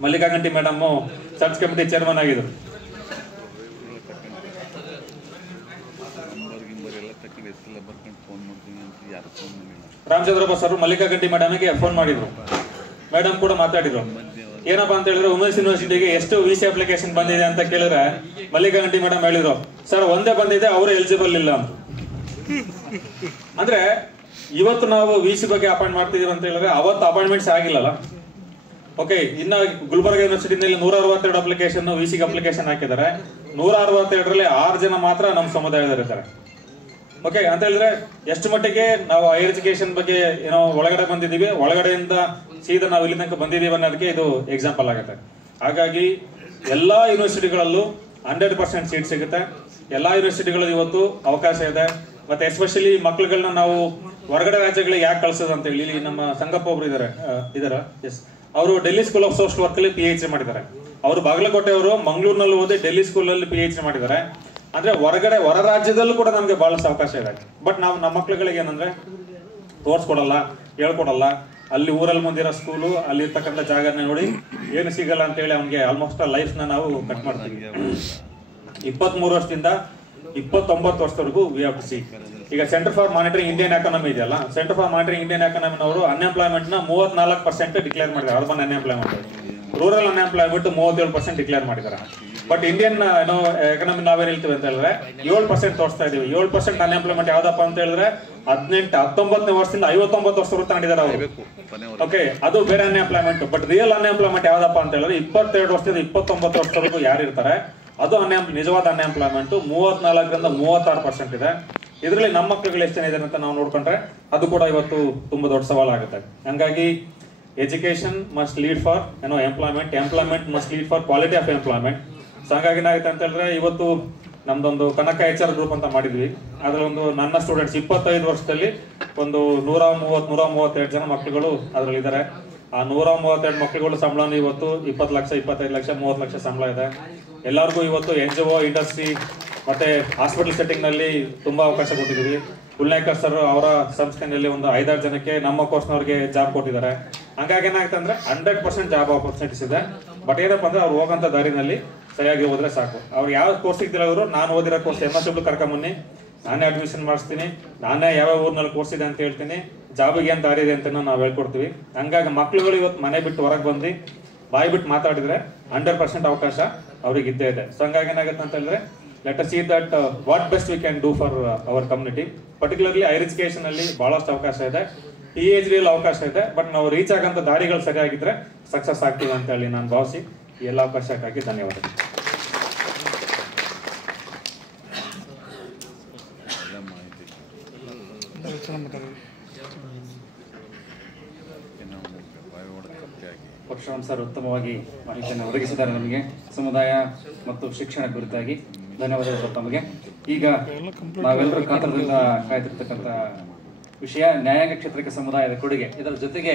ಮಲ್ಲಿಕಾ ಗಂಟಿ ಮೇಡಮ್ ಸರ್ಚ್ ಕಮಿಟಿ ಚೇರ್ಮನ್ ಆಗಿದ್ರು. ರಾಮಚಂದ್ರಪ್ಪ ಸರ್ ಮಲ್ಲಿಕಾ ಗಂಟಿ ಮೇಡಮ್ಗೆ ಫೋನ್ ಮಾಡಿದ್ರು. ಮೇಡಮ್ ಕೂಡ ಮಾತಾಡಿದ್ರು. ಏನಪ್ಪಾ ಅಂತ ಹೇಳಿದ್ರೆ, ವುಮೆನ್ಸ್ ಯೂನಿವರ್ಸಿಟಿಗೆ ಎಷ್ಟು VC ಅಪ್ಲಿಕೇಶನ್ ಬಂದಿದೆ ಅಂತ ಕೇಳಿದ್ರೆ ಮಲ್ಲಿಕಾ ಗಂಟಿ ಮೇಡಮ್ ಹೇಳಿದ್ರು, ಸರ್ ಒಂದೇ ಬಂದಿದೆ, ಅವರು ಎಲಿಜಿಬಲ್ ಇಲ್ಲ ಅಂತ. ಅಂದ್ರೆ ಇವತ್ತು ನಾವು VC ಬಗ್ಗೆ ಅಪಾಯಿಂಟ್ ಮಾಡ್ತಿದೀವಿ ಅಂತ ಹೇಳಿದ್ರೆ ಅವತ್ತು ಅಪಾಯಿಂಟ್ಮೆಂಟ್ಸ್ ಆಗಿಲ್ಲಲ್ಲ. ಓಕೆ, ಇನ್ನ ಗುಲ್ಬರ್ಗ ಯೂನಿವರ್ಸಿಟಿನಲ್ಲಿ 162 ಅಪ್ಲಿಕೇಶನ್ VCಗೆ ಅಪ್ಲಿಕೇಶನ್ ಹಾಕಿದ್ದಾರೆ. 162ರಲ್ಲಿ 6 ಜನ ಮಾತ್ರ ನಮ್ಮ ಸಮುದಾಯದವರು ಇದ್ದಾರೆ. ಓಕೆ, ಅಂತ ಹೇಳಿದ್ರೆ ಎಷ್ಟು ಮಟ್ಟಿಗೆ ನಾವು ಹೈಯರ್ ಎಜುಕೇಶನ್ ಬಗ್ಗೆ ಏನೋ ಒಳಗಡೆ ಬಂದಿದ್ದೀವಿ, ಒಳಗಡೆಯಿಂದ ಸೀದಾ ನಾವು ಇಲ್ಲಿ ತನಕ ಬಂದಿದ್ದೀವಿ ಅನ್ನೋದಕ್ಕೆ ಇದು ಎಕ್ಸಾಂಪಲ್ ಆಗುತ್ತೆ. ಹಾಗಾಗಿ ಎಲ್ಲಾ ಯೂನಿವರ್ಸಿಟಿಗಳಲ್ಲೂ 100% ಸೀಟ್ ಸಿಗುತ್ತೆ. ಎಲ್ಲಾ ಯೂನಿವರ್ಸಿಟಿಗಳಲ್ಲೂ ಇವತ್ತು ಅವಕಾಶ ಇದೆ. ಮತ್ತೆ ಎಸ್ಪೆಷಲಿ ಮಕ್ಳುಗಳನ್ನ ನಾವು ಹೊರಗಡೆ ರಾಜ್ಯಗಳಿಗೆ ಯಾಕೆ ಕಳ್ಸೋದು ಅಂತ ಹೇಳಿ, ಇಲ್ಲಿ ನಮ್ಮ ಸಂಗಪ್ಪ ಒಬ್ರು ಇದಾರೆ. ಎಸ್, ಅವರು Delhi school of social work ಅಲ್ಲಿ PhD ಮಾಡಿದ್ದಾರೆ. ಅವರು ಬಾಗಲಕೋಟೆ ಅವರು, ಮಂಗಳೂರಿನಲ್ಲಿ ಓದಿ ಡೆಲ್ಲಿ ಸ್ಕೂಲ್ ಅಲ್ಲಿ PhD ಮಾಡಿದ್ದಾರೆ. ಅಂದ್ರೆ ಹೊರ ರಾಜ್ಯದಲ್ಲೂ ಕೂಡ ನಮ್ಗೆ ಬಹಳಷ್ಟು ಅವಕಾಶ ಇದೆ. ಬಟ್ ನಾವು ನಮ್ಮ ಮಕ್ಳುಗಳಿಗೆ ಏನಂದ್ರೆ ತೋರ್ಸ್ಕೊಡಲ್ಲ, ಹೇಳ್ಕೊಡಲ್ಲ. ಅಲ್ಲಿ ಊರಲ್ಲಿ ಮುಂದಿರೋ ಸ್ಕೂಲು, ಅಲ್ಲಿ ಇರ್ತಕ್ಕಂಥ ಜಾಗನ ನೋಡಿ ಏನು ಸಿಗಲ್ಲ ಅಂತ ಹೇಳಿ ಅವ್ನಿಗೆ ಆಲ್ಮೋಸ್ಟ್ ಲೈಫ್ ನ ನಾವು ಕಟ್ ಮಾಡ್ತೀವಿ. 23 ವರ್ಷದಿಂದ 29 ವರ್ಷದವರೆಗೂ ವಿ ಹ್ಯಾವ್ ಟು ಸಿ. ಈಗ centre for monitoring Indian economy ಇದೆಯಲ್ಲ, ಸೆಂಟರ್ ಫಾರ್ ಮಾನಿಟರಿಂಗ್ ಇಂಡಿಯನ್ ಎಕಾನಮಿನವರು ಅನ್ಎಂಪ್ಲಾಯ್ಮೆಂಟ್ ನ 34% ಡಿಕ್ಲೇರ್ ಮಾಡಿದ್ದಾರೆ. Urban unemployment, rural unemployment 37% declare ಮಾಡಿದ್ದಾರೆ. ಬಟ್ ಇಂಡಿಯನ್ ಎಕಾನಮಿ ನಾವೇನ್ ಹೇಳ್ತೀವಿ ಅಂತ ಹೇಳಿದ್ರೆ 7% ತೋರಿಸ್ತಾ ಇದೀವಿ. 7% ಅನ್ಎಂಪ್ಲಾಯ್ಮೆಂಟ್ ಯಾವ್ದಪ್ಪ ಅಂತ ಹೇಳಿದ್ರೆ 19 ವರ್ಷದಿಂದ 59 ವರ್ಷ ತಗೊಂಡಿದ್ದಾರೆ ಅವರು. ಓಕೆ, ಅದು ಬೇರೆ ಅನ್ಎಂಪ್ಲಾಯ್ಮೆಂಟ್. ಬಟ್ ರಿಯಲ್ ಅನ್ಎಂಪ್ಲಾಯ್ಮೆಂಟ್ ಯಾವ್ದಪ್ಪ ಅಂತ ಹೇಳಿದ್ರೆ 22 ವರ್ಷದಿಂದ 29 ವರ್ಷದವರೆಗೂ ಯಾರು ಇರ್ತಾರೆ ಅದು ನಿಜವಾದ ಅನ್ಎಂಪ್ಲಾಯ್ಮೆಂಟ್ 34ರಿಂದ 36% ಇದೆ. ಇದರಲ್ಲಿ ನಮ್ಮ ಮಕ್ಕಳುಗಳು ಎಷ್ಟು ಜನ ಇದೆ ಅಂತ ನಾವು ನೋಡ್ಕೊಂಡ್ರೆ ಅದು ಕೂಡ ಇವತ್ತು ತುಂಬಾ ದೊಡ್ಡ ಸವಾಲಾಗುತ್ತೆ. ಹಂಗಾಗಿ education must lead for employment must lead for quality of employment. So ಹಾಗಾಗಿ ಏನಾಗುತ್ತೆ ಅಂತ ಹೇಳಿದ್ರೆ ಇವತ್ತು ನಮ್ದೊಂದು ಕನಕ HR ಗ್ರೂಪ್ ಅಂತ ಮಾಡಿದ್ವಿ. ಅದರಲ್ಲೊಂದು ನನ್ನ ಸ್ಟೂಡೆಂಟ್ಸ್ 25 ವರ್ಷದಲ್ಲಿ ಒಂದು 132 ಜನ ಮಕ್ಕಳುಗಳು ಅದರಲ್ಲಿ ಇದ್ದಾರೆ. ಆ 132 ಮಕ್ಕಳುಗಳು ಸಂಬಳ ಇವತ್ತು 20 ಲಕ್ಷ, 25 ಲಕ್ಷ, 30 ಲಕ್ಷ ಸಂಬಳ ಇದೆ. ಎಲ್ಲರಿಗೂ ಇವತ್ತು NGO, ಇಂಡಸ್ಟ್ರಿ ಮತ್ತೆ ಹಾಸ್ಪಿಟಲ್ ಸೆಟ್ಟಿಂಗ್ ನಲ್ಲಿ ತುಂಬಾ ಅವಕಾಶ ಕೊಟ್ಟಿದ್ದೀವಿ. ಉಲ್ಲೇಕರ್ ಸರ್ ಅವರ ಸಂಸ್ಥೆಯಲ್ಲಿ ಒಂದು 5-6 ಜನಕ್ಕೆ ನಮ್ಮ ಕೋರ್ಸ್ನವ್ರಿಗೆ ಜಾಬ್ ಕೊಟ್ಟಿದ್ದಾರೆ. ಹಂಗಾಗಿ ಏನಾಗುತ್ತೆ ಅಂದ್ರೆ 100% ಜಾಬ್ ಆಪರ್ಚುನಿಟೀಸ್ ಇದೆ. ಬಟ್ ಏನಪ್ಪ ಅಂದ್ರೆ ಅವ್ರು ಹೋಗಂತ ದಾರಿನಲ್ಲಿ ಸರಿಯಾಗಿ ಹೋದ್ರೆ ಸಾಕು. ಅವ್ರು ಯಾವ ಕೋರ್ಸ್ ಸಿಗ್ತಿಲ್ಲ, ಅವರು ನಾನು ಓದಿರೋ ಕೋರ್ಸ್ MSW ಕರ್ಕೊಂಬನ್ನಿ, ನಾನೇ ಅಡ್ಮಿಷನ್ ಮಾಡಿಸ್ತೀನಿ, ನಾನೇ ಯಾವ ಊರಿನಲ್ಲಿ ಕೋರ್ಸ್ ಇದೆ ಅಂತ ಹೇಳ್ತೀನಿ, ಜಾಬಿಗೆ ಏನ್ ದಾರಿ ಇದೆ ಅಂತ ನಾವು ಹೇಳ್ಕೊಡ್ತೀವಿ. ಹಂಗಾಗಿ ಮಕ್ಳುಗಳು ಇವತ್ತು ಮನೆ ಬಿಟ್ಟು ಹೊರಗೆ ಬಂದು ಬಾಯಿ ಬಿಟ್ಟು ಮಾತಾಡಿದ್ರೆ 100% ಅವಕಾಶ ಅವ್ರಿಗೆ ಇದ್ದೇ ಇದೆ. ಸೊ ಹಂಗಾಗಿ ಏನಾಗುತ್ತೆ ಅಂತ ಹೇಳಿದ್ರೆ let us see that what best we can do for our community. Particularly higher education ಅಲ್ಲಿ ಬಹಳಷ್ಟು ಅವಕಾಶ ಇದೆ, PhD ಅಲ್ಲಿ ಅವಕಾಶ ಇದೆ. ಬಟ್ ನಾವು ರೀಚ್ ಆಗಂತ ದಾರಿಗಳು ಸರಿಯಾಗಿದ್ರೆ ಸಕ್ಸಸ್ ಆಗ್ತೀವಿ ಅಂತ ಹೇಳಿ ನಾನು ಭಾವಿಸಿ ಈ ಎಲ್ಲ ಅವಕಾಶಕ್ಕಾಗಿ ಧನ್ಯವಾದಗಳು. ಪರಶುರಾಮ್ ಸರ್ ಉತ್ತಮವಾಗಿ ಮಾಹಿತಿಯನ್ನು ಒದಗಿಸಿದ್ದಾರೆ ನಮಗೆ ಸಮುದಾಯ ಮತ್ತು ಶಿಕ್ಷಣ ಕುರಿತಾಗಿ. ಧನ್ಯವಾದಗಳು ತಮಗೆ. ಈಗ ನಾವೆಲ್ಲರೂ ಕಾತರದಿಂದ ಕಾಯ್ತಿರ್ತಕ್ಕಂಥ ವಿಷಯ ನ್ಯಾಯಾಂಗ ಕ್ಷೇತ್ರಕ್ಕೆ ಸಮುದಾಯದ ಕೊಡುಗೆ. ಇದರ ಜೊತೆಗೆ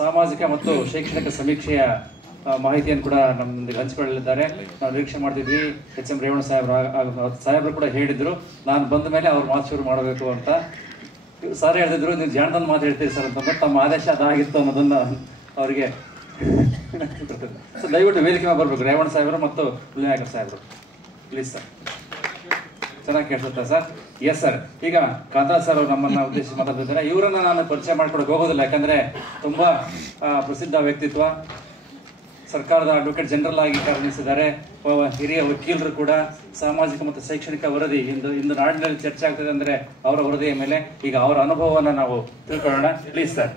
ಸಾಮಾಜಿಕ ಮತ್ತು ಶೈಕ್ಷಣಿಕ ಸಮೀಕ್ಷೆಯ ಮಾಹಿತಿಯನ್ನು ಕೂಡ ನಮ್ಮೊಂದಿಗೆ ಹಂಚಿಕೊಳ್ಳಲಿದ್ದಾರೆ. ನಾವು ನಿರೀಕ್ಷೆ ಮಾಡ್ತಿದ್ವಿ HM ರೇವಣ್ಣ ಸಾಹೇಬರು ಕೂಡ ಹೇಳಿದ್ರು, ನಾನು ಬಂದ ಮೇಲೆ ಅವ್ರು ಮಾತು ಶುರು ಮಾಡಬೇಕು ಅಂತ. ಸರ್ ಹೇಳಿದ್ರು, ನೀವು ಜಾಣದನ್ನು ಮಾತು ಹೇಳ್ತೀರಿ ಸರ್ ಅಂತ. ತಮ್ಮ ಆದೇಶ ಅದಾಗಿತ್ತು ಅನ್ನೋದನ್ನ ಅವರಿಗೆ ಸೊ ದಯವಿಟ್ಟು ವೇದಿಕೆ ಮೇಲೆ ಬರಬೇಕು ರೇವಣ್ಣ ಸಾಹೇಬರು ಮತ್ತು ವಿನಾಯಕ ಸಾಹೇಬರು ಪ್ಲೀಸ್ ಸರ್. ಚೆನ್ನಾಗಿ ಕೇಳಿಸುತ್ತಾ ಸರ್? Yes sir. ಈಗ ಕಾಂತರಾಜ್ ಸರ್ ಅವರು ನಮ್ಮನ್ನ ಉದ್ದೇಶಿಸಿ ಮಾತಾಡ್ತಿದ್ದಾರೆ. ಇವರನ್ನ ನಾನು ಪರಿಚಯ ಮಾಡ್ಕೊಡಕ್ಕೆ ಹೋಗೋದಿಲ್ಲ, ಯಾಕಂದ್ರೆ ತುಂಬಾ ಪ್ರಸಿದ್ಧ ವ್ಯಕ್ತಿತ್ವ, ಸರ್ಕಾರದ ಅಡ್ವೊಕೇಟ್ ಜನರಲ್ ಆಗಿ ಕಾರ್ಯನಿರ್ವಹಿಸಿದ್ದಾರೆ, ಹಿರಿಯ ವಕೀಲರು ಕೂಡ. ಸಾಮಾಜಿಕ ಮತ್ತು ಶೈಕ್ಷಣಿಕ ವರದಿ ಇಂದು ನಾಡಿನಲ್ಲಿ ಚರ್ಚೆ ಆಗ್ತದೆ ಅಂದ್ರೆ ಅವರ ವರದಿಯ ಮೇಲೆ. ಈಗ ಅವರ ಅನುಭವವನ್ನು ನಾವು ತಿಳ್ಕೊಳ್ಳೋಣ ಪ್ಲೀಸ್ ಸರ್.